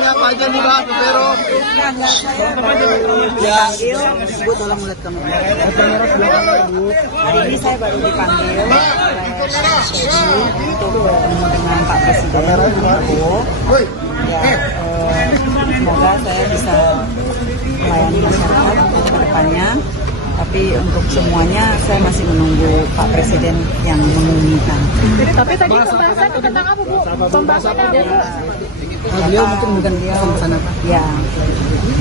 Apa aja nih Pak Vero? Dipanggil, Bu tolong lihat kamera. Hari ini saya baru dipanggil untuk bertemu dengan Pak Presiden Prabowo. Ya, semoga saya bisa melayani masyarakat untuk ke depannya. Tapi untuk semuanya saya masih menunggu Pak Presiden yang mengumumkan. Tapi tadi pembahasan tentang apa Bu? Pembahasannya apa Bu? Beliau mungkin bukan beliau sana Pak. Ya,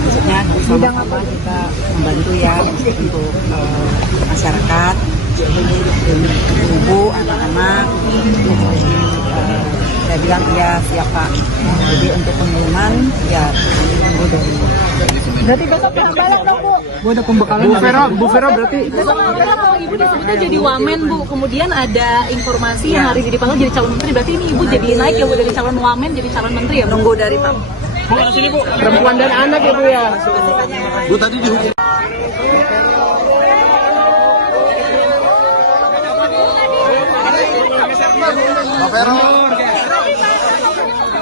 maksudnya sama-sama kita membantu ya untuk masyarakat, ibu, anak-anak. Saya bilang ya siap Pak. Jadi untuk pengumuman ya tunggu dari. Berarti besok pembalap dong Bu. Bu ada pembekalan. Bu Vero berarti. Besok kalau Ibu disebutnya jadi wamen Bu, kemudian ada informasi yang hari ini dipanggil jadi calon menteri. Berarti ini Ibu jadi naik ya Bu dari calon wamen jadi calon menteri ya Bu? Nunggu dari Pak. Bu ada sini Bu. Perempuan dan anak ya Bu ya. Bu tadi dihukum. Pak Vero.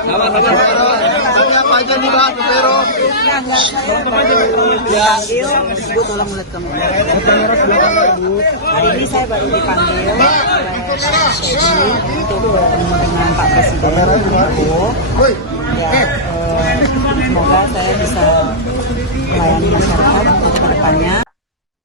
Tanya apa aja nih Pak Vero? Dipanggil, Bu tolong lihat kamu. Hari ini saya baru dipanggil untuk bertemu dengan Pak Presiden Prabowo. Ya, semoga saya bisa melayani masyarakat untuk kedepannya.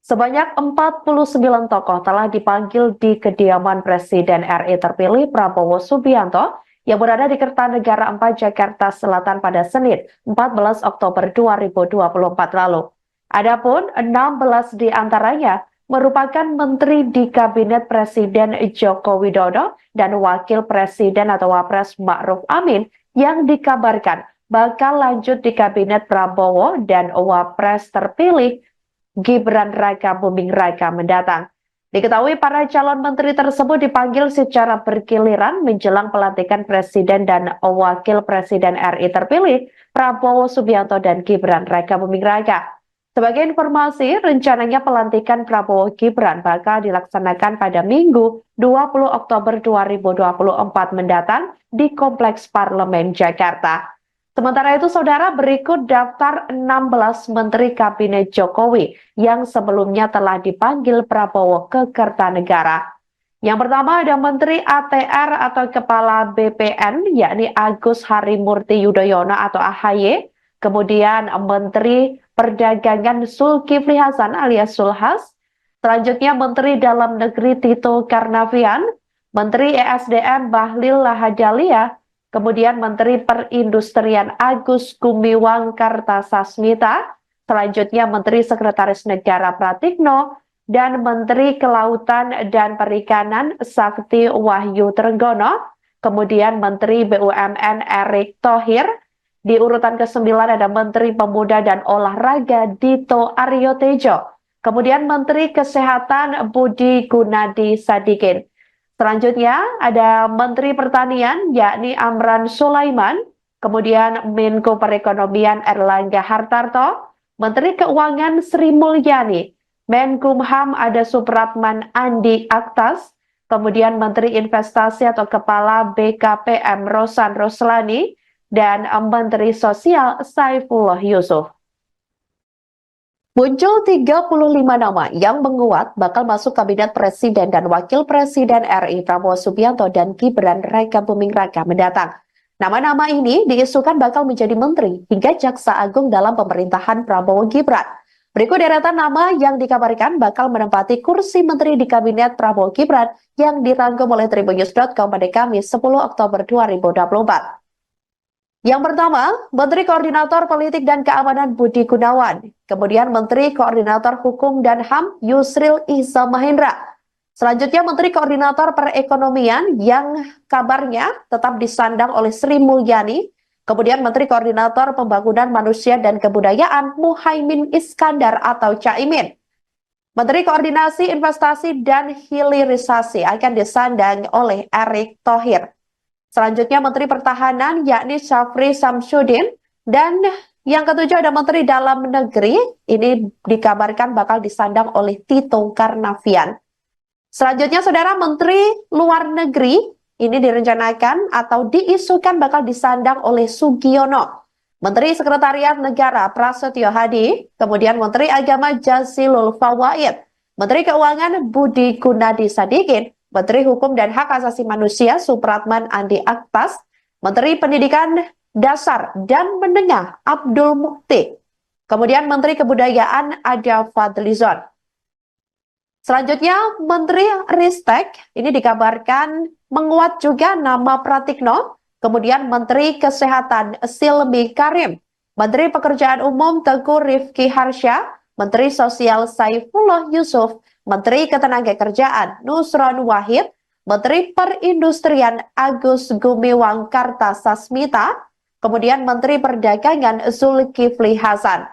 Sebanyak 49 tokoh telah dipanggil di kediaman Presiden RI terpilih Prabowo Subianto yang berada di Kertanegara 4 Jakarta Selatan pada Senin 14 Oktober 2024 lalu. Adapun 16 di antaranya merupakan menteri di Kabinet Presiden Joko Widodo dan Wakil Presiden atau Wapres Ma'ruf Amin yang dikabarkan bakal lanjut di Kabinet Prabowo dan Wapres terpilih Gibran Raka Buming Raka mendatang. Diketahui para calon menteri tersebut dipanggil secara bergiliran menjelang pelantikan Presiden dan Wakil Presiden RI terpilih Prabowo Subianto dan Gibran Raka Buming Raka. Sebagai informasi, rencananya pelantikan Prabowo Gibran bakal dilaksanakan pada Minggu 20 Oktober 2024 mendatang di Kompleks Parlemen Jakarta. Sementara itu, saudara, berikut daftar 16 Menteri Kabinet Jokowi yang sebelumnya telah dipanggil Prabowo ke Kertanegara. Yang pertama ada Menteri ATR atau Kepala BPN, yakni Agus Harimurti Yudhoyono atau AHY. Kemudian Menteri Perdagangan Zulkifli Hasan alias Zulhas. Selanjutnya Menteri Dalam Negeri Tito Karnavian, Menteri ESDM Bahlil Lahadalia, kemudian Menteri Perindustrian Agus Gumiwang Kartasasmita, selanjutnya Menteri Sekretaris Negara Pratikno, dan Menteri Kelautan dan Perikanan Sakti Wahyu Trenggono, kemudian Menteri BUMN Erick Thohir. Di urutan ke-9 ada Menteri Pemuda dan Olahraga Dito Aryo Tejo, kemudian Menteri Kesehatan Budi Gunadi Sadikin. Selanjutnya ada Menteri Pertanian yakni Amran Sulaiman, kemudian Menko Perekonomian Erlangga Hartarto, Menteri Keuangan Sri Mulyani, Menkumham ada Supratman Andi Aktas, kemudian Menteri Investasi atau Kepala BKPM Rosan Roslani, dan Menteri Sosial Saifullah Yusuf. Muncul 35 nama yang menguat bakal masuk Kabinet Presiden dan Wakil Presiden RI Prabowo Subianto dan Gibran Raka Buming Raka mendatang. Nama-nama ini diisukan bakal menjadi menteri hingga jaksa agung dalam pemerintahan Prabowo Gibran. Berikut deretan nama yang dikabarkan bakal menempati kursi menteri di Kabinet Prabowo Gibran yang dirangkum oleh Tribunnews.com pada Kamis 10 Oktober 2024. Yang pertama, Menteri Koordinator Politik dan Keamanan Budi Gunawan, kemudian Menteri Koordinator Hukum dan HAM Yusril Iza Mahendra. Selanjutnya Menteri Koordinator Perekonomian yang kabarnya tetap disandang oleh Sri Mulyani, kemudian Menteri Koordinator Pembangunan Manusia dan Kebudayaan Muhaimin Iskandar atau Caimin. Menteri Koordinasi Investasi dan Hilirisasi akan disandang oleh Erick Thohir. Selanjutnya Menteri Pertahanan yakni Syafri Samsudin, dan yang ketujuh ada Menteri Dalam Negeri, ini dikabarkan bakal disandang oleh Tito Karnavian. Selanjutnya saudara, Menteri Luar Negeri ini direncanakan atau diisukan bakal disandang oleh Sugiono. Menteri Sekretariat Negara Prasetyo Hadi, kemudian Menteri Agama Jazilul Fawait, Menteri Keuangan Budi Gunadi Sadikin, Menteri Hukum dan Hak Asasi Manusia Supratman Andi Aktas, Menteri Pendidikan Dasar dan Menengah Abdul Mukti, kemudian Menteri Kebudayaan ada Fadlizon. Selanjutnya Menteri Ristek ini dikabarkan menguat juga nama Pratikno, kemudian Menteri Kesehatan Silmi Karim, Menteri Pekerjaan Umum Teguh Rifki Harsha, Menteri Sosial Saifullah Yusuf, Menteri Ketenagakerjaan Nusron Wahid, Menteri Perindustrian Agus Gumiwang Kartasasmita, kemudian Menteri Perdagangan Zulkifli Hasan.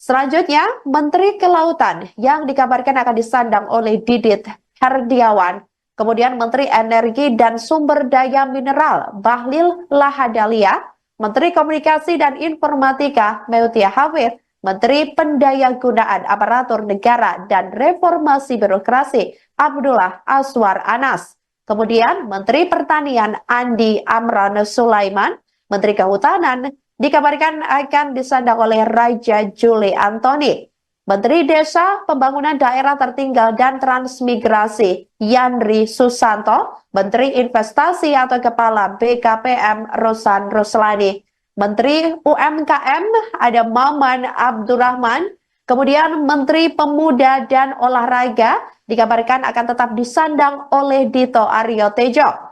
Selanjutnya, Menteri Kelautan yang dikabarkan akan disandang oleh Didit Herdiawan, kemudian Menteri Energi dan Sumber Daya Mineral Bahlil Lahadalia, Menteri Komunikasi dan Informatika Meutia Hafid, Menteri Pendayagunaan Aparatur Negara dan Reformasi Birokrasi Abdullah Aswar Anas, kemudian Menteri Pertanian Andi Amran Sulaiman, Menteri Kehutanan dikabarkan akan disandang oleh Raja Juli Antoni, Menteri Desa, Pembangunan Daerah Tertinggal dan Transmigrasi Yandri Susanto, Menteri Investasi atau Kepala BKPM Rosan Roslani, Menteri UMKM ada Maman Abdurrahman, kemudian Menteri Pemuda dan Olahraga dikabarkan akan tetap disandang oleh Dito Aryo Tejo.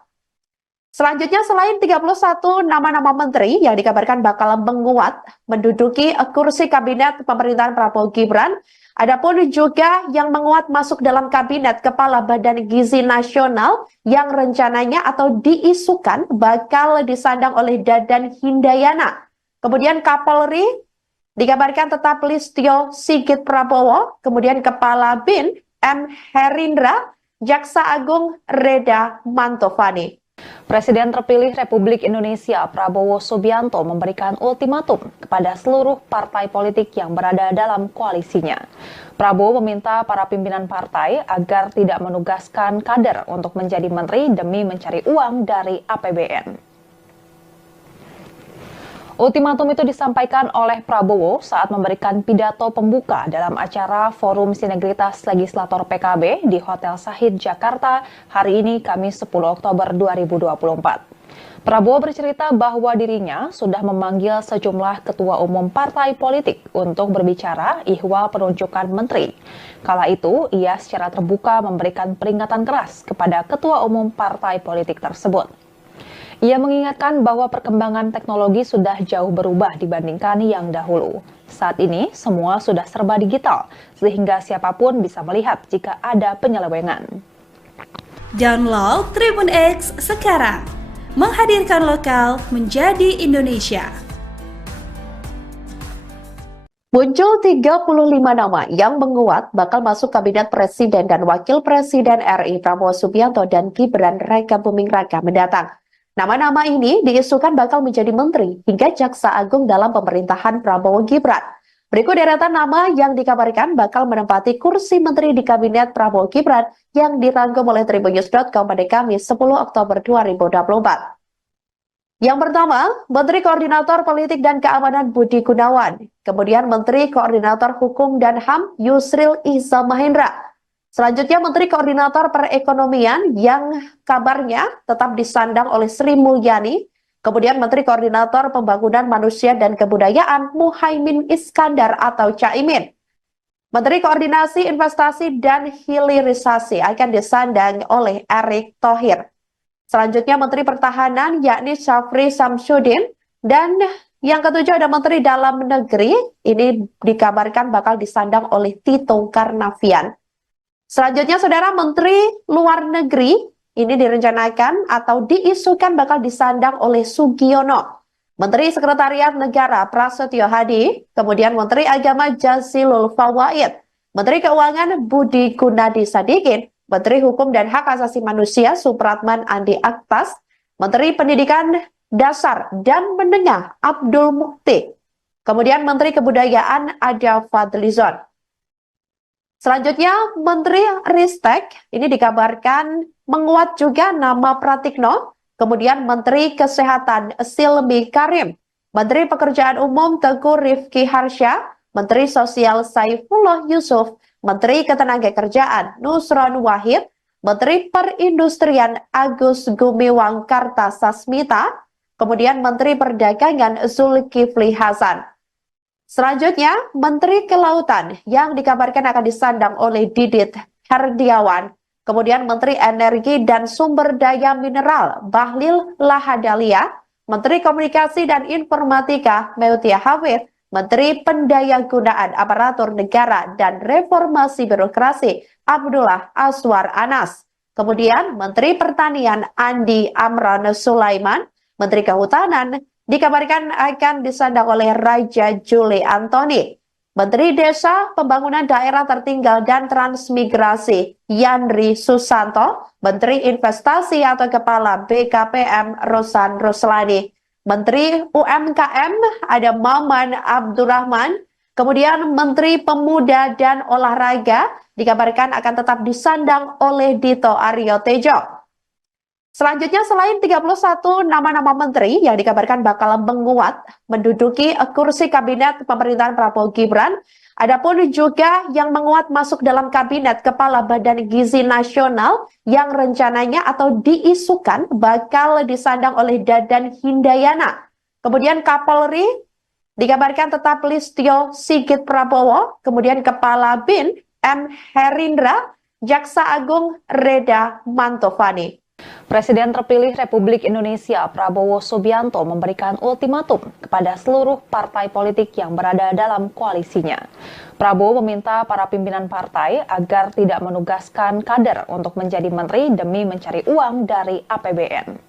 Selanjutnya, selain 31 nama-nama menteri yang dikabarkan bakal menguat menduduki kursi kabinet pemerintahan Prabowo Gibran, adapun juga yang menguat masuk dalam kabinet Kepala Badan Gizi Nasional yang rencananya atau diisukan bakal disandang oleh Dadan Hindayana. Kemudian Kapolri dikabarkan tetap Listio Sigit Prabowo, kemudian Kepala BIN M. Herindra, Jaksa Agung Reda Mantovani. Presiden terpilih Republik Indonesia Prabowo Subianto memberikan ultimatum kepada seluruh partai politik yang berada dalam koalisinya. Prabowo meminta para pimpinan partai agar tidak menugaskan kader untuk menjadi menteri demi mencari uang dari APBN. Ultimatum itu disampaikan oleh Prabowo saat memberikan pidato pembuka dalam acara Forum Sinergitas Legislator PKB di Hotel Sahid Jakarta hari ini Kamis 10 Oktober 2024. Prabowo bercerita bahwa dirinya sudah memanggil sejumlah ketua umum partai politik untuk berbicara ihwal penunjukan menteri. Kala itu, ia secara terbuka memberikan peringatan keras kepada ketua umum partai politik tersebut. Ia mengingatkan bahwa perkembangan teknologi sudah jauh berubah dibandingkan yang dahulu. Saat ini, semua sudah serba digital, sehingga siapapun bisa melihat jika ada penyelewengan. Download Tribun X sekarang, menghadirkan lokal menjadi Indonesia. Muncul 35 nama yang menguat bakal masuk kabinet Presiden dan Wakil Presiden RI Prabowo Subianto dan Gibran Rakabuming Raka mendatang. Nama-nama ini diisukan bakal menjadi menteri hingga jaksa agung dalam pemerintahan Prabowo Gibran. Berikut deretan nama yang dikabarkan bakal menempati kursi menteri di kabinet Prabowo Gibran yang dirangkum oleh tribunnews.com pada Kamis 10 Oktober 2024. Yang pertama, Menteri Koordinator Politik dan Keamanan Budi Gunawan, kemudian Menteri Koordinator Hukum dan HAM Yusril Iza Mahendra. Selanjutnya Menteri Koordinator Perekonomian yang kabarnya tetap disandang oleh Sri Mulyani, kemudian Menteri Koordinator Pembangunan Manusia dan Kebudayaan Muhaimin Iskandar atau Caimin. Menteri Koordinasi Investasi dan Hilirisasi akan disandang oleh Erick Thohir. Selanjutnya Menteri Pertahanan yakni Syafri Samsudin, dan yang ketujuh ada Menteri Dalam Negeri, ini dikabarkan bakal disandang oleh Tito Karnavian. Selanjutnya, Saudara, Menteri Luar Negeri ini direncanakan atau diisukan bakal disandang oleh Sugiono. Menteri Sekretariat Negara Prasetyo Hadi, kemudian Menteri Agama Jazilul Fawaid, Menteri Keuangan Budi Gunadi Sadikin, Menteri Hukum dan Hak Asasi Manusia Supratman Andi Aktas, Menteri Pendidikan Dasar dan Menengah Abdul Mukti, kemudian Menteri Kebudayaan Ada Fadlizon. Selanjutnya, Menteri Ristek ini dikabarkan menguat juga nama Pratikno, kemudian Menteri Kesehatan Silmi Karim, Menteri Pekerjaan Umum Teguh Rifki Harsha, Menteri Sosial Saifullah Yusuf, Menteri Ketenagakerjaan Nusron Wahid, Menteri Perindustrian Agus Gumiwang Kartasasmita, kemudian Menteri Perdagangan Zulkifli Hasan. Selanjutnya, Menteri Kelautan yang dikabarkan akan disandang oleh Didit Herdiawan, kemudian Menteri Energi dan Sumber Daya Mineral Bahlil Lahadalia, Menteri Komunikasi dan Informatika Meutia Hafid, Menteri Pendayagunaan Aparatur Negara dan Reformasi Birokrasi Abdullah Azwar Anas, kemudian Menteri Pertanian Andi Amran Sulaiman, Menteri Kehutanan dikabarkan akan disandang oleh Raja Juli Antoni, Menteri Desa, Pembangunan Daerah Tertinggal dan Transmigrasi Yandri Susanto, Menteri Investasi atau Kepala BKPM Rosan Ruslani, Menteri UMKM ada Maman Abdurrahman, kemudian Menteri Pemuda dan Olahraga dikabarkan akan tetap disandang oleh Dito Aryo Tejo. Selanjutnya, selain 31 nama-nama menteri yang dikabarkan bakal menguat menduduki kursi kabinet pemerintahan Prabowo Gibran, adapun juga yang menguat masuk dalam kabinet Kepala Badan Gizi Nasional yang rencananya atau diisukan bakal disandang oleh Dadan Hindayana. Kemudian Kapolri dikabarkan tetap Listio Sigit Prabowo, kemudian Kepala BIN M. Herindra, Jaksa Agung Reda Mantovani. Presiden terpilih Republik Indonesia Prabowo Subianto memberikan ultimatum kepada seluruh partai politik yang berada dalam koalisinya. Prabowo meminta para pimpinan partai agar tidak menugaskan kader untuk menjadi menteri demi mencari uang dari APBN.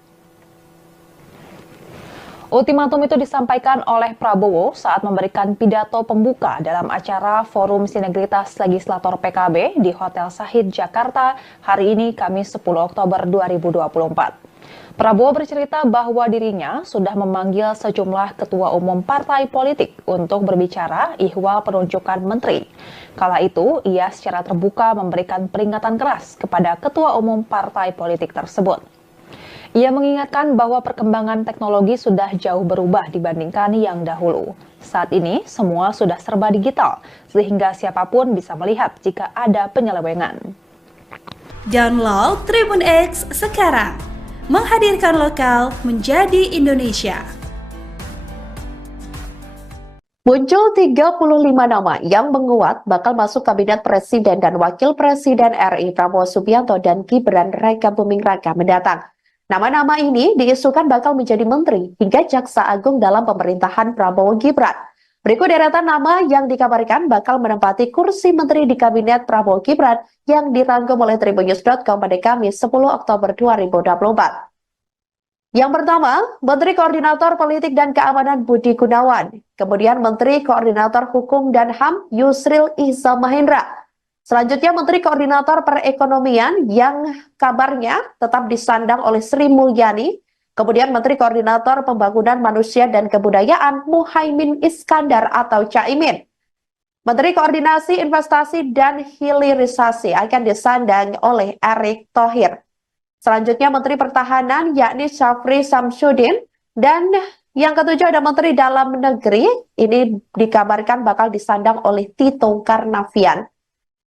Ultimatum itu disampaikan oleh Prabowo saat memberikan pidato pembuka dalam acara Forum Sinergitas Legislator PKB di Hotel Sahid Jakarta hari ini Kamis 10 Oktober 2024. Prabowo bercerita bahwa dirinya sudah memanggil sejumlah ketua umum partai politik untuk berbicara ihwal penunjukan menteri. Kala itu, ia secara terbuka memberikan peringatan keras kepada ketua umum partai politik tersebut. Ia mengingatkan bahwa perkembangan teknologi sudah jauh berubah dibandingkan yang dahulu. Saat ini, semua sudah serba digital, sehingga siapapun bisa melihat jika ada penyelewengan. Download Tribun X sekarang, menghadirkan lokal menjadi Indonesia. Muncul 35 nama yang menguat bakal masuk kabinet Presiden dan Wakil Presiden RI Prabowo Subianto dan Gibran Rakabuming Raka mendatang. Nama-nama ini diisukan bakal menjadi menteri hingga jaksa agung dalam pemerintahan Prabowo Gibran. Berikut deretan nama yang dikabarkan bakal menempati kursi menteri di kabinet Prabowo Gibran yang dirangkum oleh tribunnews.com pada Kamis 10 Oktober 2024. Yang pertama, Menteri Koordinator Politik dan Keamanan Budi Gunawan, kemudian Menteri Koordinator Hukum dan HAM Yusril Iza Mahendra. Selanjutnya Menteri Koordinator Perekonomian yang kabarnya tetap disandang oleh Sri Mulyani, kemudian Menteri Koordinator Pembangunan Manusia dan Kebudayaan Muhaimin Iskandar atau Caimin. Menteri Koordinasi Investasi dan Hilirisasi akan disandang oleh Erick Thohir. Selanjutnya Menteri Pertahanan yakni Syafri Samsudin, dan yang ketujuh ada Menteri Dalam Negeri, ini dikabarkan bakal disandang oleh Tito Karnavian.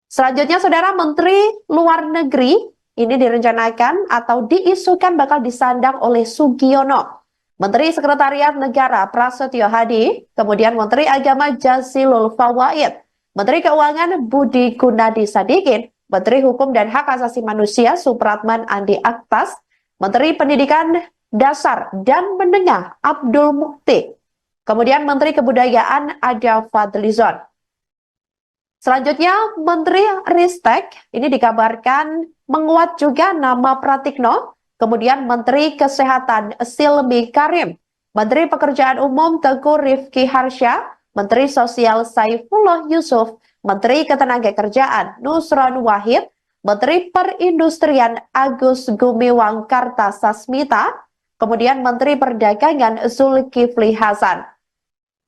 Selanjutnya, Saudara, Menteri Luar Negeri ini direncanakan atau diisukan bakal disandang oleh Sugiono. Menteri Sekretariat Negara Prasetyo Hadi, kemudian Menteri Agama Jazilul Fawait, Menteri Keuangan Budi Gunadi Sadikin, Menteri Hukum dan Hak Asasi Manusia Supratman Andi Aktas, Menteri Pendidikan Dasar dan Menengah Abdul Mukti, kemudian Menteri Kebudayaan ada Fadlizon. Selanjutnya, Menteri Ristek ini dikabarkan menguat juga nama Pratikno, kemudian Menteri Kesehatan Silmi Karim, Menteri Pekerjaan Umum Teguh Rifki Harsha, Menteri Sosial Saifullah Yusuf, Menteri Ketenagakerjaan Nusron Wahid, Menteri Perindustrian Agus Gumiwang Kartasasmita, kemudian Menteri Perdagangan Zulkifli Hasan.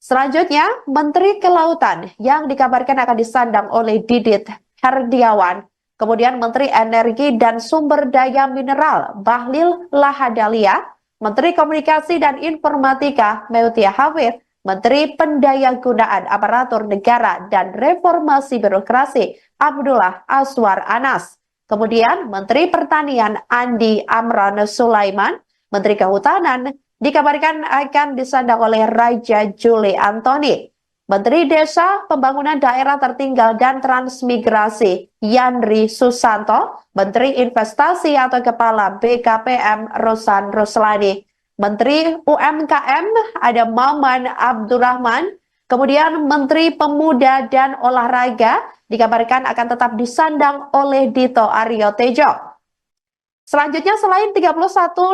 Selanjutnya, Menteri Kelautan yang dikabarkan akan disandang oleh Didit Herdiawan, kemudian Menteri Energi dan Sumber Daya Mineral Bahlil Lahadalia, Menteri Komunikasi dan Informatika Meutia Hafid, Menteri Pendayagunaan Aparatur Negara dan Reformasi Birokrasi Abdullah Azwar Anas, kemudian Menteri Pertanian Andi Amran Sulaiman, Menteri Kehutanan dikabarkan akan disandang oleh Raja Juli Antoni, Menteri Desa, Pembangunan Daerah Tertinggal dan Transmigrasi Yandri Susanto, Menteri Investasi atau Kepala BKPM Rosan Roslani, Menteri UMKM ada Maman Abdurrahman, kemudian Menteri Pemuda dan Olahraga dikabarkan akan tetap disandang oleh Dito Aryo Tejo. Selanjutnya, selain 31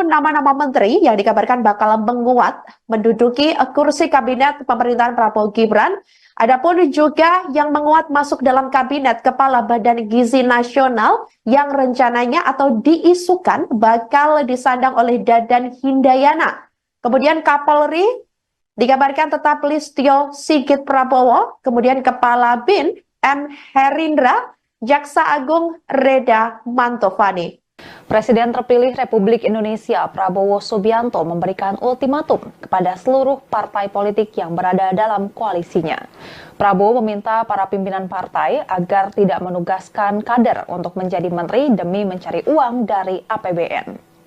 nama-nama menteri yang dikabarkan bakal menguat menduduki kursi kabinet pemerintahan Prabowo Gibran, adapun juga yang menguat masuk dalam kabinet Kepala Badan Gizi Nasional yang rencananya atau diisukan bakal disandang oleh Dadan Hindayana. Kemudian Kapolri dikabarkan tetap Listio Sigit Prabowo, kemudian Kepala BIN M. Herindra, Jaksa Agung Reda Mantovani. Presiden terpilih Republik Indonesia Prabowo Subianto memberikan ultimatum kepada seluruh partai politik yang berada dalam koalisinya. Prabowo meminta para pimpinan partai agar tidak menugaskan kader untuk menjadi menteri demi mencari uang dari APBN.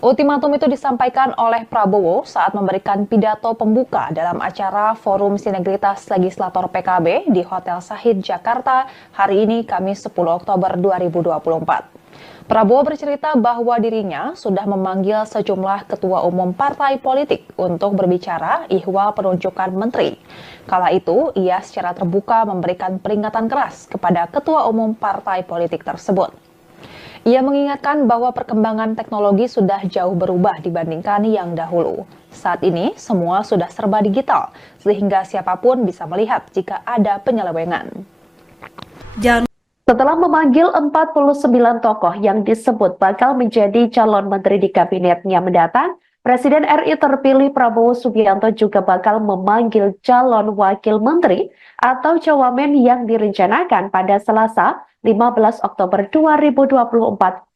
Ultimatum itu disampaikan oleh Prabowo saat memberikan pidato pembuka dalam acara Forum Sinergitas Legislator PKB di Hotel Sahid Jakarta hari ini Kamis 10 Oktober 2024. Prabowo bercerita bahwa dirinya sudah memanggil sejumlah ketua umum partai politik untuk berbicara ihwal penunjukan menteri. Kala itu, ia secara terbuka memberikan peringatan keras kepada ketua umum partai politik tersebut. Ia mengingatkan bahwa perkembangan teknologi sudah jauh berubah dibandingkan yang dahulu. Saat ini, semua sudah serba digital, sehingga siapapun bisa melihat jika ada penyelewengan. Setelah memanggil 49 tokoh yang disebut bakal menjadi calon menteri di kabinetnya mendatang, Presiden RI terpilih Prabowo Subianto juga bakal memanggil calon wakil menteri atau cawamen yang direncanakan pada Selasa 15 Oktober 2024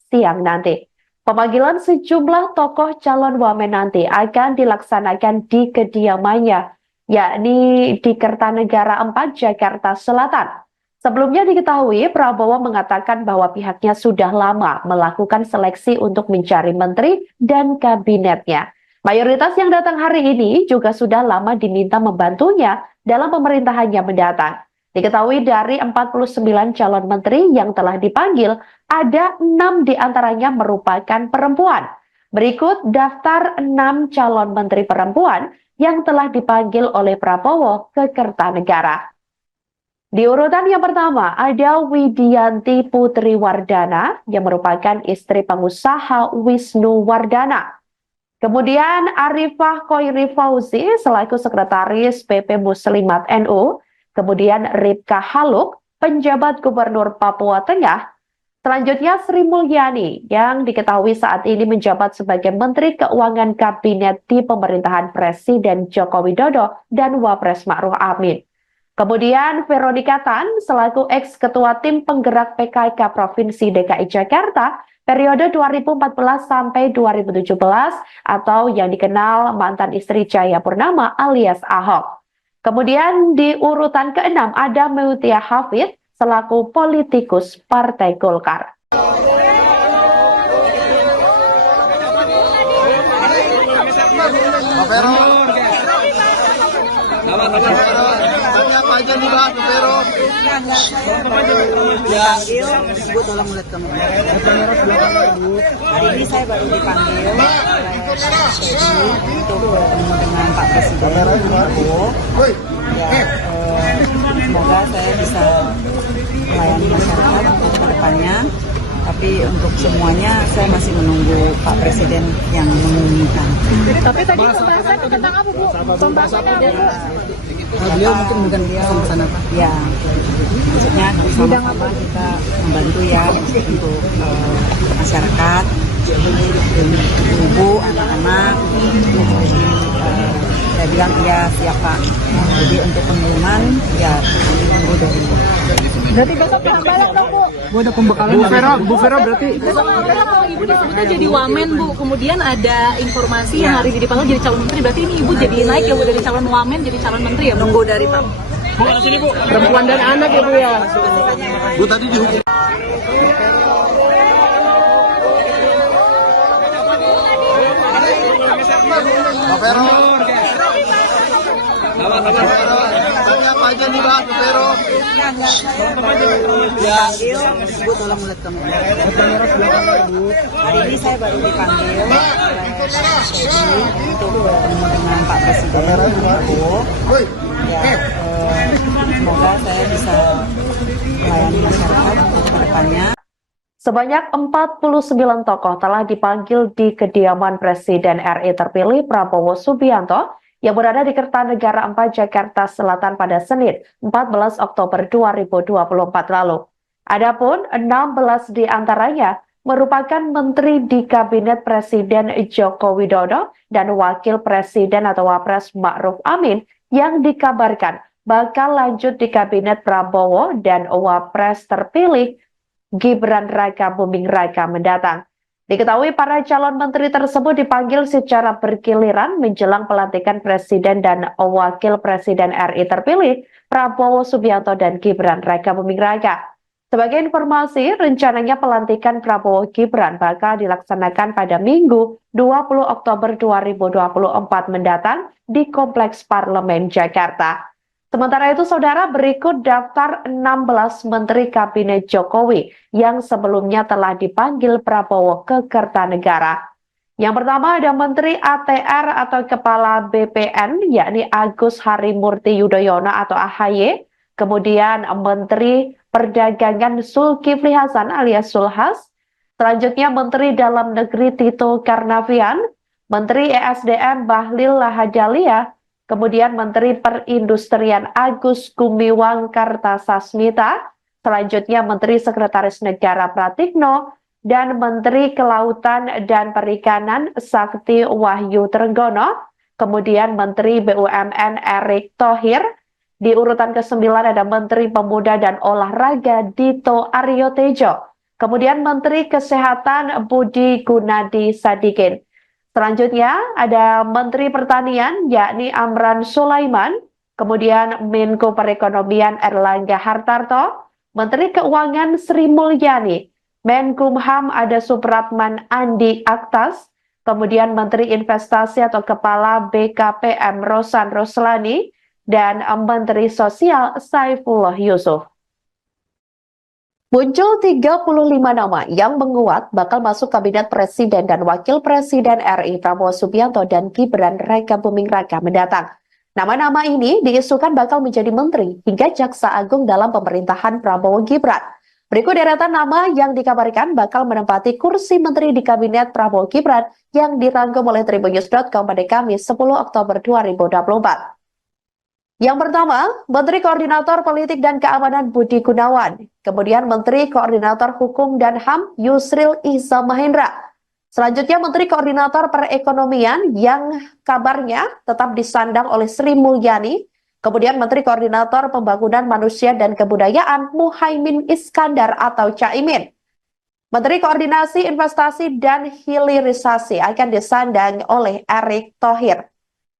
siang nanti. Pemanggilan sejumlah tokoh calon wamen nanti akan dilaksanakan di kediamannya, yakni di Kertanegara 4, Jakarta Selatan. Sebelumnya diketahui Prabowo mengatakan bahwa pihaknya sudah lama melakukan seleksi untuk mencari menteri dan kabinetnya. Mayoritas yang datang hari ini juga sudah lama diminta membantunya dalam pemerintahannya mendatang. Diketahui dari 49 calon menteri yang telah dipanggil, ada 6 diantaranya merupakan perempuan. Berikut daftar 6 calon menteri perempuan yang telah dipanggil oleh Prabowo ke Kertanegara. Di urutan yang pertama ada Widianti Putri Wardana yang merupakan istri pengusaha Wisnu Wardana. Kemudian Arifah Khoiri Fauzi selaku sekretaris PP Muslimat NU. Kemudian Ripka Haluk, penjabat Gubernur Papua Tengah. Selanjutnya Sri Mulyani yang diketahui saat ini menjabat sebagai Menteri Keuangan Kabinet di pemerintahan Presiden Joko Widodo dan Wapres Ma'ruf Amin. Kemudian Veronica Tan selaku ex-ketua tim penggerak PKK Provinsi DKI Jakarta periode 2014 sampai 2017 atau yang dikenal mantan istri Jaya Purnama alias Ahok. Kemudian di urutan ke-6 ada Mutia Hafid selaku politikus Partai Golkar. Pak Vero. Apa aja nih Pak Vero? Dipanggil, Bu tolong lihat kamu. Hari ini saya baru dipanggil untuk bertemu dengan Pak Presiden Prabowo. Semoga saya bisa melayani masyarakat ke depannya. Tapi untuk semuanya saya masih menunggu Pak Presiden yang mengumumkan. Tapi tadi pembahasan tentang apa, Bu? Pembahasannya apa? Beliau mungkin dia pesan apa? Ya, maksudnya sama-sama kita membantu ya untuk masyarakat, ibu, anak-anak. Saya bilang iya siapa. Jadi untuk pengumuman ya tunggu dari. Berarti besok kita balik dong, Bu. Bu ada pembekalan Bu Vero berarti Besok kalau Ibu disebutnya jadi wamen, Bu. Kemudian ada informasi yang hari ini dipanggil jadi calon menteri. Berarti ini Ibu jadi naik ya, Bu, dari calon wamen jadi calon menteri ya, Bu? Tunggu dari Pak. Bu ada sini Bu, perempuan dan anak ya Bu ya. Bu tadi dihukum. Pak Vero. Tanya apa aja nih Bang, Bu Vero? Dipanggil, Bu tolong melihat kami. Hari ini saya baru dipanggil oleh Pedi untuk bertemu dengan Pak Presiden Prabowo. Ya, semoga saya bisa melayani masyarakat untuk kedepannya. Sebanyak 49 tokoh telah dipanggil di kediaman Presiden RI terpilih Prabowo Subianto yang berada di Kertanegara 4 Jakarta Selatan pada Senin 14 Oktober 2024 lalu. Adapun 16 di antaranya merupakan menteri di Kabinet Presiden Joko Widodo dan Wakil Presiden atau Wapres Ma'ruf Amin yang dikabarkan bakal lanjut di Kabinet Prabowo dan Wapres terpilih Gibran Raka Buming Raka mendatang. Diketahui para calon menteri tersebut dipanggil secara bergiliran menjelang pelantikan Presiden dan Wakil Presiden RI terpilih Prabowo Subianto dan Gibran Raka Buming Raka. Sebagai informasi, rencananya pelantikan Prabowo Gibran bakal dilaksanakan pada Minggu 20 Oktober 2024 mendatang di Kompleks Parlemen Jakarta. Sementara itu, saudara, berikut daftar 16 Menteri Kabinet Jokowi yang sebelumnya telah dipanggil Prabowo ke Kertanegara. Yang pertama ada Menteri ATR atau Kepala BPN, yakni Agus Harimurti Yudhoyono atau AHY. Kemudian Menteri Perdagangan Zulkifli Hasan alias Zulhas. Selanjutnya Menteri Dalam Negeri Tito Karnavian, Menteri ESDM Bahlil Lahadalia, kemudian Menteri Perindustrian Agus Gumiwang Kartasasmita, selanjutnya Menteri Sekretaris Negara Pratikno, dan Menteri Kelautan dan Perikanan Sakti Wahyu Trenggono, kemudian Menteri BUMN Erick Thohir. Di urutan ke-9 ada Menteri Pemuda dan Olahraga Dito Aryo Tejo, kemudian Menteri Kesehatan Budi Gunadi Sadikin. Selanjutnya ada Menteri Pertanian yakni Amran Sulaiman, kemudian Menko Perekonomian Erlangga Hartarto, Menteri Keuangan Sri Mulyani, Menkumham ada Supratman Andi Aktas, kemudian Menteri Investasi atau Kepala BKPM Rosan Roslani, dan Menteri Sosial Saifullah Yusuf. Muncul 35 nama yang menguat bakal masuk Kabinet Presiden dan Wakil Presiden RI Prabowo Subianto dan Gibran Raka Buming Raka mendatang. Nama-nama ini diisukan bakal menjadi menteri hingga jaksa agung dalam pemerintahan Prabowo Gibran. Berikut deretan nama yang dikabarkan bakal menempati kursi menteri di Kabinet Prabowo Gibran yang dirangkum oleh Tribunnews.com pada Kamis 10 Oktober 2024. Yang pertama, Menteri Koordinator Politik dan Keamanan Budi Gunawan, kemudian Menteri Koordinator Hukum dan HAM Yusril Iza Mahendra. Selanjutnya Menteri Koordinator Perekonomian yang kabarnya tetap disandang oleh Sri Mulyani, kemudian Menteri Koordinator Pembangunan Manusia dan Kebudayaan Muhaimin Iskandar atau Caimin. Menteri Koordinasi Investasi dan Hilirisasi akan disandang oleh Erick Thohir.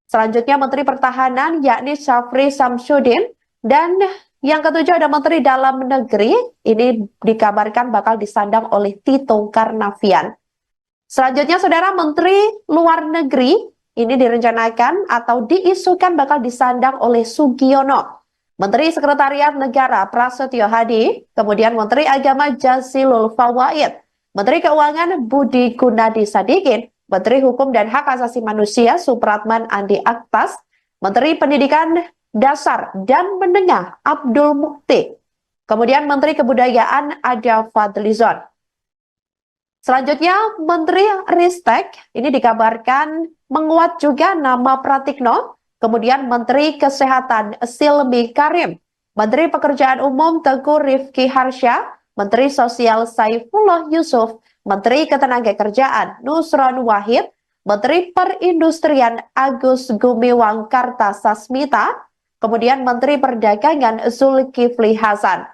Selanjutnya Menteri Pertahanan yakni Syafri Samsudin, dan yang ketujuh ada Menteri Dalam Negeri, ini dikabarkan bakal disandang oleh Tito Karnavian. Selanjutnya saudara, Menteri Luar Negeri ini direncanakan atau diisukan bakal disandang oleh Sugiono. Menteri Sekretariat Negara Prasetyo Hadi, kemudian Menteri Agama Jazilul Fawaid, Menteri Keuangan Budi Gunadi Sadikin, Menteri Hukum dan Hak Asasi Manusia Supratman Andi Aktas, Menteri Pendidikan Dasar dan Menengah Abdul Mukti, kemudian Menteri Kebudayaan ada Fadlizon. Selanjutnya Menteri Ristek ini dikabarkan menguat juga nama Pratikno, kemudian Menteri Kesehatan Silmi Karim, Menteri Pekerjaan Umum Teguh Rifki Harsha, Menteri Sosial Saifullah Yusuf, Menteri Ketenagakerjaan Nusron Wahid, Menteri Perindustrian Agus Gumiwang Kartasasmita, kemudian Menteri Perdagangan Zulkifli Hasan.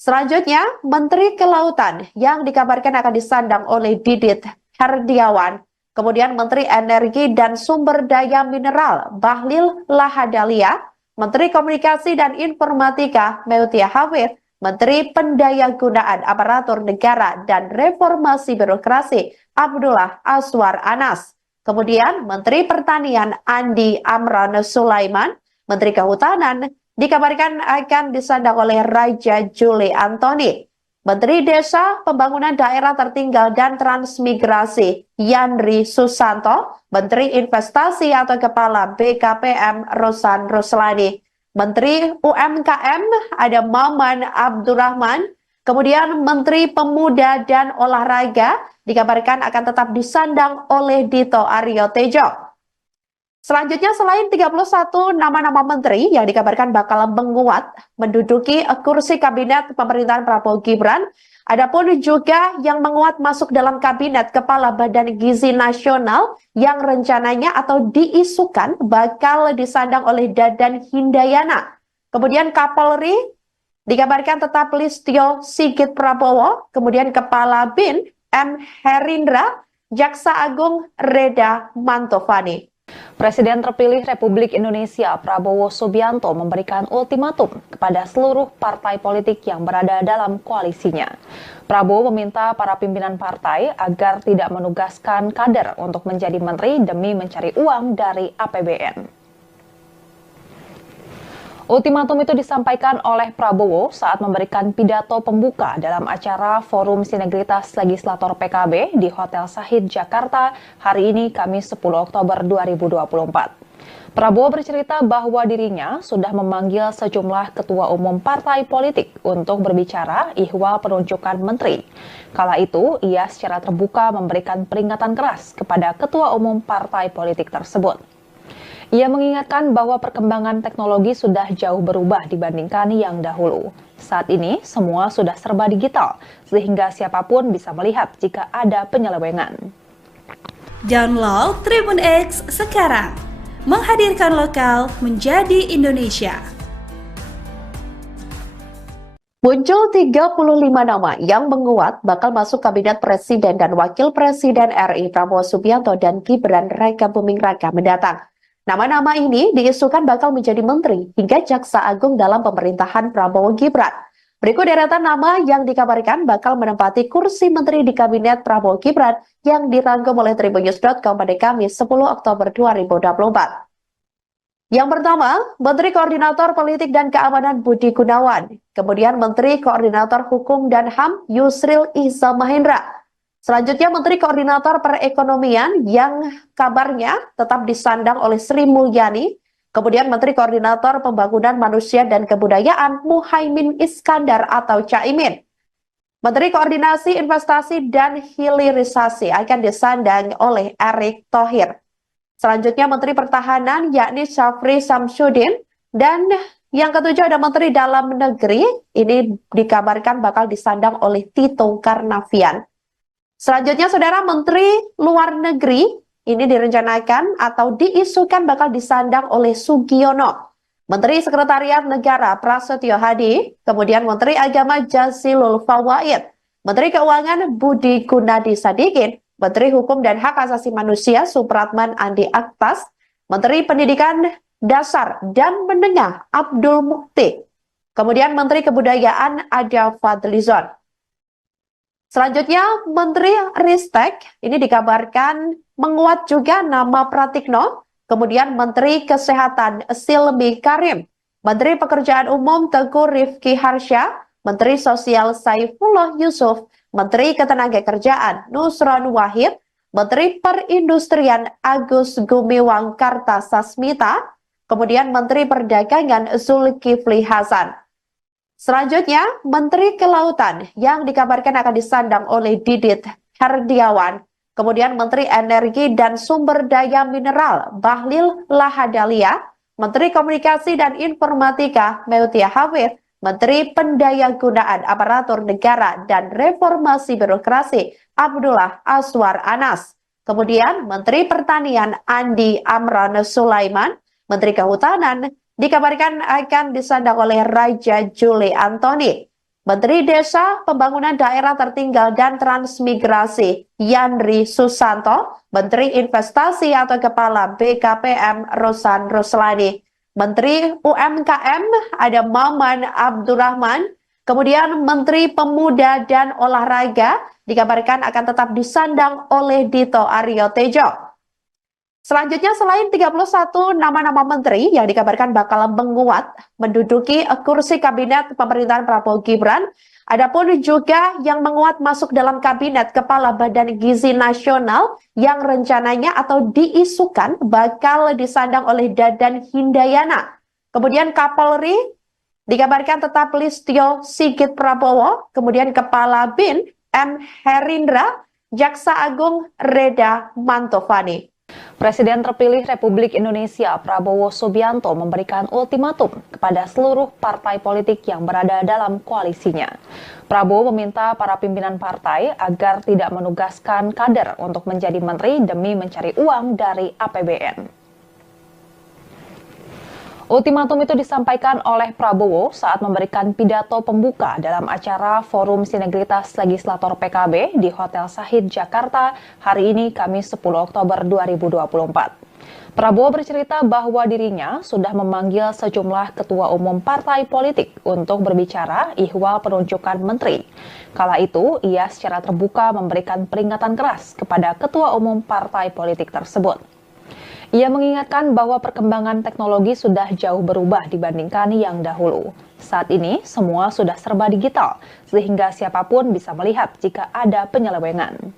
Selanjutnya, Menteri Kelautan yang dikabarkan akan disandang oleh Didit Herdiawan, kemudian Menteri Energi dan Sumber Daya Mineral Bahlil Lahadalia, Menteri Komunikasi dan Informatika Meutia Hafid, Menteri Pendayagunaan Aparatur Negara dan Reformasi Birokrasi Abdullah Aswar Anas. Kemudian Menteri Pertanian Andi Amran Sulaiman, Menteri Kehutanan dikabarkan akan disandang oleh Raja Juli Antoni. Menteri Desa, Pembangunan Daerah Tertinggal dan Transmigrasi Yandri Susanto, Menteri Investasi atau Kepala BKPM Rosan Ruslani, Menteri UMKM ada Maman Abdurrahman, kemudian Menteri Pemuda dan Olahraga dikabarkan akan tetap disandang oleh Dito Aryo Tejo. Selanjutnya, selain 31 nama-nama menteri yang dikabarkan bakal menguat menduduki kursi kabinet pemerintahan Prabowo Gibran, adapun juga yang menguat masuk dalam kabinet Kepala Badan Gizi Nasional yang rencananya atau diisukan bakal disandang oleh Dadan Hindayana. Kemudian Kapolri dikabarkan tetap Listio Sigit Prabowo, kemudian Kepala BIN M. Herindra, Jaksa Agung Reda Mantovani. Presiden terpilih Republik Indonesia Prabowo Subianto memberikan ultimatum kepada seluruh partai politik yang berada dalam koalisinya. Prabowo meminta para pimpinan partai agar tidak menugaskan kader untuk menjadi menteri demi mencari uang dari APBN. Ultimatum itu disampaikan oleh Prabowo saat memberikan pidato pembuka dalam acara Forum Sinergitas Legislator PKB di Hotel Sahid Jakarta hari ini Kamis 10 Oktober 2024. Prabowo bercerita bahwa dirinya sudah memanggil sejumlah ketua umum partai politik untuk berbicara ihwal penunjukan menteri. Kala itu, ia secara terbuka memberikan peringatan keras kepada ketua umum partai politik tersebut. Ia mengingatkan bahwa perkembangan teknologi sudah jauh berubah dibandingkan yang dahulu. Saat ini, semua sudah serba digital, sehingga siapapun bisa melihat jika ada penyelewengan. Download Tribun X sekarang, menghadirkan lokal menjadi Indonesia. Muncul 35 nama yang menguat bakal masuk kabinet Presiden dan Wakil Presiden RI Prabowo Subianto dan Gibran Rakabuming Raka mendatang. Nama-nama ini diisukan bakal menjadi menteri hingga jaksa agung dalam pemerintahan Prabowo Gibran. Berikut deretan nama yang dikabarkan bakal menempati kursi menteri di kabinet Prabowo Gibran yang dirangkum oleh tribunnews.com pada Kamis 10 Oktober 2024. Yang pertama, Menteri Koordinator Politik dan Keamanan Budi Gunawan, kemudian Menteri Koordinator Hukum dan HAM Yusril Iza Mahendra. Selanjutnya Menteri Koordinator Perekonomian yang kabarnya tetap disandang oleh Sri Mulyani. Kemudian Menteri Koordinator Pembangunan Manusia dan Kebudayaan Muhaimin Iskandar atau Caimin. Menteri Koordinasi Investasi dan Hilirisasi akan disandang oleh Erick Thohir. Selanjutnya Menteri Pertahanan yakni Syafri Samsudin. Dan yang ketujuh ada Menteri Dalam Negeri. Ini dikabarkan bakal disandang oleh Tito Karnavian. Selanjutnya, Saudara, Menteri Luar Negeri ini direncanakan atau diisukan bakal disandang oleh Sugiono. Menteri Sekretariat Negara Prasetyo Hadi, kemudian Menteri Agama Jazilul Fawaid, Menteri Keuangan Budi Gunadi Sadikin, Menteri Hukum dan Hak Asasi Manusia Supratman Andi Aktas, Menteri Pendidikan Dasar dan Menengah Abdul Mukti, kemudian Menteri Kebudayaan Ada Fadlizon. Selanjutnya, Menteri Ristek ini dikabarkan menguat juga nama Pratikno, kemudian Menteri Kesehatan Silmi Karim, Menteri Pekerjaan Umum Teguh Rifki Harsha, Menteri Sosial Saifullah Yusuf, Menteri Ketenagakerjaan Nusron Wahid, Menteri Perindustrian Agus Gumiwang Kartasasmita, kemudian Menteri Perdagangan Zulkifli Hasan. Selanjutnya, Menteri Kelautan yang dikabarkan akan disandang oleh Didit Herdiawan. Kemudian Menteri Energi dan Sumber Daya Mineral Bahlil Lahadalia. Menteri Komunikasi dan Informatika Meutia Hafid. Menteri Pendayagunaan Aparatur Negara dan Reformasi Birokrasi Abdullah Aswar Anas. Kemudian Menteri Pertanian Andi Amran Sulaiman. Menteri Kehutanan dikabarkan akan disandang oleh Raja Juli Antoni. Menteri Desa, Pembangunan Daerah Tertinggal dan Transmigrasi Yandri Susanto, Menteri Investasi atau Kepala BKPM Rosan Ruslani, Menteri UMKM ada Maman Abdurrahman, kemudian Menteri Pemuda dan Olahraga dikabarkan akan tetap disandang oleh Dito Aryo Tejo. Selanjutnya, selain 31 nama-nama menteri yang dikabarkan bakal menguat menduduki kursi kabinet pemerintahan Prabowo Gibran, adapun juga yang menguat masuk dalam kabinet Kepala Badan Gizi Nasional yang rencananya atau diisukan bakal disandang oleh Dadan Hindayana. Kemudian Kapolri dikabarkan tetap Listio Sigit Prabowo, kemudian Kepala BIN M. Herindra, Jaksa Agung Reda Mantovani. Presiden terpilih Republik Indonesia Prabowo Subianto memberikan ultimatum kepada seluruh partai politik yang berada dalam koalisinya. Prabowo meminta para pimpinan partai agar tidak menugaskan kader untuk menjadi menteri demi mencari uang dari APBN. Ultimatum itu disampaikan oleh Prabowo saat memberikan pidato pembuka dalam acara Forum Sinergitas Legislator PKB di Hotel Sahid Jakarta hari ini Kamis 10 Oktober 2024. Prabowo bercerita bahwa dirinya sudah memanggil sejumlah ketua umum partai politik untuk berbicara ihwal penunjukan menteri. Kala itu, ia secara terbuka memberikan peringatan keras kepada ketua umum partai politik tersebut. Ia mengingatkan bahwa perkembangan teknologi sudah jauh berubah dibandingkan yang dahulu. Saat ini, semua sudah serba digital, sehingga siapapun bisa melihat jika ada penyelewengan.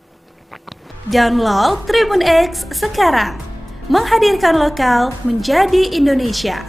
Download Tribun X sekarang, menghadirkan lokal menjadi Indonesia.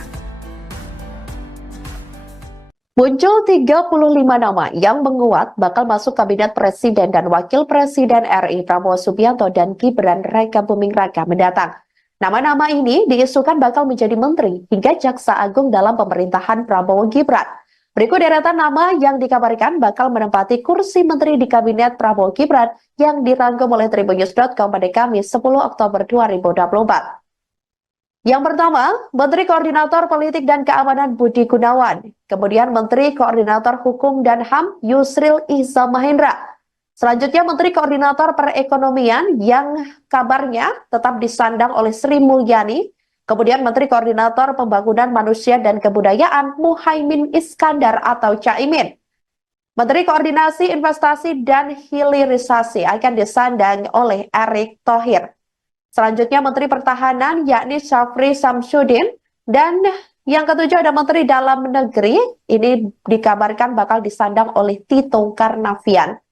Muncul 35 nama yang menguat bakal masuk kabinet Presiden dan Wakil Presiden RI Prabowo Subianto dan Gibran Rakabuming Raka mendatang. Nama-nama ini diisukan bakal menjadi menteri hingga jaksa agung dalam pemerintahan Prabowo Gibran. Berikut deretan nama yang dikabarkan bakal menempati kursi menteri di kabinet Prabowo Gibran yang dirangkum oleh tribunnews.com pada Kamis 10 Oktober 2024. Yang pertama, Menteri Koordinator Politik dan Keamanan Budi Gunawan. Kemudian Menteri Koordinator Hukum dan HAM Yusril Iza Mahendra. Selanjutnya Menteri Koordinator Perekonomian yang kabarnya tetap disandang oleh Sri Mulyani. Kemudian Menteri Koordinator Pembangunan Manusia dan Kebudayaan Muhaimin Iskandar atau Caimin. Menteri Koordinasi Investasi dan Hilirisasi akan disandang oleh Erick Thohir. Selanjutnya Menteri Pertahanan yakni Syafri Samsudin. Dan yang ketujuh ada Menteri Dalam Negeri. Ini dikabarkan bakal disandang oleh Tito Karnavian.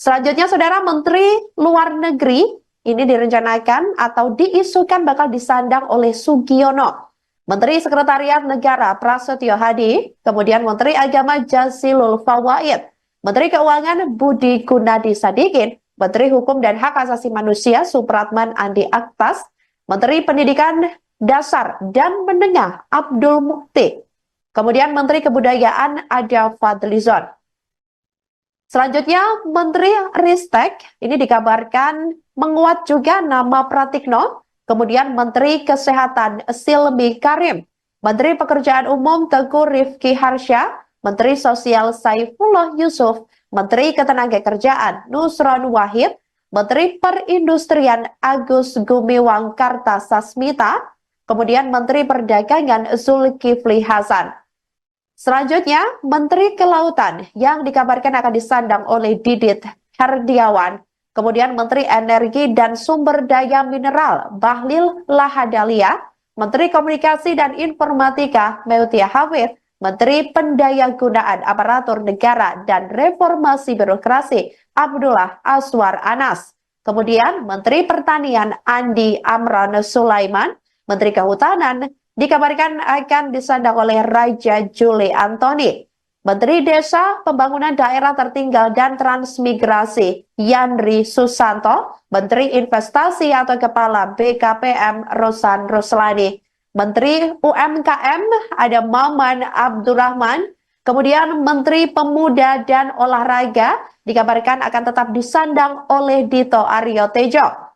Selanjutnya, Saudara, Menteri Luar Negeri ini direncanakan atau diisukan bakal disandang oleh Sugiono. Menteri Sekretariat Negara Prasetyo Hadi, kemudian Menteri Agama Jazilul Fawait, Menteri Keuangan Budi Gunadi Sadikin, Menteri Hukum dan Hak Asasi Manusia Supratman Andi Aktas, Menteri Pendidikan Dasar dan Menengah Abdul Mukti, kemudian Menteri Kebudayaan Ada Fadlizon. Selanjutnya, Menteri Ristek ini dikabarkan menguat juga nama Pratikno, kemudian Menteri Kesehatan Silmi Karim, Menteri Pekerjaan Umum Teguh Rifki Harsha, Menteri Sosial Saifullah Yusuf, Menteri Ketenagakerjaan Nusron Wahid, Menteri Perindustrian Agus Gumiwang Kartasasmita, kemudian Menteri Perdagangan Zulkifli Hasan. Selanjutnya, Menteri Kelautan yang dikabarkan akan disandang oleh Didit Herdiawan. Kemudian Menteri Energi dan Sumber Daya Mineral Bahlil Lahadalia. Menteri Komunikasi dan Informatika Meutia Hafid. Menteri Pendayagunaan Aparatur Negara dan Reformasi Birokrasi Abdullah Aswar Anas. Kemudian Menteri Pertanian Andi Amran Sulaiman. Menteri Kehutanan dikabarkan akan disandang oleh Raja Juli Antoni. Menteri Desa, Pembangunan Daerah Tertinggal dan Transmigrasi Yandri Susanto, Menteri Investasi atau Kepala BKPM Rosan Ruslani, Menteri UMKM ada Maman Abdurrahman, kemudian Menteri Pemuda dan Olahraga dikabarkan akan tetap disandang oleh Dito Aryo Tejo.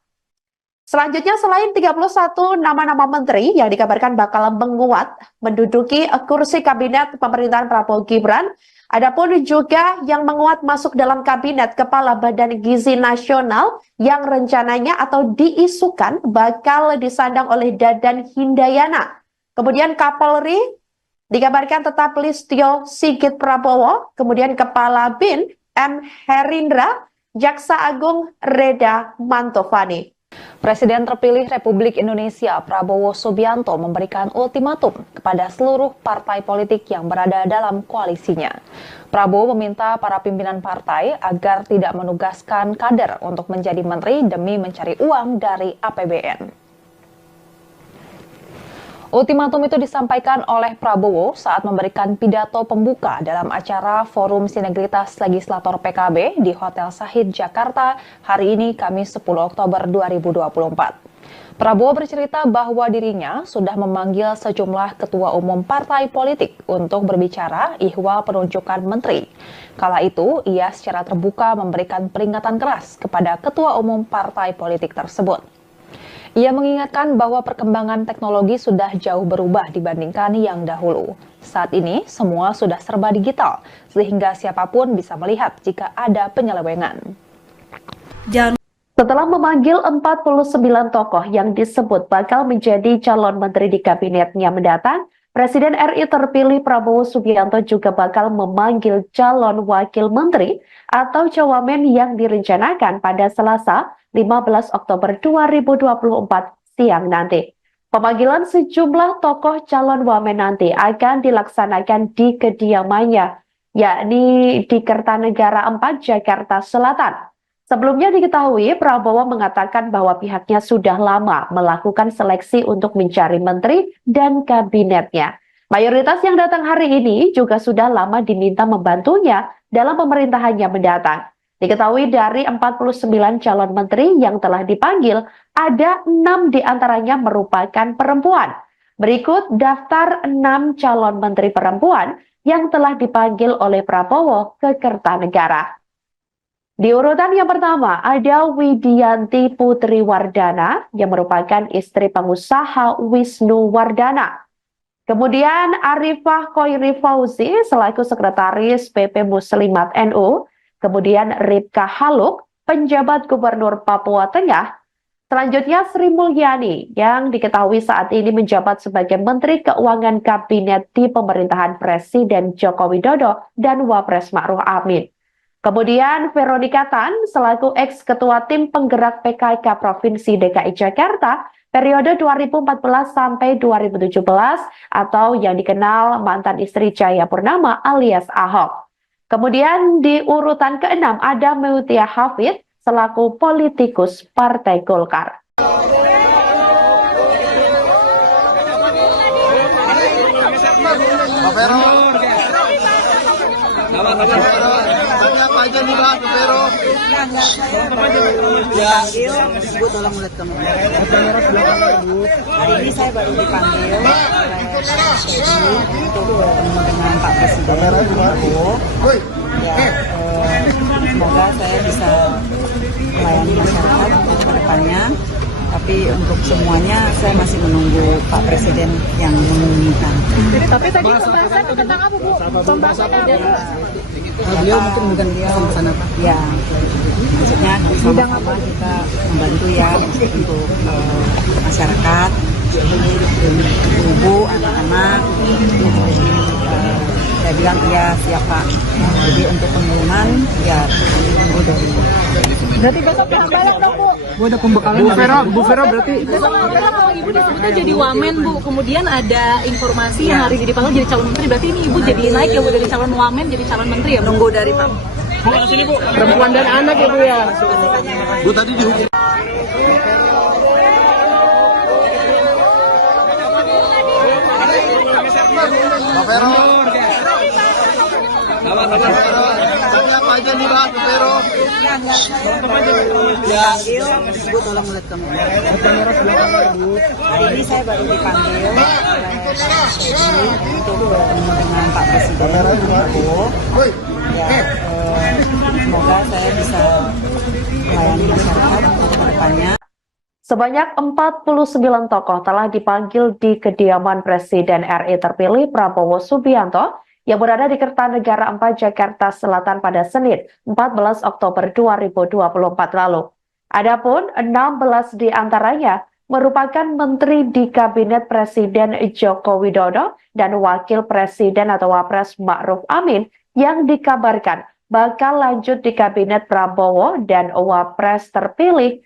Selanjutnya, selain 31 nama-nama menteri yang dikabarkan bakal menguat menduduki kursi kabinet pemerintahan Prabowo Gibran, adapun juga yang menguat masuk dalam kabinet Kepala Badan Gizi Nasional yang rencananya atau diisukan bakal disandang oleh Dadan Hindayana. Kemudian Kapolri dikabarkan tetap Listio Sigit Prabowo, kemudian Kepala BIN M. Herindra, Jaksa Agung Reda Mantovani. Presiden terpilih Republik Indonesia Prabowo Subianto memberikan ultimatum kepada seluruh partai politik yang berada dalam koalisinya. Prabowo meminta para pimpinan partai agar tidak menugaskan kader untuk menjadi menteri demi mencari uang dari APBN. Ultimatum itu disampaikan oleh Prabowo saat memberikan pidato pembuka dalam acara Forum Sinergitas Legislator PKB di Hotel Sahid Jakarta hari ini Kamis 10 Oktober 2024. Prabowo bercerita bahwa dirinya sudah memanggil sejumlah ketua umum partai politik untuk berbicara ihwal penunjukan menteri. Kala itu, ia secara terbuka memberikan peringatan keras kepada ketua umum partai politik tersebut. Ia mengingatkan bahwa perkembangan teknologi sudah jauh berubah dibandingkan yang dahulu. Saat ini, semua sudah serba digital, sehingga siapapun bisa melihat jika ada penyelewengan. Setelah memanggil 49 tokoh yang disebut bakal menjadi calon menteri di kabinetnya mendatang, Presiden RI terpilih Prabowo Subianto juga bakal memanggil calon wakil menteri atau cawamen yang direncanakan pada Selasa 15 Oktober 2024 siang nanti. Pemanggilan sejumlah tokoh calon wamen nanti akan dilaksanakan di kediamannya, yakni di Kertanegara 4, Jakarta Selatan. Sebelumnya diketahui Prabowo mengatakan bahwa pihaknya sudah lama melakukan seleksi untuk mencari menteri dan kabinetnya. Mayoritas yang datang hari ini juga sudah lama diminta membantunya dalam pemerintahannya mendatang. Diketahui dari 49 calon menteri yang telah dipanggil, ada 6 diantaranya merupakan perempuan. Berikut daftar 6 calon menteri perempuan yang telah dipanggil oleh Prabowo ke Kertanegara. Di urutan yang pertama ada Widianti Putri Wardana yang merupakan istri pengusaha Wisnu Wardana. Kemudian Arifah Khoiri Fauzi selaku sekretaris PP Muslimat NU. Kemudian Ripka Haluk, penjabat Gubernur Papua Tengah. Selanjutnya Sri Mulyani yang diketahui saat ini menjabat sebagai Menteri Keuangan Kabinet di pemerintahan Presiden Joko Widodo dan Wapres Ma'ruf Amin. Kemudian Veronica Tan selaku ex-ketua tim penggerak PKK Provinsi DKI Jakarta periode 2014 sampai 2017 atau yang dikenal mantan istri Cahaya Purnama alias Ahok. Kemudian di urutan ke-6 ada Mutia Hafid selaku politikus Partai Golkar. Pak Vero. Apa aja nih Pak Vero? Dipanggil, Bu tolong lihat kamu. Hari ini saya baru dipanggil oleh untuk bertemu dengan Pak Presiden Prabowo. Ya, semoga saya bisa melayani masyarakat ke depannya. Tapi untuk semuanya saya masih menunggu Pak Presiden yang mengumumkan. Tapi tadi pembahasan tentang apa Bu? Pembahasannya apa Bu? Beliau mungkin bukan pesan apa? Ya, maksudnya sama-sama kita membantu ya untuk masyarakat, ibu, anak-anak. Saya bilang ya siapa. Jadi untuk pengumuman ya tunggu dari. Berarti besok kita balik dong Bu. Bu ada pembekalan Bu Vero berarti. Besok kalau Ibu disebutnya jadi wamen Bu, kemudian ada informasi yang hari ini dipanggil jadi calon menteri, berarti ini Ibu jadi naik ya Bu dari calon wamen jadi calon menteri ya Bu? Nunggu dari Pak. Bu sini Bu. Perempuan dan anak ya Bu ya. Bu tadi dihukum. Pak Vero. Apa aja nih Pak Vero? Dipanggil, Bu tolong lihat kamu. Hari ini saya baru dipanggil oleh untuk bertemu dengan Pak Presiden Prabowo. Ya, semoga saya bisa melayani masyarakat ke depannya. Sebanyak 49 tokoh telah dipanggil di kediaman Presiden RI terpilih Prabowo Subianto yang berada di Kertanegara 4, Jakarta Selatan pada Senin 14 Oktober 2024 lalu. Adapun 16 di antaranya merupakan menteri di Kabinet Presiden Joko Widodo dan Wakil Presiden atau Wapres Ma'ruf Amin yang dikabarkan bakal lanjut di Kabinet Prabowo dan Wapres terpilih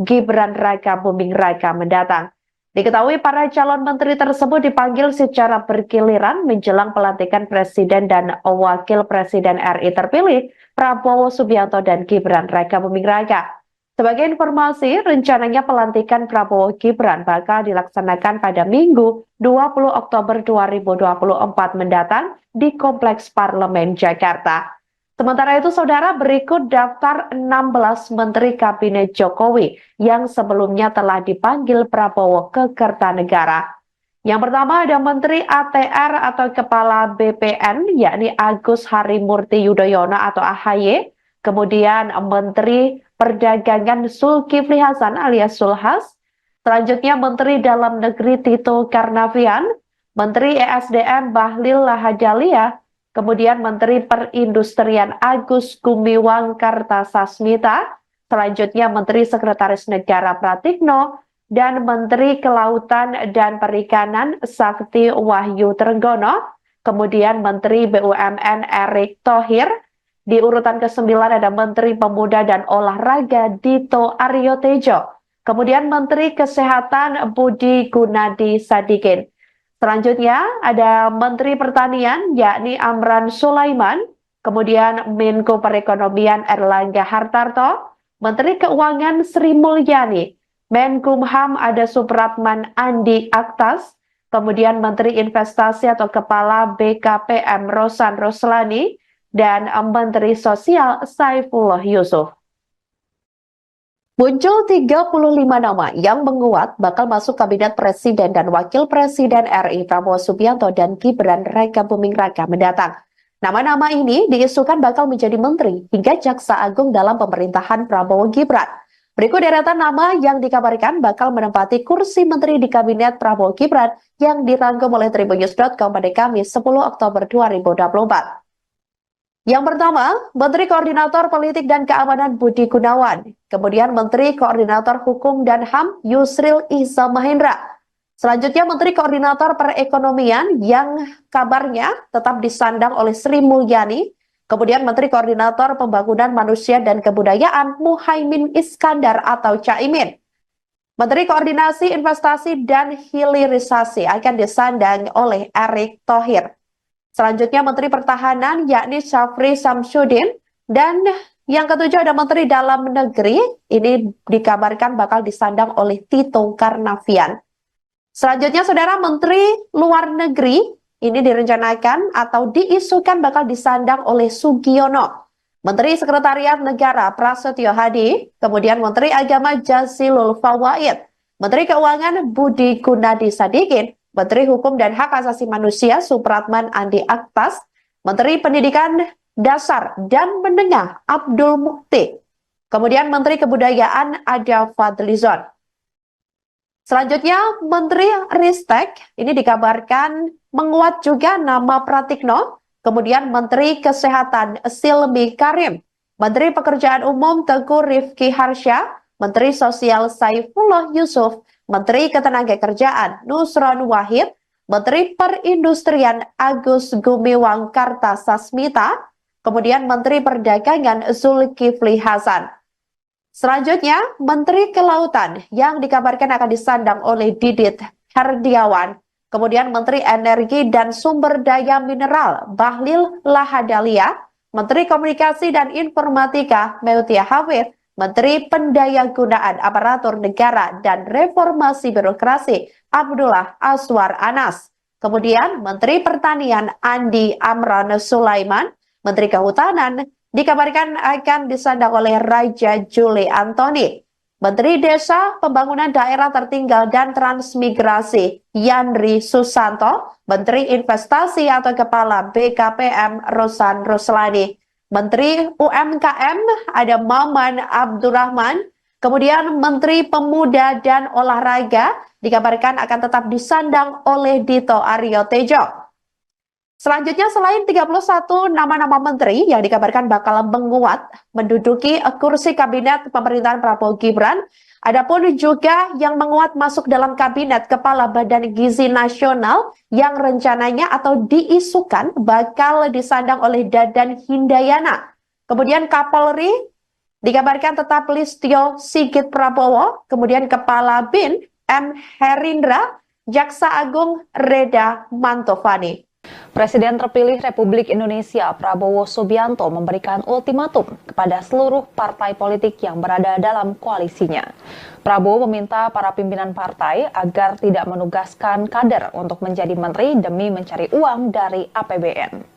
Gibran Raka Buming Raka mendatang. Diketahui para calon menteri tersebut dipanggil secara bergiliran menjelang pelantikan Presiden dan Wakil Presiden RI terpilih Prabowo Subianto dan Gibran Raka Buming Raka. Sebagai informasi, rencananya pelantikan Prabowo Gibran bakal dilaksanakan pada Minggu 20 Oktober 2024 mendatang di Kompleks Parlemen Jakarta. Sementara itu, saudara, berikut daftar 16 Menteri Kabinet Jokowi yang sebelumnya telah dipanggil Prabowo ke Kertanegara. Yang pertama ada Menteri ATR atau Kepala BPN, yakni Agus Harimurti Yudhoyono atau AHY. Kemudian Menteri Perdagangan Zulkifli Hasan alias Zulhas. Selanjutnya Menteri Dalam Negeri Tito Karnavian, Menteri ESDM Bahlil Lahadalia, kemudian Menteri Perindustrian Agus Gumiwang Kartasasmita, selanjutnya Menteri Sekretaris Negara Pratikno, dan Menteri Kelautan dan Perikanan Sakti Wahyu Trenggono, kemudian Menteri BUMN Erick Thohir. Di urutan ke-9 ada Menteri Pemuda dan Olahraga Dito Aryo Tejo, kemudian Menteri Kesehatan Budi Gunadi Sadikin. Selanjutnya ada Menteri Pertanian yakni Amran Sulaiman, kemudian Menko Perekonomian Erlangga Hartarto, Menteri Keuangan Sri Mulyani, Menkumham ada Supratman Andi Aktas, kemudian Menteri Investasi atau Kepala BKPM Rosan Roslani, dan Menteri Sosial Saifullah Yusuf. Muncul 35 nama yang menguat bakal masuk Kabinet Presiden dan Wakil Presiden RI Prabowo Subianto dan Gibran Raka Buming Raka mendatang. Nama-nama ini diisukan bakal menjadi menteri hingga Jaksa Agung dalam pemerintahan Prabowo Gibran. Berikut deretan nama yang dikabarkan bakal menempati kursi menteri di Kabinet Prabowo Gibran yang dirangkum oleh Tribunnews.com pada Kamis 10 Oktober 2024. Yang pertama, Menteri Koordinator Politik dan Keamanan Budi Gunawan. Kemudian Menteri Koordinator Hukum dan HAM Yusril Iza Mahendra. Selanjutnya Menteri Koordinator Perekonomian yang kabarnya tetap disandang oleh Sri Mulyani. Kemudian Menteri Koordinator Pembangunan Manusia dan Kebudayaan Muhaimin Iskandar atau Caimin. Menteri Koordinasi Investasi dan Hilirisasi akan disandang oleh Erick Thohir. Selanjutnya Menteri Pertahanan yakni Syafri Samsudin, dan yang ketujuh ada Menteri Dalam Negeri, ini dikabarkan bakal disandang oleh Tito Karnavian. Selanjutnya saudara, Menteri Luar Negeri ini direncanakan atau diisukan bakal disandang oleh Sugiono. Menteri Sekretariat Negara Prasetyo Hadi, kemudian Menteri Agama Jazilul Fawait, Menteri Keuangan Budi Gunadi Sadikin, Menteri Hukum dan Hak Asasi Manusia Supratman Andi Aktas, Menteri Pendidikan Dasar dan Menengah Abdul Mukti, kemudian Menteri Kebudayaan ada Fadlizon. Selanjutnya Menteri Ristek, ini dikabarkan menguat juga nama Pratikno, kemudian Menteri Kesehatan Silmi Karim, Menteri Pekerjaan Umum Teguh Rifki Harsha, Menteri Sosial Saifullah Yusuf, Menteri Ketenagakerjaan Nusron Wahid, Menteri Perindustrian Agus Gumiwang Kartasasmita, kemudian Menteri Perdagangan Zulkifli Hasan. Selanjutnya, Menteri Kelautan yang dikabarkan akan disandang oleh Didit Herdiawan, kemudian Menteri Energi dan Sumber Daya Mineral Bahlil Lahadalia, Menteri Komunikasi dan Informatika Meutia Hafid, Menteri Pendayagunaan Aparatur Negara dan Reformasi Birokrasi Abdullah Aswar Anas. Kemudian Menteri Pertanian Andi Amran Sulaiman, Menteri Kehutanan dikabarkan akan disandang oleh Raja Juli Antoni. Menteri Desa, Pembangunan Daerah Tertinggal dan Transmigrasi Yandri Susanto, Menteri Investasi atau Kepala BKPM Rosan Roslani. Menteri UMKM ada Maman Abdurrahman, kemudian Menteri Pemuda dan Olahraga dikabarkan akan tetap disandang oleh Dito Aryo Tejo. Selanjutnya selain 31 nama-nama menteri yang dikabarkan bakal menguat menduduki kursi kabinet pemerintahan Prabowo Gibran, adapun juga yang menguat masuk dalam kabinet Kepala Badan Gizi Nasional yang rencananya atau diisukan bakal disandang oleh Dadan Hindayana. Kemudian Kapolri Dikabarkan tetap Listio Sigit Prabowo, kemudian Kepala BIN M. Herindra, Jaksa Agung Reda Mantovani. Presiden terpilih Republik Indonesia Prabowo Subianto memberikan ultimatum kepada seluruh partai politik yang berada dalam koalisinya. Prabowo meminta para pimpinan partai agar tidak menugaskan kader untuk menjadi menteri demi mencari uang dari APBN.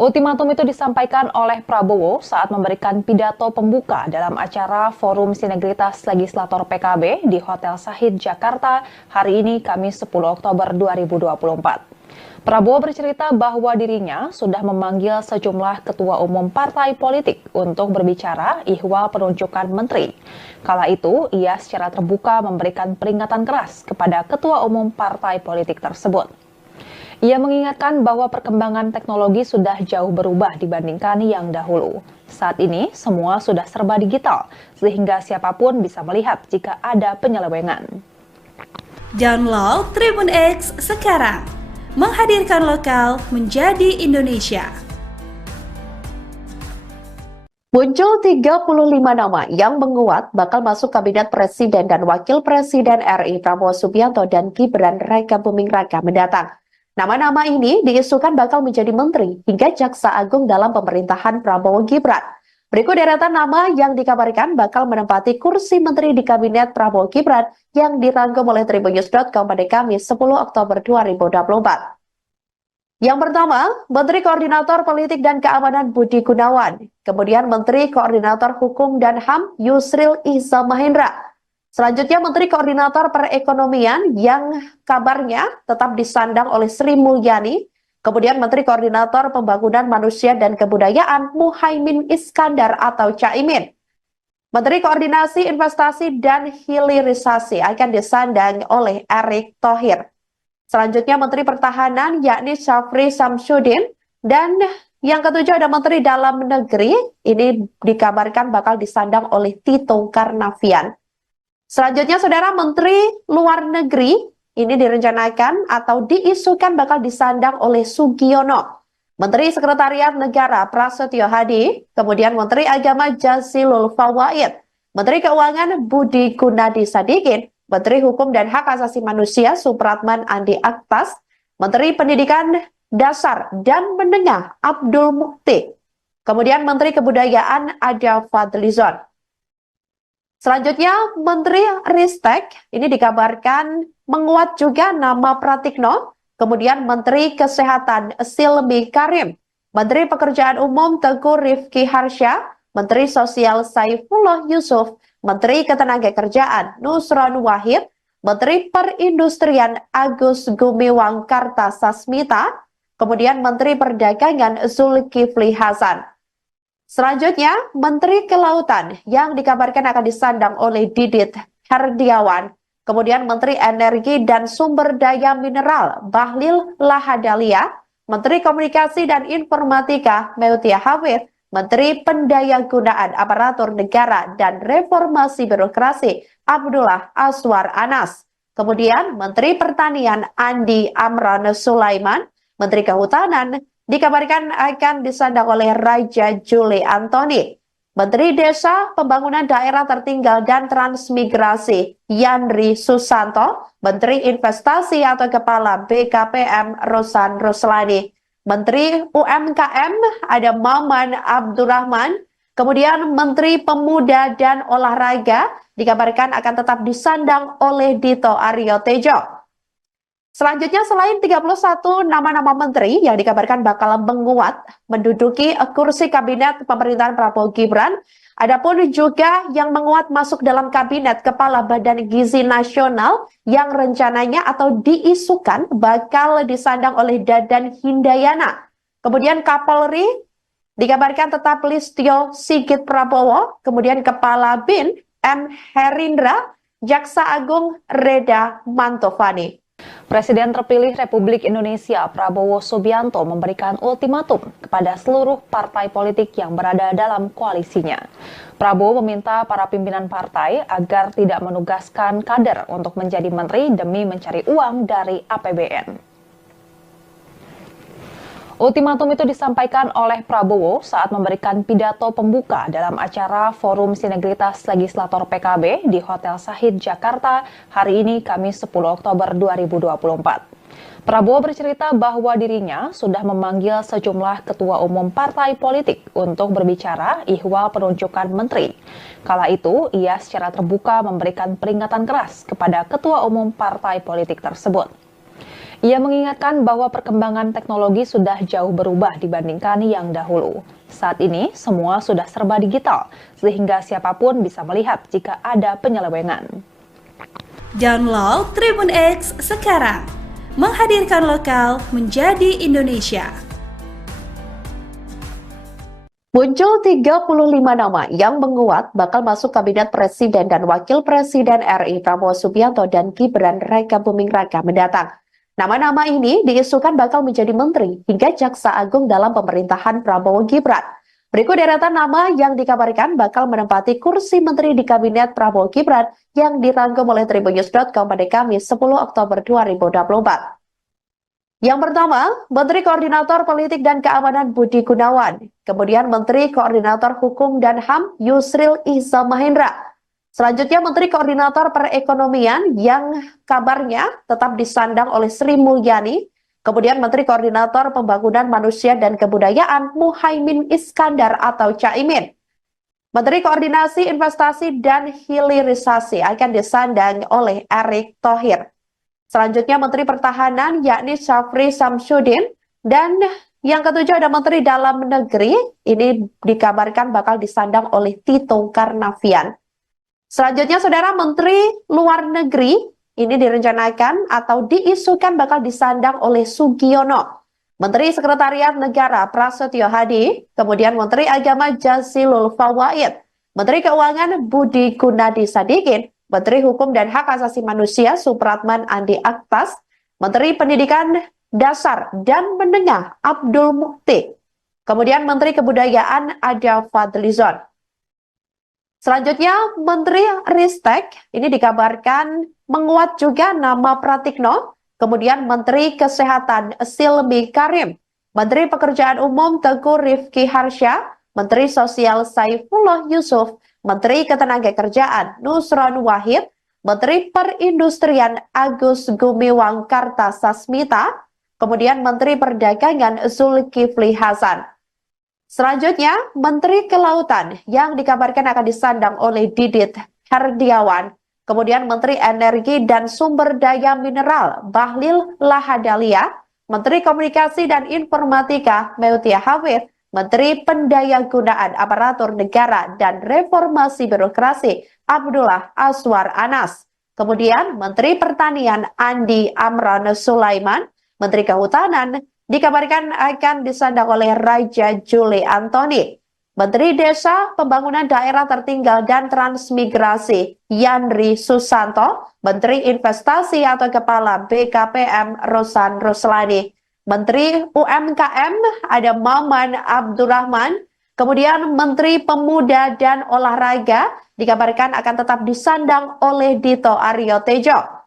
Ultimatum itu disampaikan oleh Prabowo saat memberikan pidato pembuka dalam acara Forum Sinergitas Legislator PKB di Hotel Sahid Jakarta hari ini Kamis 10 Oktober 2024. Prabowo bercerita bahwa dirinya sudah memanggil sejumlah ketua umum partai politik untuk berbicara ihwal penunjukan menteri. Kala itu, ia secara terbuka memberikan peringatan keras kepada ketua umum partai politik tersebut. Ia mengingatkan bahwa perkembangan teknologi sudah jauh berubah dibandingkan yang dahulu. Saat ini, semua sudah serba digital, sehingga siapapun bisa melihat jika ada penyelewengan. Download Tribun X sekarang, menghadirkan lokal menjadi Indonesia. Muncul 35 nama yang menguat bakal masuk Kabinet Presiden dan Wakil Presiden RI Prabowo Subianto dan Gibran Rakabuming Raka mendatang. Nama-nama ini diisukan bakal menjadi menteri hingga jaksa agung dalam pemerintahan Prabowo Gibran. Berikut deretan nama yang dikabarkan bakal menempati kursi menteri di Kabinet Prabowo Gibran yang dirangkum oleh tribunnews.com pada Kamis 10 Oktober 2024. Yang pertama, Menteri Koordinator Politik dan Keamanan Budi Gunawan. Kemudian Menteri Koordinator Hukum dan HAM Yusril Iza Mahendra. Selanjutnya Menteri Koordinator Perekonomian yang kabarnya tetap disandang oleh Sri Mulyani. Kemudian Menteri Koordinator Pembangunan Manusia dan Kebudayaan Muhaimin Iskandar atau Caimin. Menteri Koordinasi Investasi dan Hilirisasi akan disandang oleh Erick Thohir. Selanjutnya Menteri Pertahanan yakni Syafri Samsudin. Dan yang ketujuh ada Menteri Dalam Negeri. Ini dikabarkan bakal disandang oleh Tito Karnavian. Selanjutnya, Saudara, Menteri Luar Negeri ini direncanakan atau diisukan bakal disandang oleh Sugiono. Menteri Sekretariat Negara Prasetyo Hadi, kemudian Menteri Agama Jazilul Fawait, Menteri Keuangan Budi Gunadi Sadikin, Menteri Hukum dan Hak Asasi Manusia Supratman Andi Aktas, Menteri Pendidikan Dasar dan Menengah Abdul Mukti, kemudian Menteri Kebudayaan Ada Fadlizon. Selanjutnya, Menteri Ristek ini dikabarkan menguat juga nama Pratikno, kemudian Menteri Kesehatan Silmi Karim, Menteri Pekerjaan Umum Teguh Rifki Harsha, Menteri Sosial Saifullah Yusuf, Menteri Ketenagakerjaan Nusron Wahid, Menteri Perindustrian Agus Gumiwang Kartasasmita, kemudian Menteri Perdagangan Zulkifli Hasan. Selanjutnya, Menteri Kelautan yang dikabarkan akan disandang oleh Didit Herdiawan. Kemudian Menteri Energi dan Sumber Daya Mineral Bahlil Lahadalia. Menteri Komunikasi dan Informatika Meutia Hafid. Menteri Pendayagunaan Aparatur Negara dan Reformasi Birokrasi Abdullah Aswar Anas. Kemudian Menteri Pertanian Andi Amran Sulaiman. Menteri Kehutanan dikabarkan akan disandang oleh Raja Juli Antoni. Menteri Desa, Pembangunan Daerah Tertinggal dan Transmigrasi Yandri Susanto, Menteri Investasi atau Kepala BKPM Rosan Roslani, Menteri UMKM ada Maman Abdurrahman, kemudian Menteri Pemuda dan Olahraga dikabarkan akan tetap disandang oleh Dito Aryo Tejo. Selanjutnya, selain 31 nama-nama menteri yang dikabarkan bakal menguat menduduki kursi kabinet pemerintahan Prabowo Gibran, adapun juga yang menguat masuk dalam kabinet Kepala Badan Gizi Nasional yang rencananya atau diisukan bakal disandang oleh Dadan Hindayana. Kemudian Kapolri dikabarkan tetap Listio Sigit Prabowo, kemudian Kepala BIN M. Herindra, Jaksa Agung Reda Mantovani. Presiden terpilih Republik Indonesia Prabowo Subianto memberikan ultimatum kepada seluruh partai politik yang berada dalam koalisinya. Prabowo meminta para pimpinan partai agar tidak menugaskan kader untuk menjadi menteri demi mencari uang dari APBN. Ultimatum itu disampaikan oleh Prabowo saat memberikan pidato pembuka dalam acara Forum Sinergitas Legislator PKB di Hotel Sahid Jakarta hari ini Kamis 10 Oktober 2024. Prabowo bercerita bahwa dirinya sudah memanggil sejumlah ketua umum partai politik untuk berbicara ihwal penunjukan menteri. Kala itu, ia secara terbuka memberikan peringatan keras kepada ketua umum partai politik tersebut. Ia mengingatkan bahwa perkembangan teknologi sudah jauh berubah dibandingkan yang dahulu. Saat ini, semua sudah serba digital, sehingga siapapun bisa melihat jika ada penyelewengan. Download Tribun X sekarang, menghadirkan lokal menjadi Indonesia. Muncul 35 nama yang menguat bakal masuk Kabinet Presiden dan Wakil Presiden RI Prabowo Subianto dan Gibran Rakabuming Raka mendatang. Nama-nama ini diisukan bakal menjadi menteri hingga jaksa agung dalam pemerintahan Prabowo Gibran. Berikut deretan nama yang dikabarkan bakal menempati kursi menteri di Kabinet Prabowo Gibran yang dirangkum oleh tribunnews.com pada Kamis 10 Oktober 2024. Yang pertama, Menteri Koordinator Politik dan Keamanan Budi Gunawan. Kemudian Menteri Koordinator Hukum dan HAM Yusril Iza Mahendra. Selanjutnya Menteri Koordinator Perekonomian yang kabarnya tetap disandang oleh Sri Mulyani. Kemudian Menteri Koordinator Pembangunan Manusia dan Kebudayaan Muhaimin Iskandar atau Caimin. Menteri Koordinasi Investasi dan Hilirisasi akan disandang oleh Erick Thohir. Selanjutnya Menteri Pertahanan yakni Syafri Samsudin. Dan yang ketujuh ada Menteri Dalam Negeri. Ini dikabarkan bakal disandang oleh Tito Karnavian. Selanjutnya, Saudara, Menteri Luar Negeri ini direncanakan atau diisukan bakal disandang oleh Sugiono. Menteri Sekretariat Negara Prasetyo Hadi, kemudian Menteri Agama Jazilul Fawait, Menteri Keuangan Budi Gunadi Sadikin, Menteri Hukum dan Hak Asasi Manusia Supratman Andi Aktas, Menteri Pendidikan Dasar dan Menengah Abdul Mukti, kemudian Menteri Kebudayaan Ada Fadlizon. Selanjutnya, Menteri Ristek ini dikabarkan menguat juga nama Pratikno, kemudian Menteri Kesehatan Silmi Karim, Menteri Pekerjaan Umum Teguh Rifki Harsha, Menteri Sosial Saifullah Yusuf, Menteri Ketenagakerjaan Nusron Wahid, Menteri Perindustrian Agus Gumiwang Kartasasmita, kemudian Menteri Perdagangan Zulkifli Hasan. Selanjutnya, Menteri Kelautan yang dikabarkan akan disandang oleh Didit Herdiawan. Kemudian Menteri Energi dan Sumber Daya Mineral Bahlil Lahadalia. Menteri Komunikasi dan Informatika Meutia Hafid. Menteri Pendayagunaan Aparatur Negara dan Reformasi Birokrasi Abdullah Aswar Anas. Kemudian Menteri Pertanian Andi Amran Sulaiman. Menteri Kehutanan dikabarkan akan disandang oleh Raja Juli Antoni. Menteri Desa, Pembangunan Daerah Tertinggal dan Transmigrasi Yandri Susanto. Menteri Investasi atau Kepala BKPM Rosan Ruslani. Menteri UMKM ada Maman Abdurrahman. Kemudian Menteri Pemuda dan Olahraga dikabarkan akan tetap disandang oleh Dito Aryo Tejo.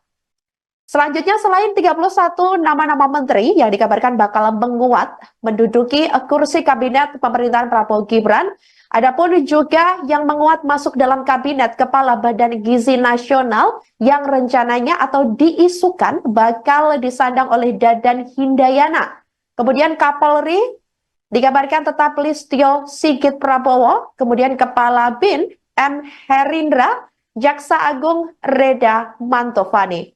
Selanjutnya, selain 31 nama-nama menteri yang dikabarkan bakal menguat menduduki kursi kabinet pemerintahan Prabowo Gibran, adapun juga yang menguat masuk dalam kabinet Kepala Badan Gizi Nasional yang rencananya atau diisukan bakal disandang oleh Dadan Hindayana. Kemudian Kapolri dikabarkan tetap Listio Sigit Prabowo, kemudian Kepala BIN M. Herindra, Jaksa Agung Reda Mantovani.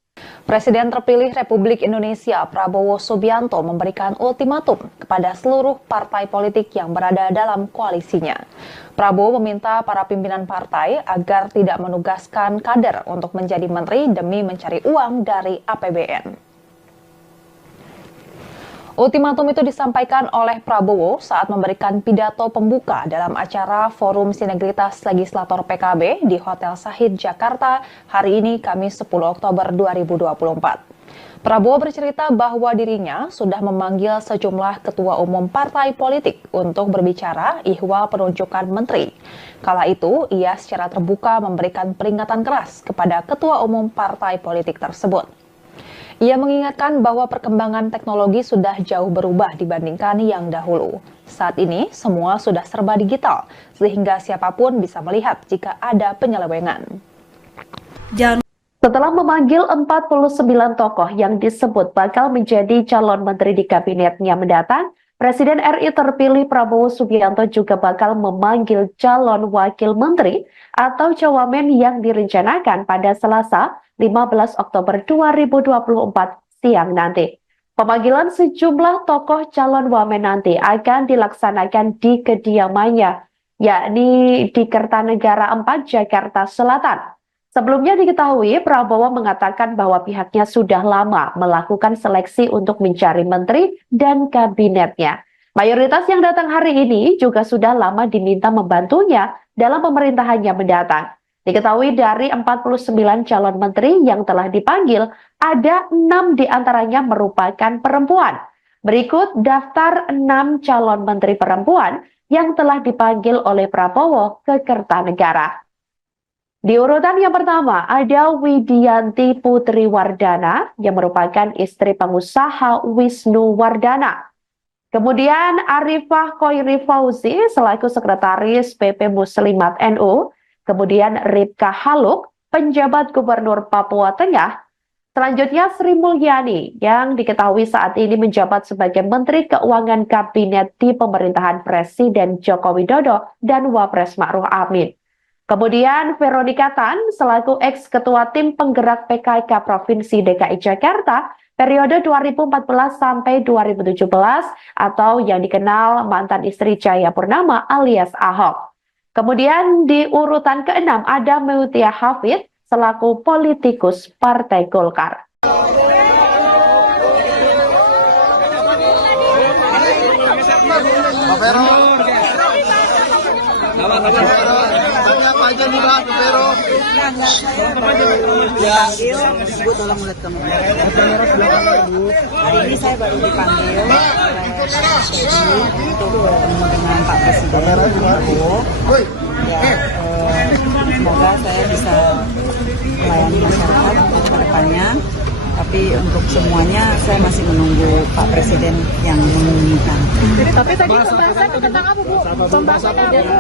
Presiden terpilih Republik Indonesia Prabowo Subianto memberikan ultimatum kepada seluruh partai politik yang berada dalam koalisinya. Prabowo meminta para pimpinan partai agar tidak menugaskan kader untuk menjadi menteri demi mencari uang dari APBN. Ultimatum itu disampaikan oleh Prabowo saat memberikan pidato pembuka dalam acara Forum Sinergitas Legislator PKB di Hotel Sahid Jakarta hari ini Kamis 10 Oktober 2024. Prabowo bercerita bahwa dirinya sudah memanggil sejumlah ketua umum partai politik untuk berbicara ihwal penunjukan menteri. Kala itu, ia secara terbuka memberikan peringatan keras kepada ketua umum partai politik tersebut. Ia mengingatkan bahwa perkembangan teknologi sudah jauh berubah dibandingkan yang dahulu. Saat ini, semua sudah serba digital, sehingga siapapun bisa melihat jika ada penyelewengan. Setelah memanggil 49 tokoh yang disebut bakal menjadi calon menteri di kabinetnya mendatang, Presiden RI terpilih Prabowo Subianto juga bakal memanggil calon wakil menteri atau cawamen yang direncanakan pada Selasa 15 Oktober 2024 siang nanti. Pemanggilan sejumlah tokoh calon wamen nanti akan dilaksanakan di kediamannya, yakni di Kertanegara 4, Jakarta Selatan. Sebelumnya diketahui Prabowo mengatakan bahwa pihaknya sudah lama melakukan seleksi untuk mencari menteri dan kabinetnya. Mayoritas yang datang hari ini juga sudah lama diminta membantunya dalam pemerintahannya mendatang. Diketahui dari 49 calon menteri yang telah dipanggil, ada 6 diantaranya merupakan perempuan. Berikut daftar 6 calon menteri perempuan yang telah dipanggil oleh Prabowo ke Kertanegara. Di urutan yang pertama ada Widianti Putri Wardana yang merupakan istri pengusaha Wisnu Wardana. Kemudian Arifah Khoiri Fauzi selaku sekretaris PP Muslimat NU. Kemudian Ripka Haluk, penjabat Gubernur Papua Tengah. Selanjutnya Sri Mulyani yang diketahui saat ini menjabat sebagai Menteri Keuangan Kabinet di pemerintahan Presiden Joko Widodo dan Wapres Ma'ruf Amin. Kemudian Veronica Tan selaku ex-ketua tim penggerak PKK Provinsi DKI Jakarta periode 2014 sampai 2017 atau yang dikenal mantan istri Cahaya Purnama alias Ahok. Kemudian di urutan ke-6 ada Mutia Hafid selaku politikus Partai Golkar. Pak Vero. Apa aja nih Pak Vero? Dipanggil, Bu tolong lihat kamu. Hari ini saya baru dipanggil untuk bertemu dengan Pak Presiden Prabowo. Ya, semoga saya bisa melayani masyarakat ke depannya. Tapi untuk semuanya saya masih menunggu Pak Presiden yang mengumumkan. Tapi tadi pembahasannya tentang apa, Bu? Pembahasannya ada, Bu?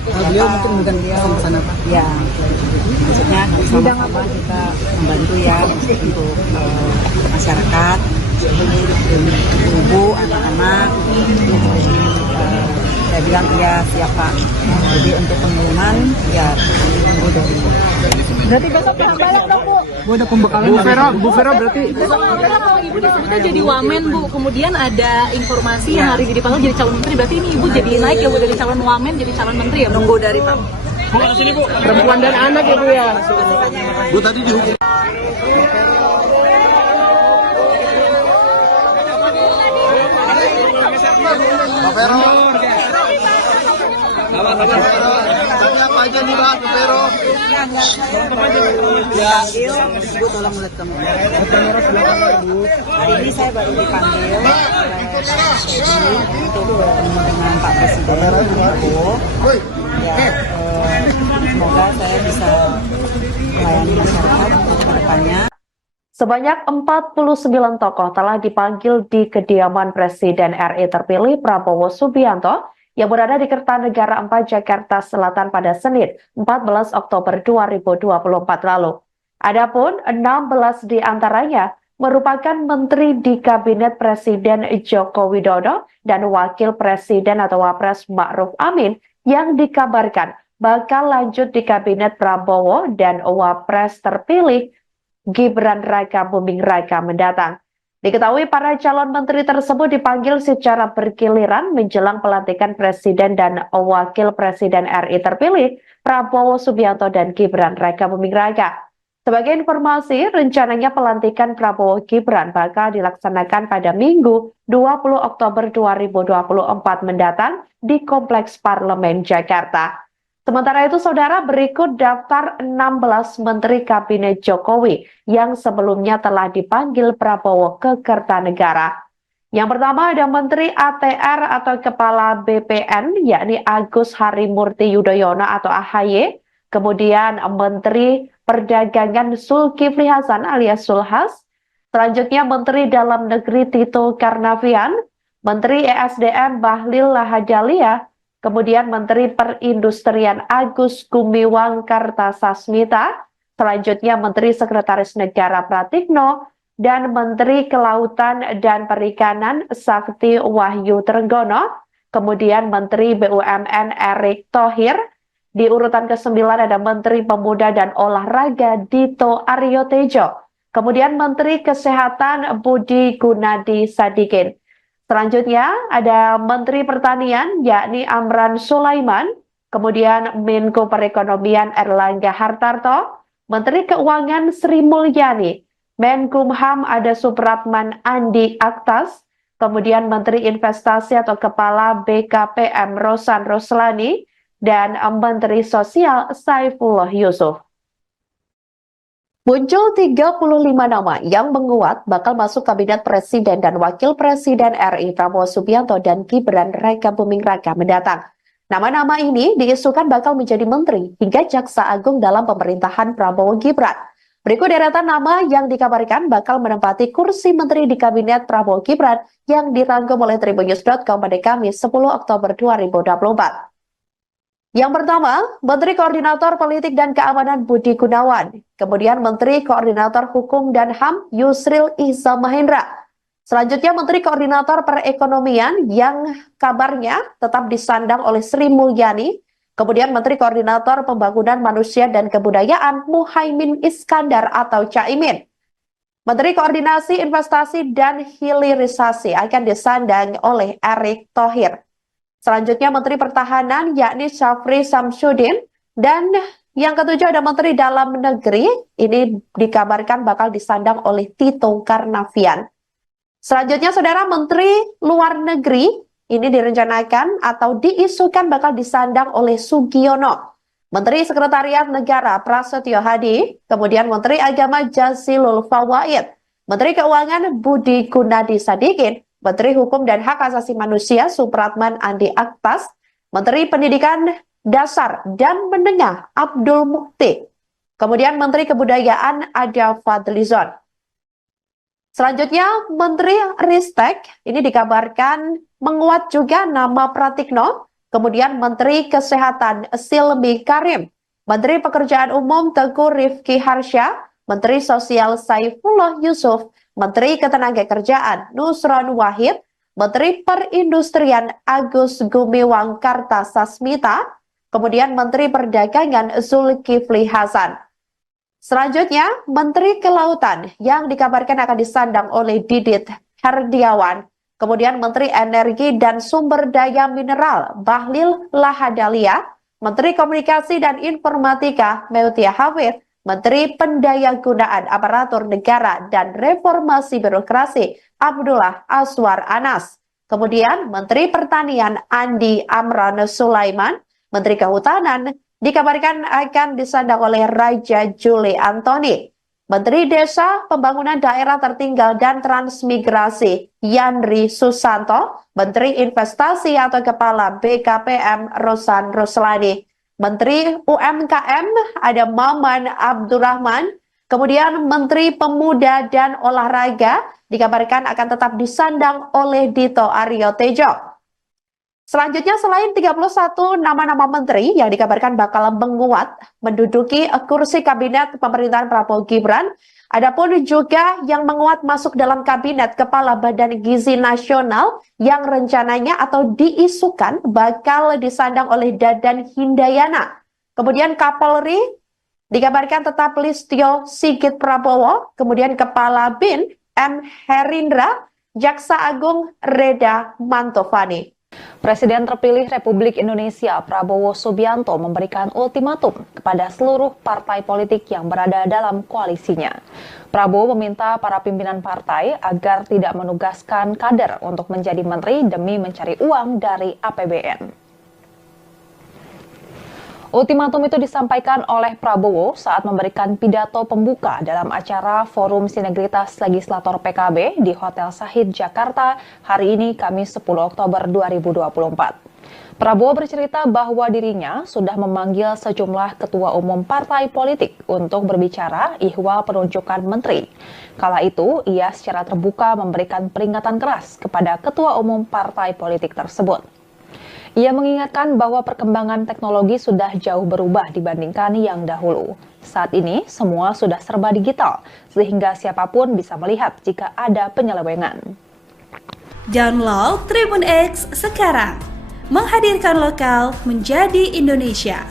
Beliau mungkin pesan apa? Ya, maksudnya sama-sama kita membantu ya untuk masyarakat, ibu, anak-anak. Saya bilang iya siapa. Jadi untuk pengumuman ya tunggu dari. Berarti besok penambalan dong, Bu? Bu ada pembekalan. Bu Vero berarti. Besok kalau Ibu disebutnya jadi wamen, Bu. Kemudian ada informasi yang hari ini dipanggil jadi calon menteri. Berarti ini Ibu jadi naik ya, Bu, dari calon wamen jadi calon menteri ya, Bu? Nunggu dari Pak. Bu sini Bu. Perempuan dan anak ya Bu ya. Bu tadi dihukum. Pak Vero. Apa aja nih Pak Vero? Dipanggil, Bu tolong lihat kamu. Hari ini saya baru dipanggil untuk bertemu dengan Pak Presiden Prabowo. Ya, semoga saya bisa melayani masyarakat ke depannya. Sebanyak 49 tokoh telah dipanggil di kediaman Presiden RI terpilih Prabowo Subianto yang berada di Kertanegara 4, Jakarta Selatan pada Senin 14 Oktober 2024 lalu. Adapun 16 di antaranya merupakan menteri di Kabinet Presiden Joko Widodo dan Wakil Presiden atau Wapres Ma'ruf Amin yang dikabarkan bakal lanjut di Kabinet Prabowo dan Wapres terpilih Gibran Raka Buming Raka mendatang. Diketahui para calon menteri tersebut dipanggil secara bergiliran menjelang pelantikan Presiden dan Wakil Presiden RI terpilih Prabowo Subianto dan Gibran Raka Buming Raka. Sebagai informasi, rencananya pelantikan Prabowo Gibran bakal dilaksanakan pada Minggu 20 Oktober 2024 mendatang di Kompleks Parlemen Jakarta. Sementara itu, saudara, berikut daftar 16 Menteri Kabinet Jokowi yang sebelumnya telah dipanggil Prabowo ke Kertanegara. Yang pertama ada Menteri ATR atau Kepala BPN, yakni Agus Harimurti Yudhoyono atau AHY. Kemudian Menteri Perdagangan Zulkifli Hasan alias Zulhas. Selanjutnya Menteri Dalam Negeri Tito Karnavian, Menteri ESDM Bahlil Lahadalia, kemudian Menteri Perindustrian Agus Gumiwang Kartasasmita, selanjutnya Menteri Sekretaris Negara Pratikno, dan Menteri Kelautan dan Perikanan Sakti Wahyu Trenggono, kemudian Menteri BUMN Erick Thohir. Di urutan ke-9 ada Menteri Pemuda dan Olahraga Dito Aryo Tejo, kemudian Menteri Kesehatan Budi Gunadi Sadikin. Selanjutnya ada Menteri Pertanian yakni Amran Sulaiman, kemudian Menko Perekonomian Erlangga Hartarto, Menteri Keuangan Sri Mulyani, Menkumham ada Supratman Andi Aktas, kemudian Menteri Investasi atau Kepala BKPM Rosan Roslani, dan Menteri Sosial Saifullah Yusuf. Muncul 35 nama yang menguat bakal masuk Kabinet Presiden dan Wakil Presiden RI Prabowo Subianto dan Gibran Rakabuming Raka mendatang. Nama-nama ini diisukan bakal menjadi menteri hingga jaksa agung dalam pemerintahan Prabowo Gibran. Berikut deretan nama yang dikabarkan bakal menempati kursi menteri di Kabinet Prabowo Gibran yang dirangkum oleh Tribunnews.com pada Kamis 10 Oktober 2024. Yang pertama, Menteri Koordinator Politik dan Keamanan Budi Gunawan, kemudian Menteri Koordinator Hukum dan HAM Yusril Iza Mahendra. Selanjutnya Menteri Koordinator Perekonomian yang kabarnya tetap disandang oleh Sri Mulyani, kemudian Menteri Koordinator Pembangunan Manusia dan Kebudayaan Muhaimin Iskandar atau Caimin. Menteri Koordinasi Investasi dan Hilirisasi akan disandang oleh Erick Thohir. Selanjutnya Menteri Pertahanan yakni Syafri Samsudin, dan yang ketujuh ada Menteri Dalam Negeri, ini dikabarkan bakal disandang oleh Tito Karnavian. Selanjutnya Saudara, Menteri Luar Negeri ini direncanakan atau diisukan bakal disandang oleh Sugiono. Menteri Sekretariat Negara Prasetyo Hadi, kemudian Menteri Agama Jazilul Fawaid, Menteri Keuangan Budi Gunadi Sadikin, Menteri Hukum dan Hak Asasi Manusia Supratman Andi Aktas, Menteri Pendidikan Dasar dan Menengah Abdul Mukti, kemudian Menteri Kebudayaan ada Fadlizon. Selanjutnya Menteri Ristek, ini dikabarkan menguat juga nama Pratikno, kemudian Menteri Kesehatan Silmi Karim, Menteri Pekerjaan Umum Teguh Rifki Harsha, Menteri Sosial Saifullah Yusuf, Menteri Ketenagakerjaan Nusron Wahid, Menteri Perindustrian Agus Gumiwang Kartasasmita, kemudian Menteri Perdagangan Zulkifli Hasan. Selanjutnya, Menteri Kelautan yang dikabarkan akan disandang oleh Didit Herdiawan, kemudian Menteri Energi dan Sumber Daya Mineral Bahlil Lahadalia, Menteri Komunikasi dan Informatika Meutia Hafid, Menteri Pendayagunaan Aparatur Negara dan Reformasi Birokrasi Abdullah Aswar Anas, kemudian Menteri Pertanian Andi Amran Sulaiman, Menteri Kehutanan dikabarkan akan disandang oleh Raja Juli Antoni, Menteri Desa, Pembangunan Daerah Tertinggal dan Transmigrasi Yandri Susanto, Menteri Investasi atau Kepala BKPM Rosan Roslani, Menteri UMKM ada Maman Abdurrahman, kemudian Menteri Pemuda dan Olahraga dikabarkan akan tetap disandang oleh Dito Aryo Tejo. Selanjutnya selain 31 nama-nama menteri yang dikabarkan bakal menguat menduduki kursi kabinet pemerintahan Prabowo Gibran, adapun juga yang menguat masuk dalam kabinet Kepala Badan Gizi Nasional yang rencananya atau diisukan bakal disandang oleh Dadan Hindayana. Kemudian Kapolri dikabarkan tetap Listio Sigit Prabowo, kemudian Kepala BIN M. Herindra, Jaksa Agung Reda Mantovani. Presiden terpilih Republik Indonesia Prabowo Subianto memberikan ultimatum kepada seluruh partai politik yang berada dalam koalisinya. Prabowo meminta para pimpinan partai agar tidak menugaskan kader untuk menjadi menteri demi mencari uang dari APBN. Ultimatum itu disampaikan oleh Prabowo saat memberikan pidato pembuka dalam acara Forum Sinergitas Legislator PKB di Hotel Sahid Jakarta hari ini Kamis 10 Oktober 2024. Prabowo bercerita bahwa dirinya sudah memanggil sejumlah ketua umum partai politik untuk berbicara ihwal penunjukan menteri. Kala itu, ia secara terbuka memberikan peringatan keras kepada ketua umum partai politik tersebut. Ia mengingatkan bahwa perkembangan teknologi sudah jauh berubah dibandingkan yang dahulu. Saat ini, semua sudah serba digital, sehingga siapapun bisa melihat jika ada penyelewengan. Download Tribun X sekarang. Menghadirkan lokal menjadi Indonesia.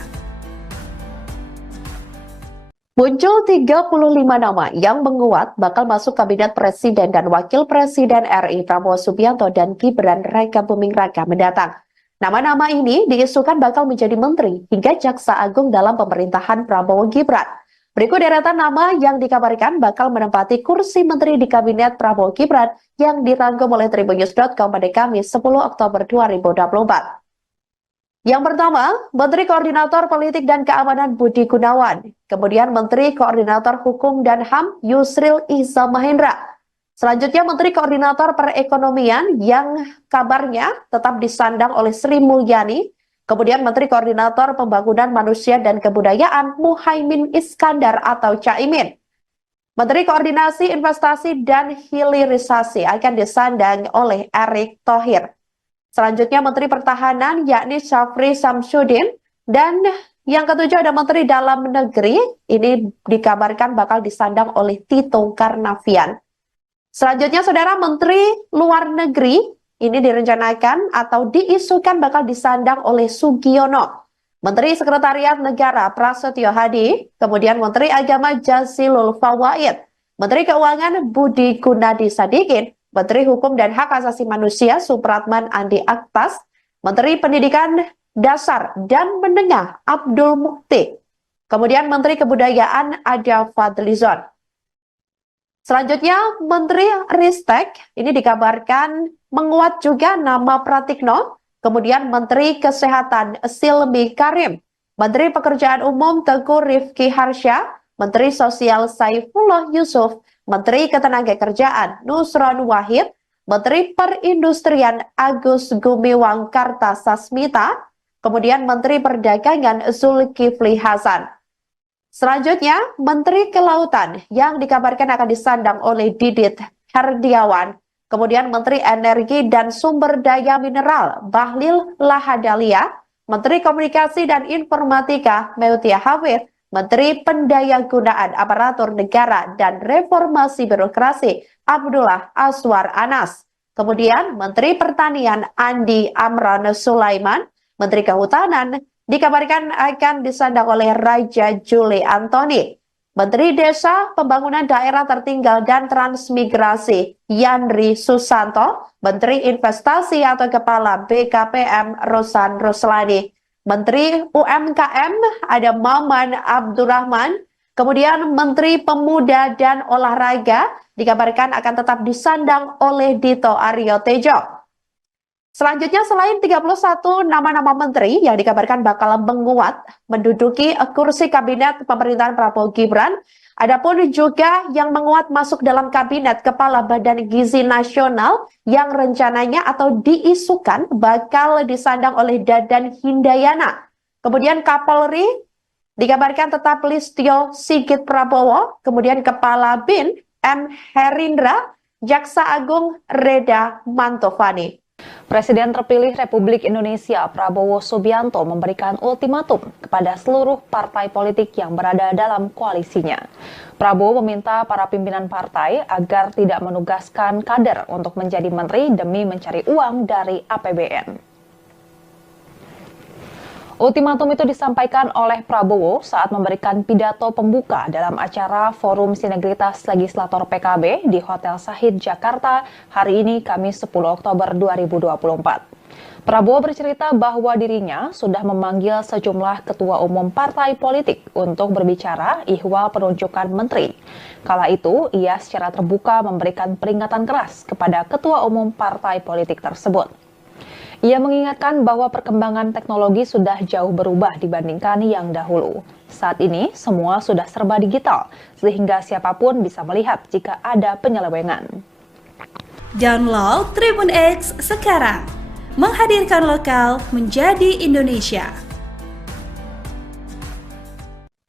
Muncul 35 nama yang menguat bakal masuk kabinet Presiden dan Wakil Presiden RI Prabowo Subianto dan Gibran Raka Buming Raka mendatang. Nama-nama ini diisukan bakal menjadi menteri hingga jaksa agung dalam pemerintahan Prabowo Gibran. Berikut deretan nama yang dikabarkan bakal menempati kursi menteri di kabinet Prabowo Gibran yang dirangkum oleh tribunnews.com pada Kamis 10 Oktober 2024. Yang pertama, Menteri Koordinator Politik dan Keamanan Budi Gunawan. Kemudian Menteri Koordinator Hukum dan HAM Yusril Iza Mahendra. Selanjutnya Menteri Koordinator Perekonomian yang kabarnya tetap disandang oleh Sri Mulyani. Kemudian Menteri Koordinator Pembangunan Manusia dan Kebudayaan Muhaimin Iskandar atau Caimin. Menteri Koordinasi Investasi dan Hilirisasi akan disandang oleh Erick Thohir. Selanjutnya Menteri Pertahanan yakni Syafri Samsudin. Dan yang ketujuh ada Menteri Dalam Negeri. Ini dikabarkan bakal disandang oleh Tito Karnavian. Selanjutnya Saudara Menteri Luar Negeri. Ini direncanakan atau diisukan bakal disandang oleh Sugiono. Menteri Sekretariat Negara Prasetyo Hadi, kemudian Menteri Agama Jazilul Fawaid, Menteri Keuangan Budi Gunadi Sadikin, Menteri Hukum dan Hak Asasi Manusia Supratman Andi Aktas, Menteri Pendidikan Dasar dan Menengah Abdul Mukti, kemudian Menteri Kebudayaan Ada Fadlizon. Selanjutnya Menteri Ristek, ini dikabarkan menguat juga nama Pratikno, kemudian Menteri Kesehatan Silmi Karim, Menteri Pekerjaan Umum Teguh Rifki Harsha, Menteri Sosial Saifullah Yusuf, Menteri Ketenagakerjaan Nusron Wahid, Menteri Perindustrian Agus Gumiwang Kartasasmita, kemudian Menteri Perdagangan Zulkifli Hasan. Selanjutnya, Menteri Kelautan yang dikabarkan akan disandang oleh Didit Herdiawan. Kemudian Menteri Energi dan Sumber Daya Mineral Bahlil Lahadalia, Menteri Komunikasi dan Informatika Meutia Hafid, Menteri Pendayagunaan Aparatur Negara dan Reformasi Birokrasi Abdullah Aswar Anas. Kemudian Menteri Pertanian Andi Amran Sulaiman, Menteri Kehutanan dikabarkan akan disandang oleh Raja Juli Antoni. Menteri Desa, Pembangunan Daerah Tertinggal dan Transmigrasi Yandri Susanto, Menteri Investasi atau Kepala BKPM Rosan Roslani, Menteri UMKM ada Maman Abdurrahman, kemudian Menteri Pemuda dan Olahraga dikabarkan akan tetap disandang oleh Dito Aryo Tejo. Selanjutnya selain 31 nama-nama menteri yang dikabarkan bakal menguat menduduki kursi kabinet pemerintahan Prabowo Gibran, adapun juga yang menguat masuk dalam kabinet Kepala Badan Gizi Nasional yang rencananya atau diisukan bakal disandang oleh Dadan Hindayana. Kemudian Kapolri dikabarkan tetap Listio Sigit Prabowo, kemudian Kepala BIN M. Herindra, Jaksa Agung Reda Mantovani. Presiden terpilih Republik Indonesia Prabowo Subianto memberikan ultimatum kepada seluruh partai politik yang berada dalam koalisinya. Prabowo meminta para pimpinan partai agar tidak menugaskan kader untuk menjadi menteri demi mencari uang dari APBN. Ultimatum itu disampaikan oleh Prabowo saat memberikan pidato pembuka dalam acara Forum Sinergitas Legislator PKB di Hotel Sahid Jakarta hari ini Kamis 10 Oktober 2024. Prabowo bercerita bahwa dirinya sudah memanggil sejumlah ketua umum partai politik untuk berbicara ihwal penunjukan menteri. Kala itu, ia secara terbuka memberikan peringatan keras kepada ketua umum partai politik tersebut. Ia mengingatkan bahwa perkembangan teknologi sudah jauh berubah dibandingkan yang dahulu. Saat ini, semua sudah serba digital, sehingga siapapun bisa melihat jika ada penyelewengan. Download Tribun X sekarang. menghadirkan lokal menjadi Indonesia.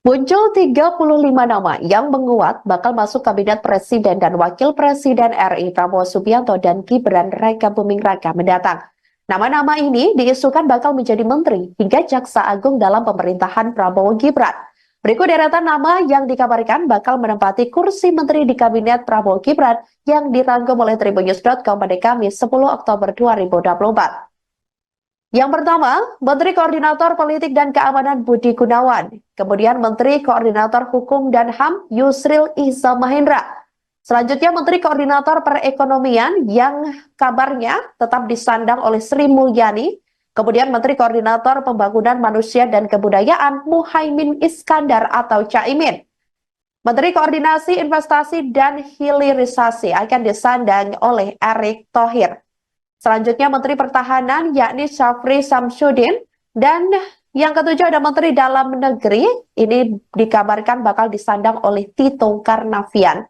Muncul 35 nama yang menguat bakal masuk Kabinet Presiden dan Wakil Presiden RI Prabowo Subianto dan Gibran Rakabuming Raka mendatang. Nama-nama ini diisukan bakal menjadi menteri hingga jaksa agung dalam pemerintahan Prabowo Gibran. Berikut deretan nama yang dikabarkan bakal menempati kursi menteri di Kabinet Prabowo Gibran yang dirangkum oleh Tribunnews.com pada Kamis 10 Oktober 2024. Yang pertama, Menteri Koordinator Politik dan Keamanan Budi Gunawan. Kemudian Menteri Koordinator Hukum dan HAM Yusril Iza Mahendra. Selanjutnya Menteri Koordinator Perekonomian yang kabarnya tetap disandang oleh Sri Mulyani. Kemudian Menteri Koordinator Pembangunan Manusia dan Kebudayaan Muhaimin Iskandar atau Caimin. Menteri Koordinasi Investasi dan Hilirisasi akan disandang oleh Erick Thohir. Selanjutnya Menteri Pertahanan yakni Syafri Samsudin, dan yang ketujuh ada Menteri Dalam Negeri, ini dikabarkan bakal disandang oleh Tito Karnavian.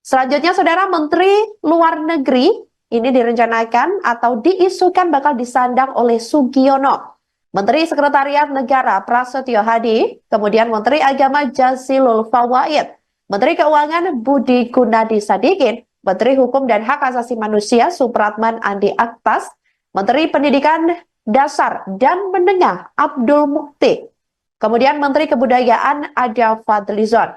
Selanjutnya Saudara, Menteri Luar Negeri ini direncanakan atau diisukan bakal disandang oleh Sugiono. Menteri Sekretariat Negara Prasetyo Hadi, kemudian Menteri Agama Jazilul Fawait, Menteri Keuangan Budi Gunadi Sadikin, Menteri Hukum dan Hak Asasi Manusia Supratman Andi Aktas, Menteri Pendidikan Dasar dan Menengah Abdul Mukti, kemudian Menteri Kebudayaan Ada Fadlizon.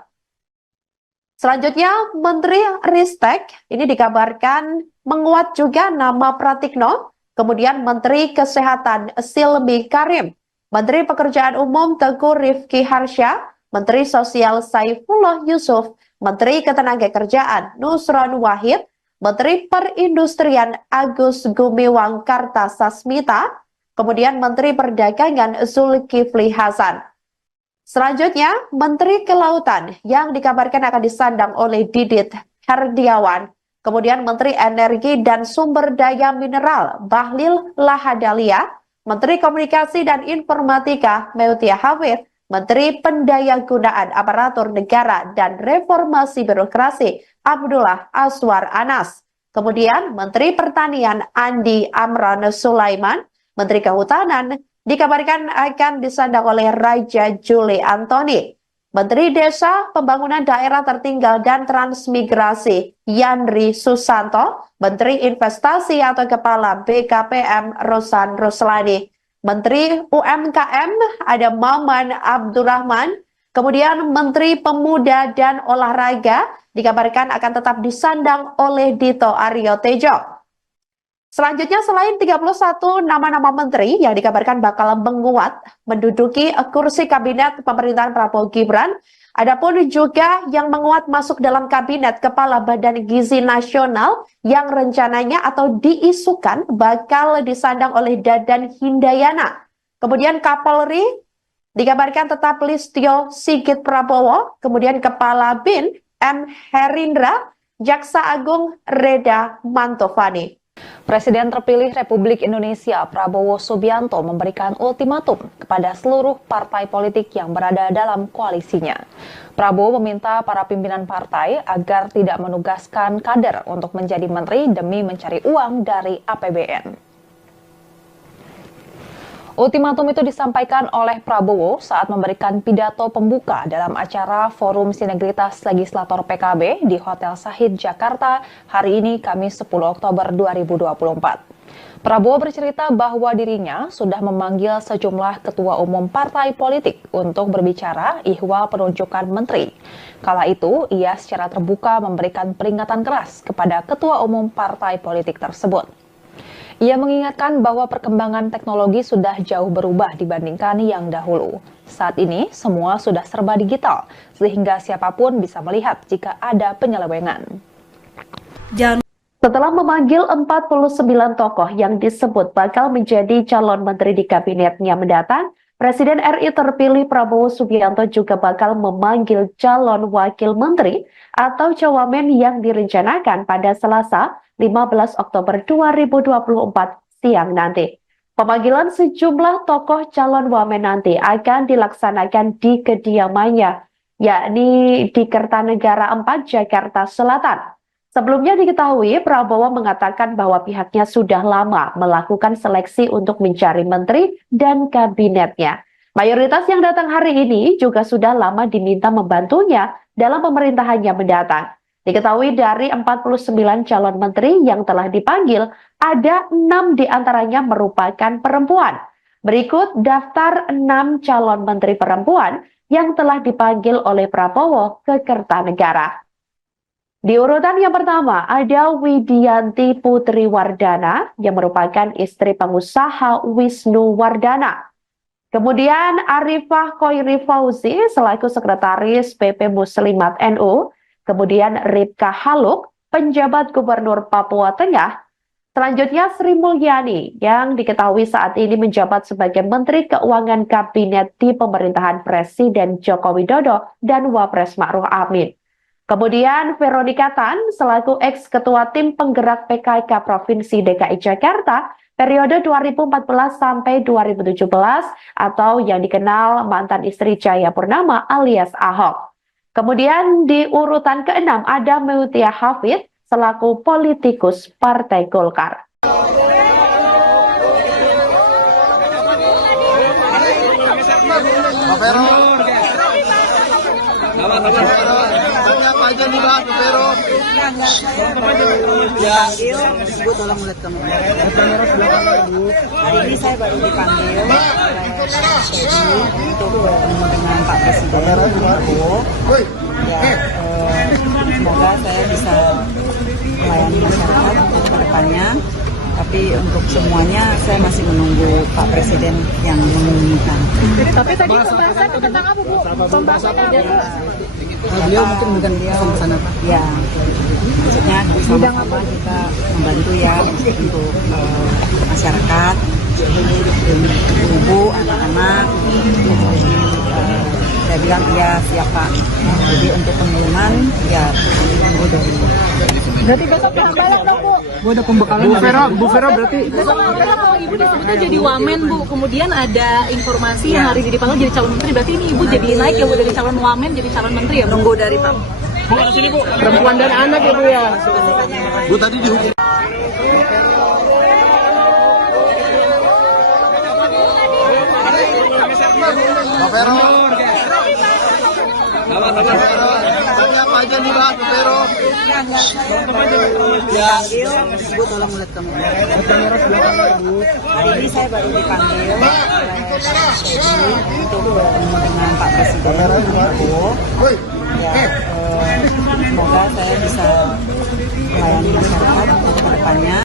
Selanjutnya Menteri Ristek, ini dikabarkan menguat juga nama Pratikno, kemudian Menteri Kesehatan Silmi Karim, Menteri Pekerjaan Umum Teguh Rifki Harsha, Menteri Sosial Saifullah Yusuf, Menteri Ketenagakerjaan Nusron Wahid, Menteri Perindustrian Agus Gumiwang Kartasasmita, kemudian Menteri Perdagangan Zulkifli Hasan. Selanjutnya, Menteri Kelautan yang dikabarkan akan disandang oleh Didit Herdiawan, kemudian Menteri Energi dan Sumber Daya Mineral Bahlil Lahadalia, Menteri Komunikasi dan Informatika Meutia Hafid, Menteri Pendayagunaan Aparatur Negara dan Reformasi Birokrasi Abdullah Aswar Anas. Kemudian Menteri Pertanian Andi Amran Sulaiman, Menteri Kehutanan dikabarkan akan disandang oleh Raja Juli Antoni. Menteri Desa, Pembangunan Daerah Tertinggal dan Transmigrasi Yandri Susanto, Menteri Investasi atau Kepala BKPM Rosan Ruslani. Menteri UMKM ada Maman Abdurrahman, kemudian Menteri Pemuda dan Olahraga dikabarkan akan tetap disandang oleh Dito Aryo Tejo. Selanjutnya selain 31 nama-nama menteri yang dikabarkan bakal menguat menduduki kursi kabinet pemerintahan Prabowo Gibran, adapun juga yang menguat masuk dalam kabinet Kepala Badan Gizi Nasional yang rencananya atau diisukan bakal disandang oleh Dadan Hindayana. Kemudian Kapolri dikabarkan tetap Listio Sigit Prabowo, kemudian Kepala BIN M. Herindra, Jaksa Agung Reda Mantovani. Presiden terpilih Republik Indonesia Prabowo Subianto memberikan ultimatum kepada seluruh partai politik yang berada dalam koalisinya. Prabowo meminta para pimpinan partai agar tidak menugaskan kader untuk menjadi menteri demi mencari uang dari APBN. Ultimatum itu disampaikan oleh Prabowo saat memberikan pidato pembuka dalam acara Forum Sinergitas Legislator PKB di Hotel Sahid Jakarta hari ini Kamis 10 Oktober 2024. Prabowo bercerita bahwa dirinya sudah memanggil sejumlah ketua umum partai politik untuk berbicara ihwal penunjukan menteri. Kala itu, ia secara terbuka memberikan peringatan keras kepada ketua umum partai politik tersebut. Ia mengingatkan bahwa perkembangan teknologi sudah jauh berubah dibandingkan yang dahulu. Saat ini, semua sudah serba digital, sehingga siapapun bisa melihat jika ada penyelewengan. Setelah memanggil 49 tokoh yang disebut bakal menjadi calon menteri di kabinetnya mendatang, Presiden RI terpilih Prabowo Subianto juga bakal memanggil calon wakil menteri atau cawamen yang direncanakan pada Selasa 15 Oktober 2024 siang nanti. Pemanggilan sejumlah tokoh calon wamen nanti akan dilaksanakan di kediamannya, yakni di Kertanegara 4, Jakarta Selatan. Sebelumnya diketahui Prabowo mengatakan bahwa pihaknya sudah lama melakukan seleksi untuk mencari menteri dan kabinetnya. Mayoritas yang datang hari ini juga sudah lama diminta membantunya dalam pemerintahannya mendatang. Diketahui dari 49 calon menteri yang telah dipanggil, ada 6 diantaranya merupakan perempuan. Berikut daftar 6 calon menteri perempuan yang telah dipanggil oleh Prabowo ke Kertanegara. Di urutan yang pertama ada Widianti Putri Wardana yang merupakan istri pengusaha Wisnu Wardana. Kemudian Arifah Khoiri Fauzi selaku sekretaris PP Muslimat NU. Kemudian Ripka Haluk, penjabat Gubernur Papua Tengah. Selanjutnya Sri Mulyani yang diketahui saat ini menjabat sebagai Menteri Keuangan Kabinet di pemerintahan Presiden Joko Widodo dan Wapres Ma'ruf Amin. Kemudian Veronica Tan selaku ex-ketua tim penggerak PKK Provinsi DKI Jakarta periode 2014 sampai 2017 atau yang dikenal mantan istri Jaya Purnama alias Ahok. Kemudian di urutan ke-6 ada Mutia Hafid selaku politikus Partai Golkar. Pak Vero. Tanya apa aja nih Pak Vero? Dipanggil, Bu tolong lihat kamu. Hari ini saya baru dipanggil untuk bertemu dengan Pak Presiden Prabowo. Ya, semoga saya bisa melayani masyarakat ke depannya. Tapi untuk semuanya saya masih menunggu Pak Presiden yang mengumumkan. Tapi tadi pembahasannya tentang apa, Bu? Pembahasannya ada, Bu? Beliau mungkin bukan pesan apa? Ya, maksudnya sama-sama kita membantu ya untuk masyarakat, ibu, anak-anak. Saya bilang iya siap Pak. Jadi untuk pengumuman ya tunggu dari. Berarti besok kita balik dong, Bu. Bu ada pembekalan. Bu Vero berarti. Besok kalau Ibu disebutnya jadi wamen, Bu. Kemudian ada informasi yang hari ini dipanggil jadi calon menteri. Berarti ini Ibu jadi naik ya, Bu, dari calon wamen jadi calon menteri ya, Bu? Tunggu dari Pak. Bu ada sini Bu. Perempuan dan anak ya Bu ya. Bu tadi dihukum. Pak Vero. Tanya apa aja nih Pak Vero? Dipanggil, Bu tolong lihat kamu. Hari ini saya baru dipanggil untuk bertemu dengan Pak Presiden Prabowo. Ya, semoga saya bisa melayani masyarakat ke depannya.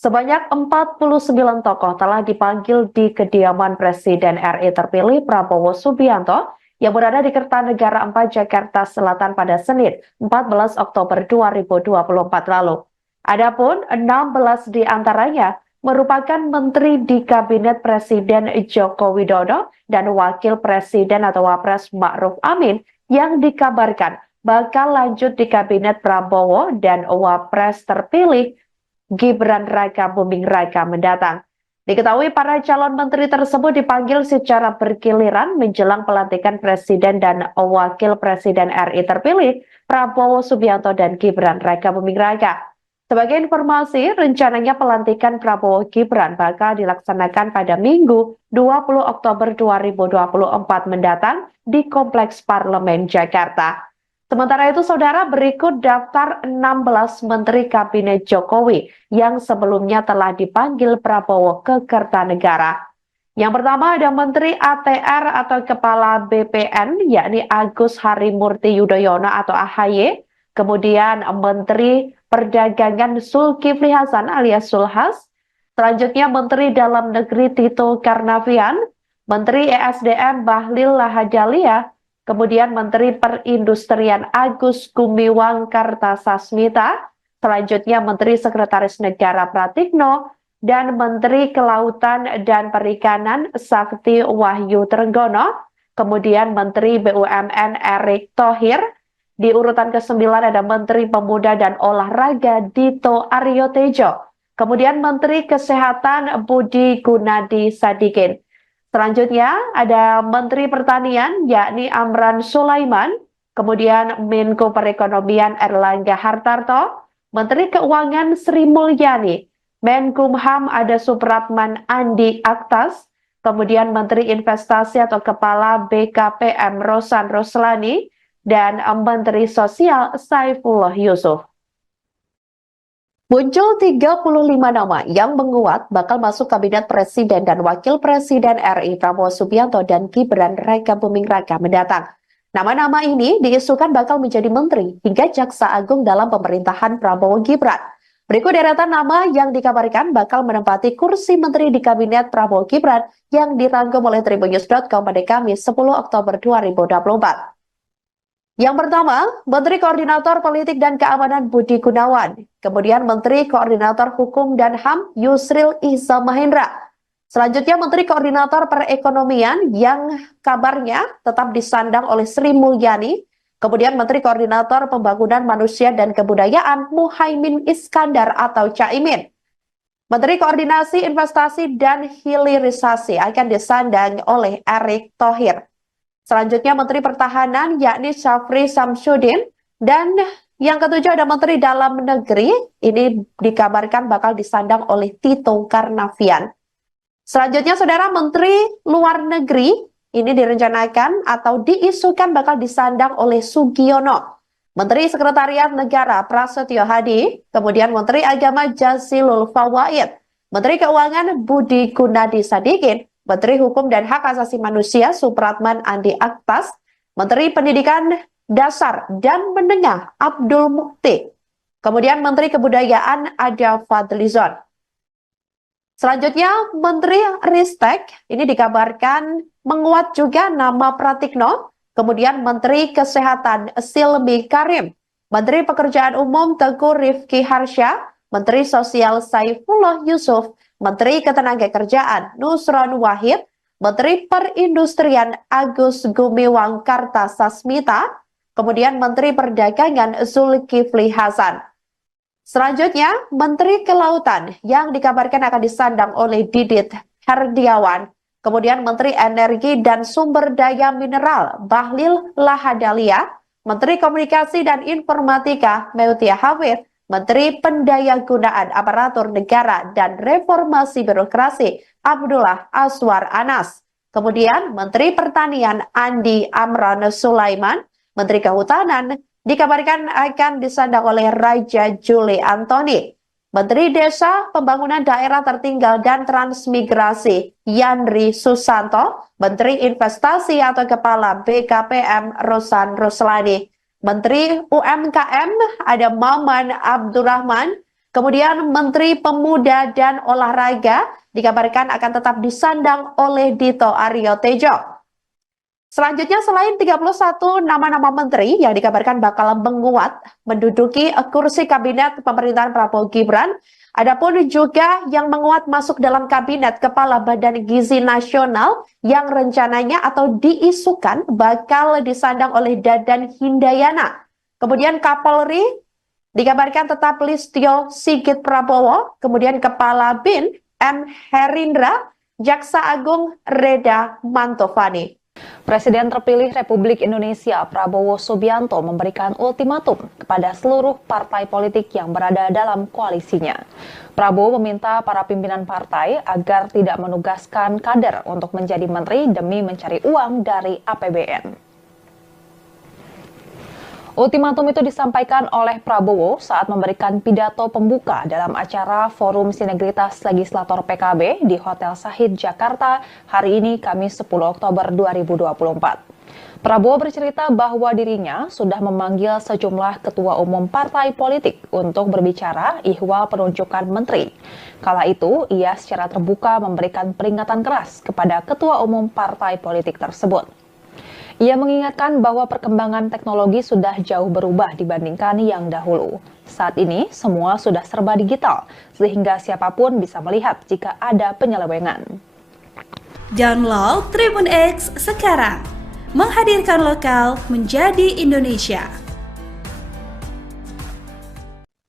Sebanyak 49 tokoh telah dipanggil di kediaman Presiden RI terpilih Prabowo Subianto yang berada di Kertanegara 4 Jakarta Selatan pada Senin 14 Oktober 2024 lalu. Adapun 16 di antaranya merupakan menteri di Kabinet Presiden Joko Widodo dan Wakil Presiden atau Wapres Ma'ruf Amin yang dikabarkan bakal lanjut di Kabinet Prabowo dan Wapres terpilih Gibran Raka Buming Raka mendatang. Diketahui para calon menteri tersebut dipanggil secara bergiliran menjelang pelantikan Presiden dan Wakil Presiden RI terpilih Prabowo Subianto dan Gibran Raka Buming Raka. Sebagai informasi, rencananya pelantikan Prabowo Gibran bakal dilaksanakan pada Minggu 20 Oktober 2024 mendatang di Kompleks Parlemen Jakarta. Sementara itu, saudara, berikut daftar 16 Menteri Kabinet Jokowi yang sebelumnya telah dipanggil Prabowo ke Kertanegara. Yang pertama ada Menteri ATR atau Kepala BPN, yakni Agus Harimurti Yudhoyono atau AHY. Kemudian Menteri Perdagangan Zulkifli Hasan alias Zulhas. Selanjutnya Menteri Dalam Negeri Tito Karnavian, Menteri ESDM Bahlil Lahadalia, kemudian Menteri Perindustrian Agus Gumiwang Kartasasmita, selanjutnya Menteri Sekretaris Negara Pratikno, dan Menteri Kelautan dan Perikanan Sakti Wahyu Trenggono, kemudian Menteri BUMN Erick Thohir. Di urutan ke-9 ada Menteri Pemuda dan Olahraga Dito Aryo Tejo, kemudian Menteri Kesehatan Budi Gunadi Sadikin. Selanjutnya ada Menteri Pertanian yakni Amran Sulaiman, kemudian Menko Perekonomian Erlangga Hartarto, Menteri Keuangan Sri Mulyani, Menkumham ada Supratman Andi Aktas, kemudian Menteri Investasi atau Kepala BKPM Rosan Roslani, dan Menteri Sosial Saifullah Yusuf. Muncul 35 nama yang menguat bakal masuk Kabinet Presiden dan Wakil Presiden RI Prabowo Subianto dan Gibran Rakabuming Raka mendatang. Nama-nama ini diisukan bakal menjadi menteri hingga jaksa agung dalam pemerintahan Prabowo Gibran. Berikut deretan nama yang dikabarkan bakal menempati kursi menteri di Kabinet Prabowo Gibran yang dirangkum oleh Tribunnews.com pada Kamis 10 Oktober 2024. Yang pertama, Menteri Koordinator Politik dan Keamanan Budi Gunawan, kemudian Menteri Koordinator Hukum dan HAM Yusril Iza Mahendra. Selanjutnya Menteri Koordinator Perekonomian yang kabarnya tetap disandang oleh Sri Mulyani, kemudian Menteri Koordinator Pembangunan Manusia dan Kebudayaan Muhaimin Iskandar atau Caimin. Menteri Koordinasi Investasi dan Hilirisasi akan disandang oleh Erick Thohir. Selanjutnya Menteri Pertahanan yakni Syafri Samsudin, dan yang ketujuh ada Menteri Dalam Negeri, ini dikabarkan bakal disandang oleh Tito Karnavian. Selanjutnya Saudara, Menteri Luar Negeri ini direncanakan atau diisukan bakal disandang oleh Sugiono. Menteri Sekretariat Negara Prasetyo Hadi, kemudian Menteri Agama Jazilul Fawaid, Menteri Keuangan Budi Gunadi Sadikin, Menteri Hukum dan Hak Asasi Manusia Supratman Andi Aktas, Menteri Pendidikan Dasar dan Menengah Abdul Mukti, kemudian Menteri Kebudayaan ada Fadlizon. Selanjutnya Menteri Ristek ini dikabarkan menguat juga nama Pratikno, kemudian Menteri Kesehatan Silmi Karim, Menteri Pekerjaan Umum Teguh Rifki Harsha, Menteri Sosial Saifullah Yusuf, Menteri Ketenagakerjaan Nusron Wahid, Menteri Perindustrian Agus Gumiwang Kartasasmita, kemudian Menteri Perdagangan Zulkifli Hasan. Selanjutnya, Menteri Kelautan yang dikabarkan akan disandang oleh Didit Herdiawan, kemudian Menteri Energi dan Sumber Daya Mineral Bahlil Lahadalia, Menteri Komunikasi dan Informatika Meutia Hafid, Menteri Pendayagunaan Aparatur Negara dan Reformasi Birokrasi Abdullah Aswar Anas, kemudian Menteri Pertanian Andi Amran Sulaiman, Menteri Kehutanan dikabarkan akan disandang oleh Raja Juli Antoni, Menteri Desa, Pembangunan Daerah Tertinggal dan Transmigrasi Yandri Susanto, Menteri Investasi atau Kepala BKPM Rosan Roslani, Menteri UMKM ada Maman Abdurrahman, kemudian Menteri Pemuda dan Olahraga dikabarkan akan tetap disandang oleh Dito Aryo Tejo. Selanjutnya, selain 31 nama-nama menteri yang dikabarkan bakal menguat menduduki kursi kabinet pemerintahan Prabowo Gibran, adapun juga yang menguat masuk dalam kabinet Kepala Badan Gizi Nasional yang rencananya atau diisukan bakal disandang oleh Dadan Hindayana. Kemudian Kapolri dikabarkan tetap Listio Sigit Prabowo, kemudian Kepala BIN M. Herindra, Jaksa Agung Reda Mantovani. Presiden terpilih Republik Indonesia Prabowo Subianto memberikan ultimatum kepada seluruh partai politik yang berada dalam koalisinya. Prabowo meminta para pimpinan partai agar tidak menugaskan kader untuk menjadi menteri demi mencari uang dari APBN. Ultimatum itu disampaikan oleh Prabowo saat memberikan pidato pembuka dalam acara Forum Sinergitas Legislator PKB di Hotel Sahid Jakarta hari ini Kamis 10 Oktober 2024. Prabowo bercerita bahwa dirinya sudah memanggil sejumlah ketua umum partai politik untuk berbicara ihwal penunjukan menteri. Kala itu, ia secara terbuka memberikan peringatan keras kepada ketua umum partai politik tersebut. Ia mengingatkan bahwa perkembangan teknologi sudah jauh berubah dibandingkan yang dahulu. Saat ini, semua sudah serba digital, sehingga siapapun bisa melihat jika ada penyelewengan. Download Tribun X sekarang, menghadirkan lokal menjadi Indonesia.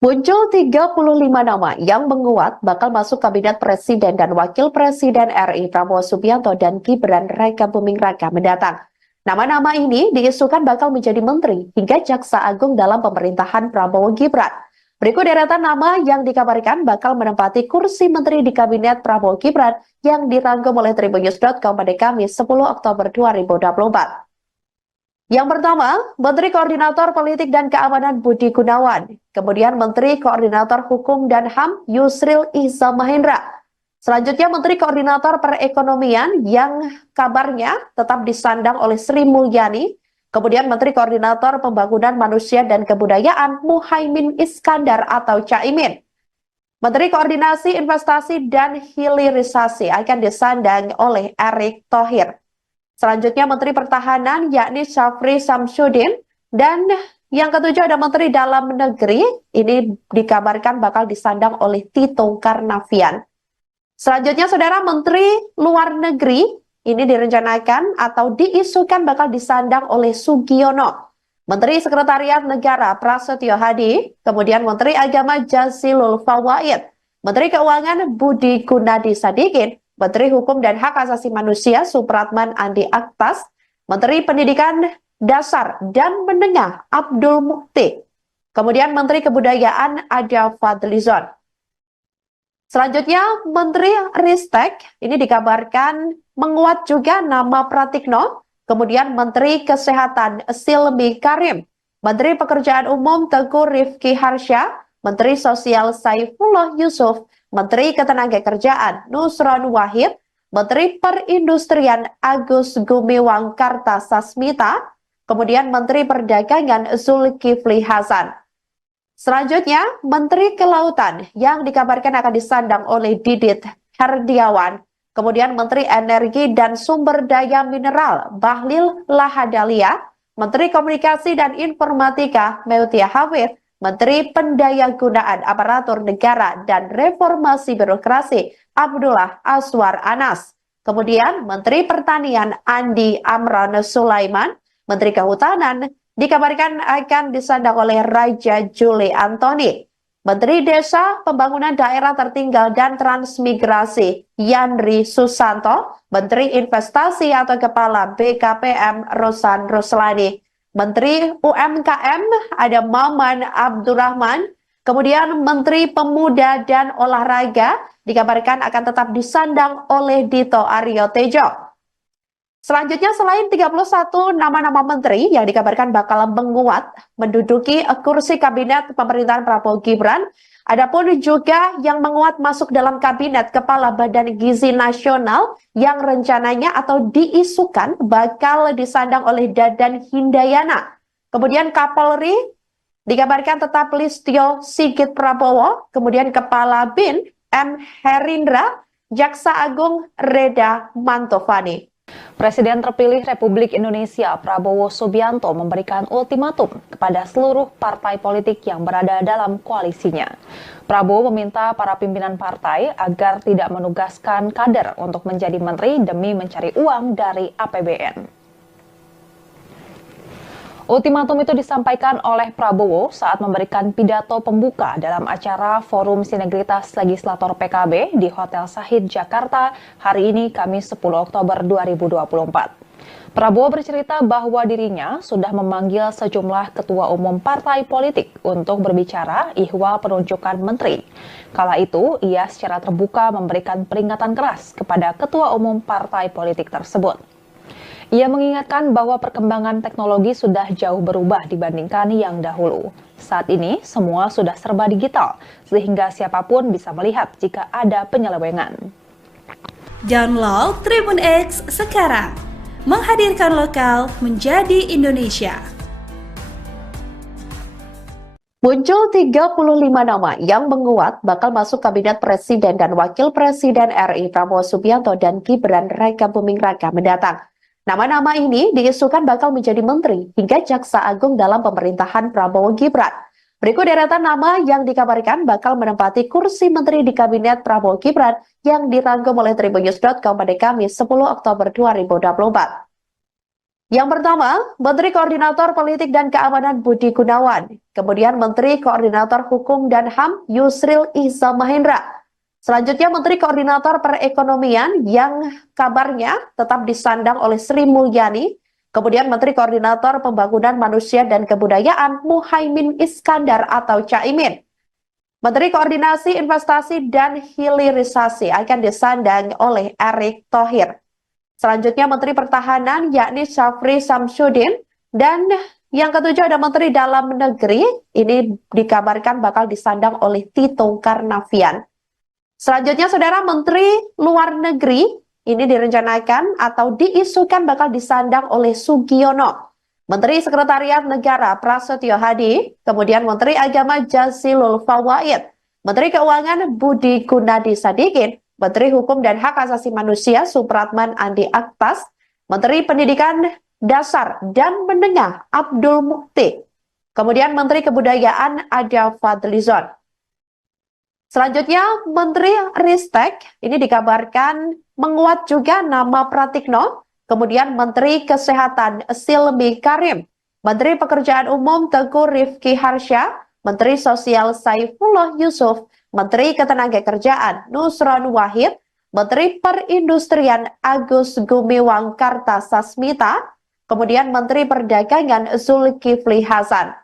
Muncul 35 nama yang menguat bakal masuk Kabinet Presiden dan Wakil Presiden RI Prabowo Subianto dan Gibran Rakabuming Raka mendatang. Nama-nama ini diisukan bakal menjadi menteri hingga jaksa agung dalam pemerintahan Prabowo Gibran. Berikut deretan nama yang dikabarkan bakal menempati kursi menteri di Kabinet Prabowo Gibran yang dirangkum oleh Tribunnews.com pada Kamis 10 Oktober 2024. Yang pertama, Menteri Koordinator Politik dan Keamanan Budi Gunawan, kemudian Menteri Koordinator Hukum dan HAM Yusril Iza Mahendra. Selanjutnya Menteri Koordinator Perekonomian yang kabarnya tetap disandang oleh Sri Mulyani, kemudian Menteri Koordinator Pembangunan Manusia dan Kebudayaan Muhaimin Iskandar atau Caimin. Menteri Koordinasi Investasi dan Hilirisasi akan disandang oleh Erick Thohir. Selanjutnya Menteri Pertahanan yakni Syafri Samsudin, dan yang ketujuh ada Menteri Dalam Negeri, ini dikabarkan bakal disandang oleh Tito Karnavian. Selanjutnya Saudara, Menteri Luar Negeri ini direncanakan atau diisukan bakal disandang oleh Sugiono. Menteri Sekretariat Negara Prasetyo Hadi, kemudian Menteri Agama Jazilul Fawait, Menteri Keuangan Budi Gunadi Sadikin, Menteri Hukum dan Hak Asasi Manusia Supratman Andi Aktas, Menteri Pendidikan Dasar dan Menengah Abdul Mukti, kemudian Menteri Kebudayaan Ada Fadlizon. Selanjutnya Menteri Ristek, ini dikabarkan menguat juga nama Pratikno, kemudian Menteri Kesehatan Silmi Karim, Menteri Pekerjaan Umum Teguh Rifki Harsha, Menteri Sosial Saifullah Yusuf, Menteri Ketenagakerjaan Nusron Wahid, Menteri Perindustrian Agus Gumiwang Kartasasmita, kemudian Menteri Perdagangan Zulkifli Hasan. Selanjutnya, Menteri Kelautan yang dikabarkan akan disandang oleh Didit Herdiawan, kemudian Menteri Energi dan Sumber Daya Mineral Bahlil Lahadalia, Menteri Komunikasi dan Informatika Meutia Hafid, Menteri Pendayagunaan Aparatur Negara dan Reformasi Birokrasi Abdullah Aswar Anas. Kemudian Menteri Pertanian Andi Amran Sulaiman, Menteri Kehutanan dikabarkan akan disandang oleh Raja Juli Antoni. Menteri Desa, Pembangunan Daerah Tertinggal dan Transmigrasi Yandri Susanto, Menteri Investasi atau Kepala BKPM Rosan Roslani, Menteri UMKM ada Maman Abdurrahman, kemudian Menteri Pemuda dan Olahraga dikabarkan akan tetap disandang oleh Dito Aryo Tejo. Selanjutnya selain 31 nama-nama menteri yang dikabarkan bakal menguat menduduki kursi kabinet pemerintahan Prabowo Gibran, adapun juga yang menguat masuk dalam kabinet Kepala Badan Gizi Nasional yang rencananya atau diisukan bakal disandang oleh Dadan Hindayana. Kemudian Kapolri dikabarkan tetap Listio Sigit Prabowo, kemudian Kepala BIN M. Herindra, Jaksa Agung Reda Mantovani. Presiden terpilih Republik Indonesia Prabowo Subianto memberikan ultimatum kepada seluruh partai politik yang berada dalam koalisinya. Prabowo meminta para pimpinan partai agar tidak menugaskan kader untuk menjadi menteri demi mencari uang dari APBN. Ultimatum itu disampaikan oleh Prabowo saat memberikan pidato pembuka dalam acara Forum Sinergitas Legislator PKB di Hotel Sahid Jakarta hari ini Kamis 10 Oktober 2024. Prabowo bercerita bahwa dirinya sudah memanggil sejumlah ketua umum partai politik untuk berbicara ihwal penunjukan menteri. Kala itu, ia secara terbuka memberikan peringatan keras kepada ketua umum partai politik tersebut. Ia mengingatkan bahwa perkembangan teknologi sudah jauh berubah dibandingkan yang dahulu. Saat ini, semua sudah serba digital, sehingga siapapun bisa melihat jika ada penyelewengan. Download Tribun X sekarang, menghadirkan lokal menjadi Indonesia. Muncul 35 nama yang menguat bakal masuk Kabinet Presiden dan Wakil Presiden RI Prabowo Subianto dan Gibran Raka Buming Raka mendatang. Nama-nama ini diisukan bakal menjadi menteri hingga jaksa agung dalam pemerintahan Prabowo Gibran. Berikut deretan nama yang dikabarkan bakal menempati kursi menteri di Kabinet Prabowo Gibran yang dirangkum oleh Tribunnews.com pada Kamis 10 Oktober 2024. Yang pertama, Menteri Koordinator Politik dan Keamanan Budi Gunawan, kemudian Menteri Koordinator Hukum dan HAM Yusril Iza Mahendra. Selanjutnya Menteri Koordinator Perekonomian yang kabarnya tetap disandang oleh Sri Mulyani, kemudian Menteri Koordinator Pembangunan Manusia dan Kebudayaan Muhaimin Iskandar atau Caimin. Menteri Koordinasi Investasi dan Hilirisasi akan disandang oleh Erick Thohir. Selanjutnya Menteri Pertahanan yakni Syafri Samsudin, dan yang ketujuh ada Menteri Dalam Negeri, ini dikabarkan bakal disandang oleh Tito Karnavian. Selanjutnya Saudara, Menteri Luar Negeri ini direncanakan atau diisukan bakal disandang oleh Sugiono. Menteri Sekretariat Negara Prasetyo Hadi, kemudian Menteri Agama Jazilul Fawait, Menteri Keuangan Budi Gunadi Sadikin, Menteri Hukum dan Hak Asasi Manusia Supratman Andi Aktas, Menteri Pendidikan Dasar dan Menengah Abdul Mukti, kemudian Menteri Kebudayaan Ada Fadlizon. Selanjutnya Menteri Ristek ini dikabarkan menguat juga nama Pratikno, kemudian Menteri Kesehatan Silmi Karim, Menteri Pekerjaan Umum Teguh Rifki Harsha, Menteri Sosial Saifullah Yusuf, Menteri Ketenagakerjaan Nusron Wahid, Menteri Perindustrian Agus Gumiwang Kartasasmita, kemudian Menteri Perdagangan Zulkifli Hasan.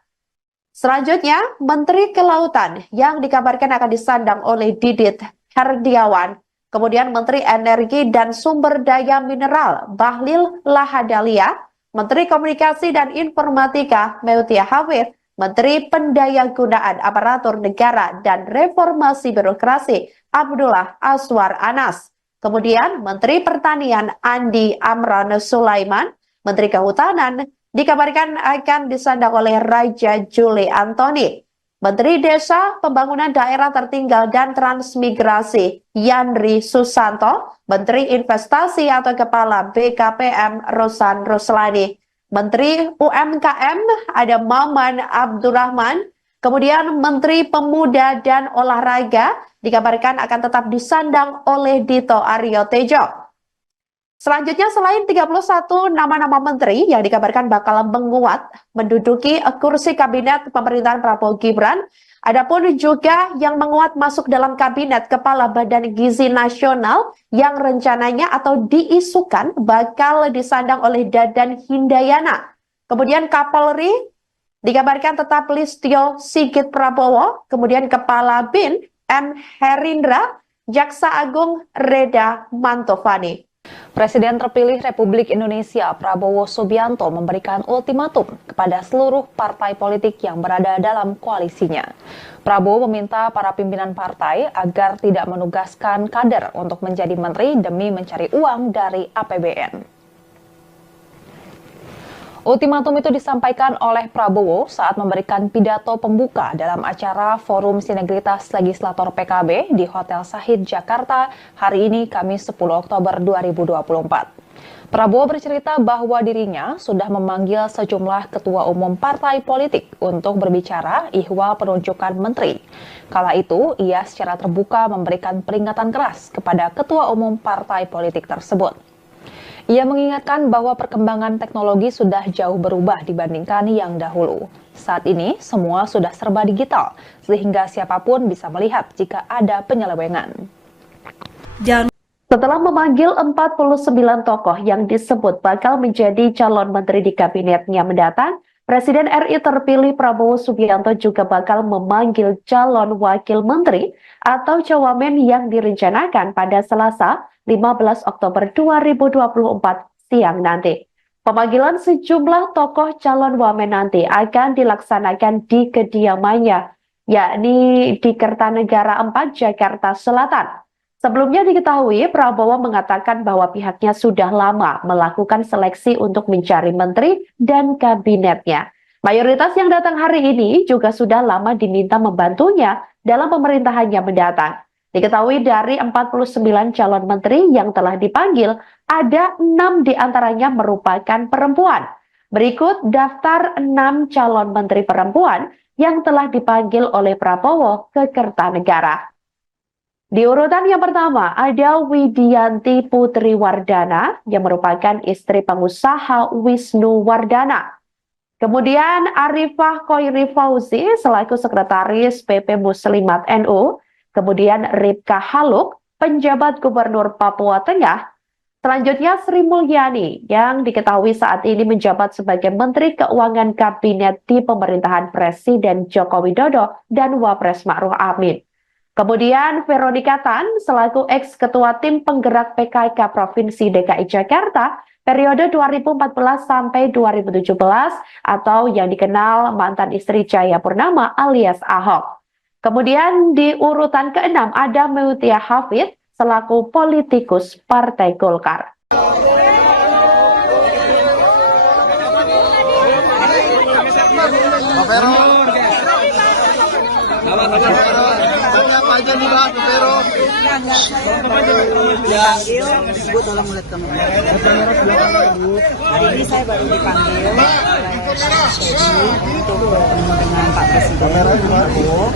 Selanjutnya Menteri Kelautan yang dikabarkan akan disandang oleh Didit Herdiawan, kemudian Menteri Energi dan Sumber Daya Mineral Bahlil Lahadalia, Menteri Komunikasi dan Informatika Meutia Hafid, Menteri Pendayagunaan Aparatur Negara dan Reformasi Birokrasi Abdullah Aswar Anas, kemudian Menteri Pertanian Andi Amran Sulaiman, Menteri Kehutanan dikabarkan akan disandang oleh Raja Juli Antoni, Menteri Desa, Pembangunan Daerah Tertinggal dan Transmigrasi Yandri Susanto, Menteri Investasi atau Kepala BKPM Rosan Roslani, Menteri UMKM ada Maman Abdurrahman, kemudian Menteri Pemuda dan Olahraga dikabarkan akan tetap disandang oleh Dito Aryo Tejo. Selanjutnya selain 31 nama-nama menteri yang dikabarkan bakal menguat menduduki kursi kabinet pemerintahan Prabowo Gibran, adapun juga yang menguat masuk dalam kabinet Kepala Badan Gizi Nasional yang rencananya atau diisukan bakal disandang oleh Dadan Hindayana. Kemudian Kapolri dikabarkan tetap Listio Sigit Prabowo, kemudian Kepala BIN M. Herindra, Jaksa Agung Reda Mantovani. Presiden terpilih Republik Indonesia Prabowo Subianto memberikan ultimatum kepada seluruh partai politik yang berada dalam koalisinya. Prabowo meminta para pimpinan partai agar tidak menugaskan kader untuk menjadi menteri demi mencari uang dari APBN. Ultimatum itu disampaikan oleh Prabowo saat memberikan pidato pembuka dalam acara Forum Sinergitas Legislator PKB di Hotel Sahid Jakarta hari ini Kamis 10 Oktober 2024. Prabowo bercerita bahwa dirinya sudah memanggil sejumlah ketua umum partai politik untuk berbicara ihwal penunjukan menteri. Kala itu, ia secara terbuka memberikan peringatan keras kepada ketua umum partai politik tersebut. Ia mengingatkan bahwa perkembangan teknologi sudah jauh berubah dibandingkan yang dahulu. Saat ini, semua sudah serba digital, sehingga siapapun bisa melihat jika ada penyelewengan. Setelah memanggil 49 tokoh yang disebut bakal menjadi calon menteri di kabinetnya mendatang, Presiden RI terpilih Prabowo Subianto juga bakal memanggil calon wakil menteri atau cawamen yang direncanakan pada Selasa 15 Oktober 2024 siang nanti. Pemanggilan sejumlah tokoh calon wamen nanti akan dilaksanakan di kediamannya, yakni di Kertanegara 4, Jakarta Selatan. Sebelumnya diketahui Prabowo mengatakan bahwa pihaknya sudah lama melakukan seleksi untuk mencari menteri dan kabinetnya. Mayoritas yang datang hari ini juga sudah lama diminta membantunya dalam pemerintahannya mendatang. Diketahui dari 49 calon menteri yang telah dipanggil, ada 6 diantaranya merupakan perempuan. Berikut daftar 6 calon menteri perempuan yang telah dipanggil oleh Prabowo ke Kertanegara. Di urutan yang pertama ada Widianti Putri Wardana yang merupakan istri pengusaha Wisnu Wardana. Kemudian Arifah Khoiri Fauzi selaku sekretaris PP Muslimat NU. Kemudian Ripka Haluk, penjabat Gubernur Papua Tengah. Selanjutnya Sri Mulyani yang diketahui saat ini menjabat sebagai Menteri Keuangan Kabinet di pemerintahan Presiden Joko Widodo dan Wapres Ma'ruf Amin. Kemudian Veronica Tan selaku ex-ketua tim penggerak PKK Provinsi DKI Jakarta periode 2014 sampai 2017 atau yang dikenal mantan istri Jaya Purnama alias Ahok. Kemudian di urutan ke-6 ada Mutia Hafid selaku politikus Partai Golkar. Pak Vero. Tanya apa aja nih Pak Vero? Dipanggil, Bu tolong lihat kamera. Hari ini saya baru dipanggil oleh Pak Presiden untuk bertemu dengan Pak Presiden Prabowo.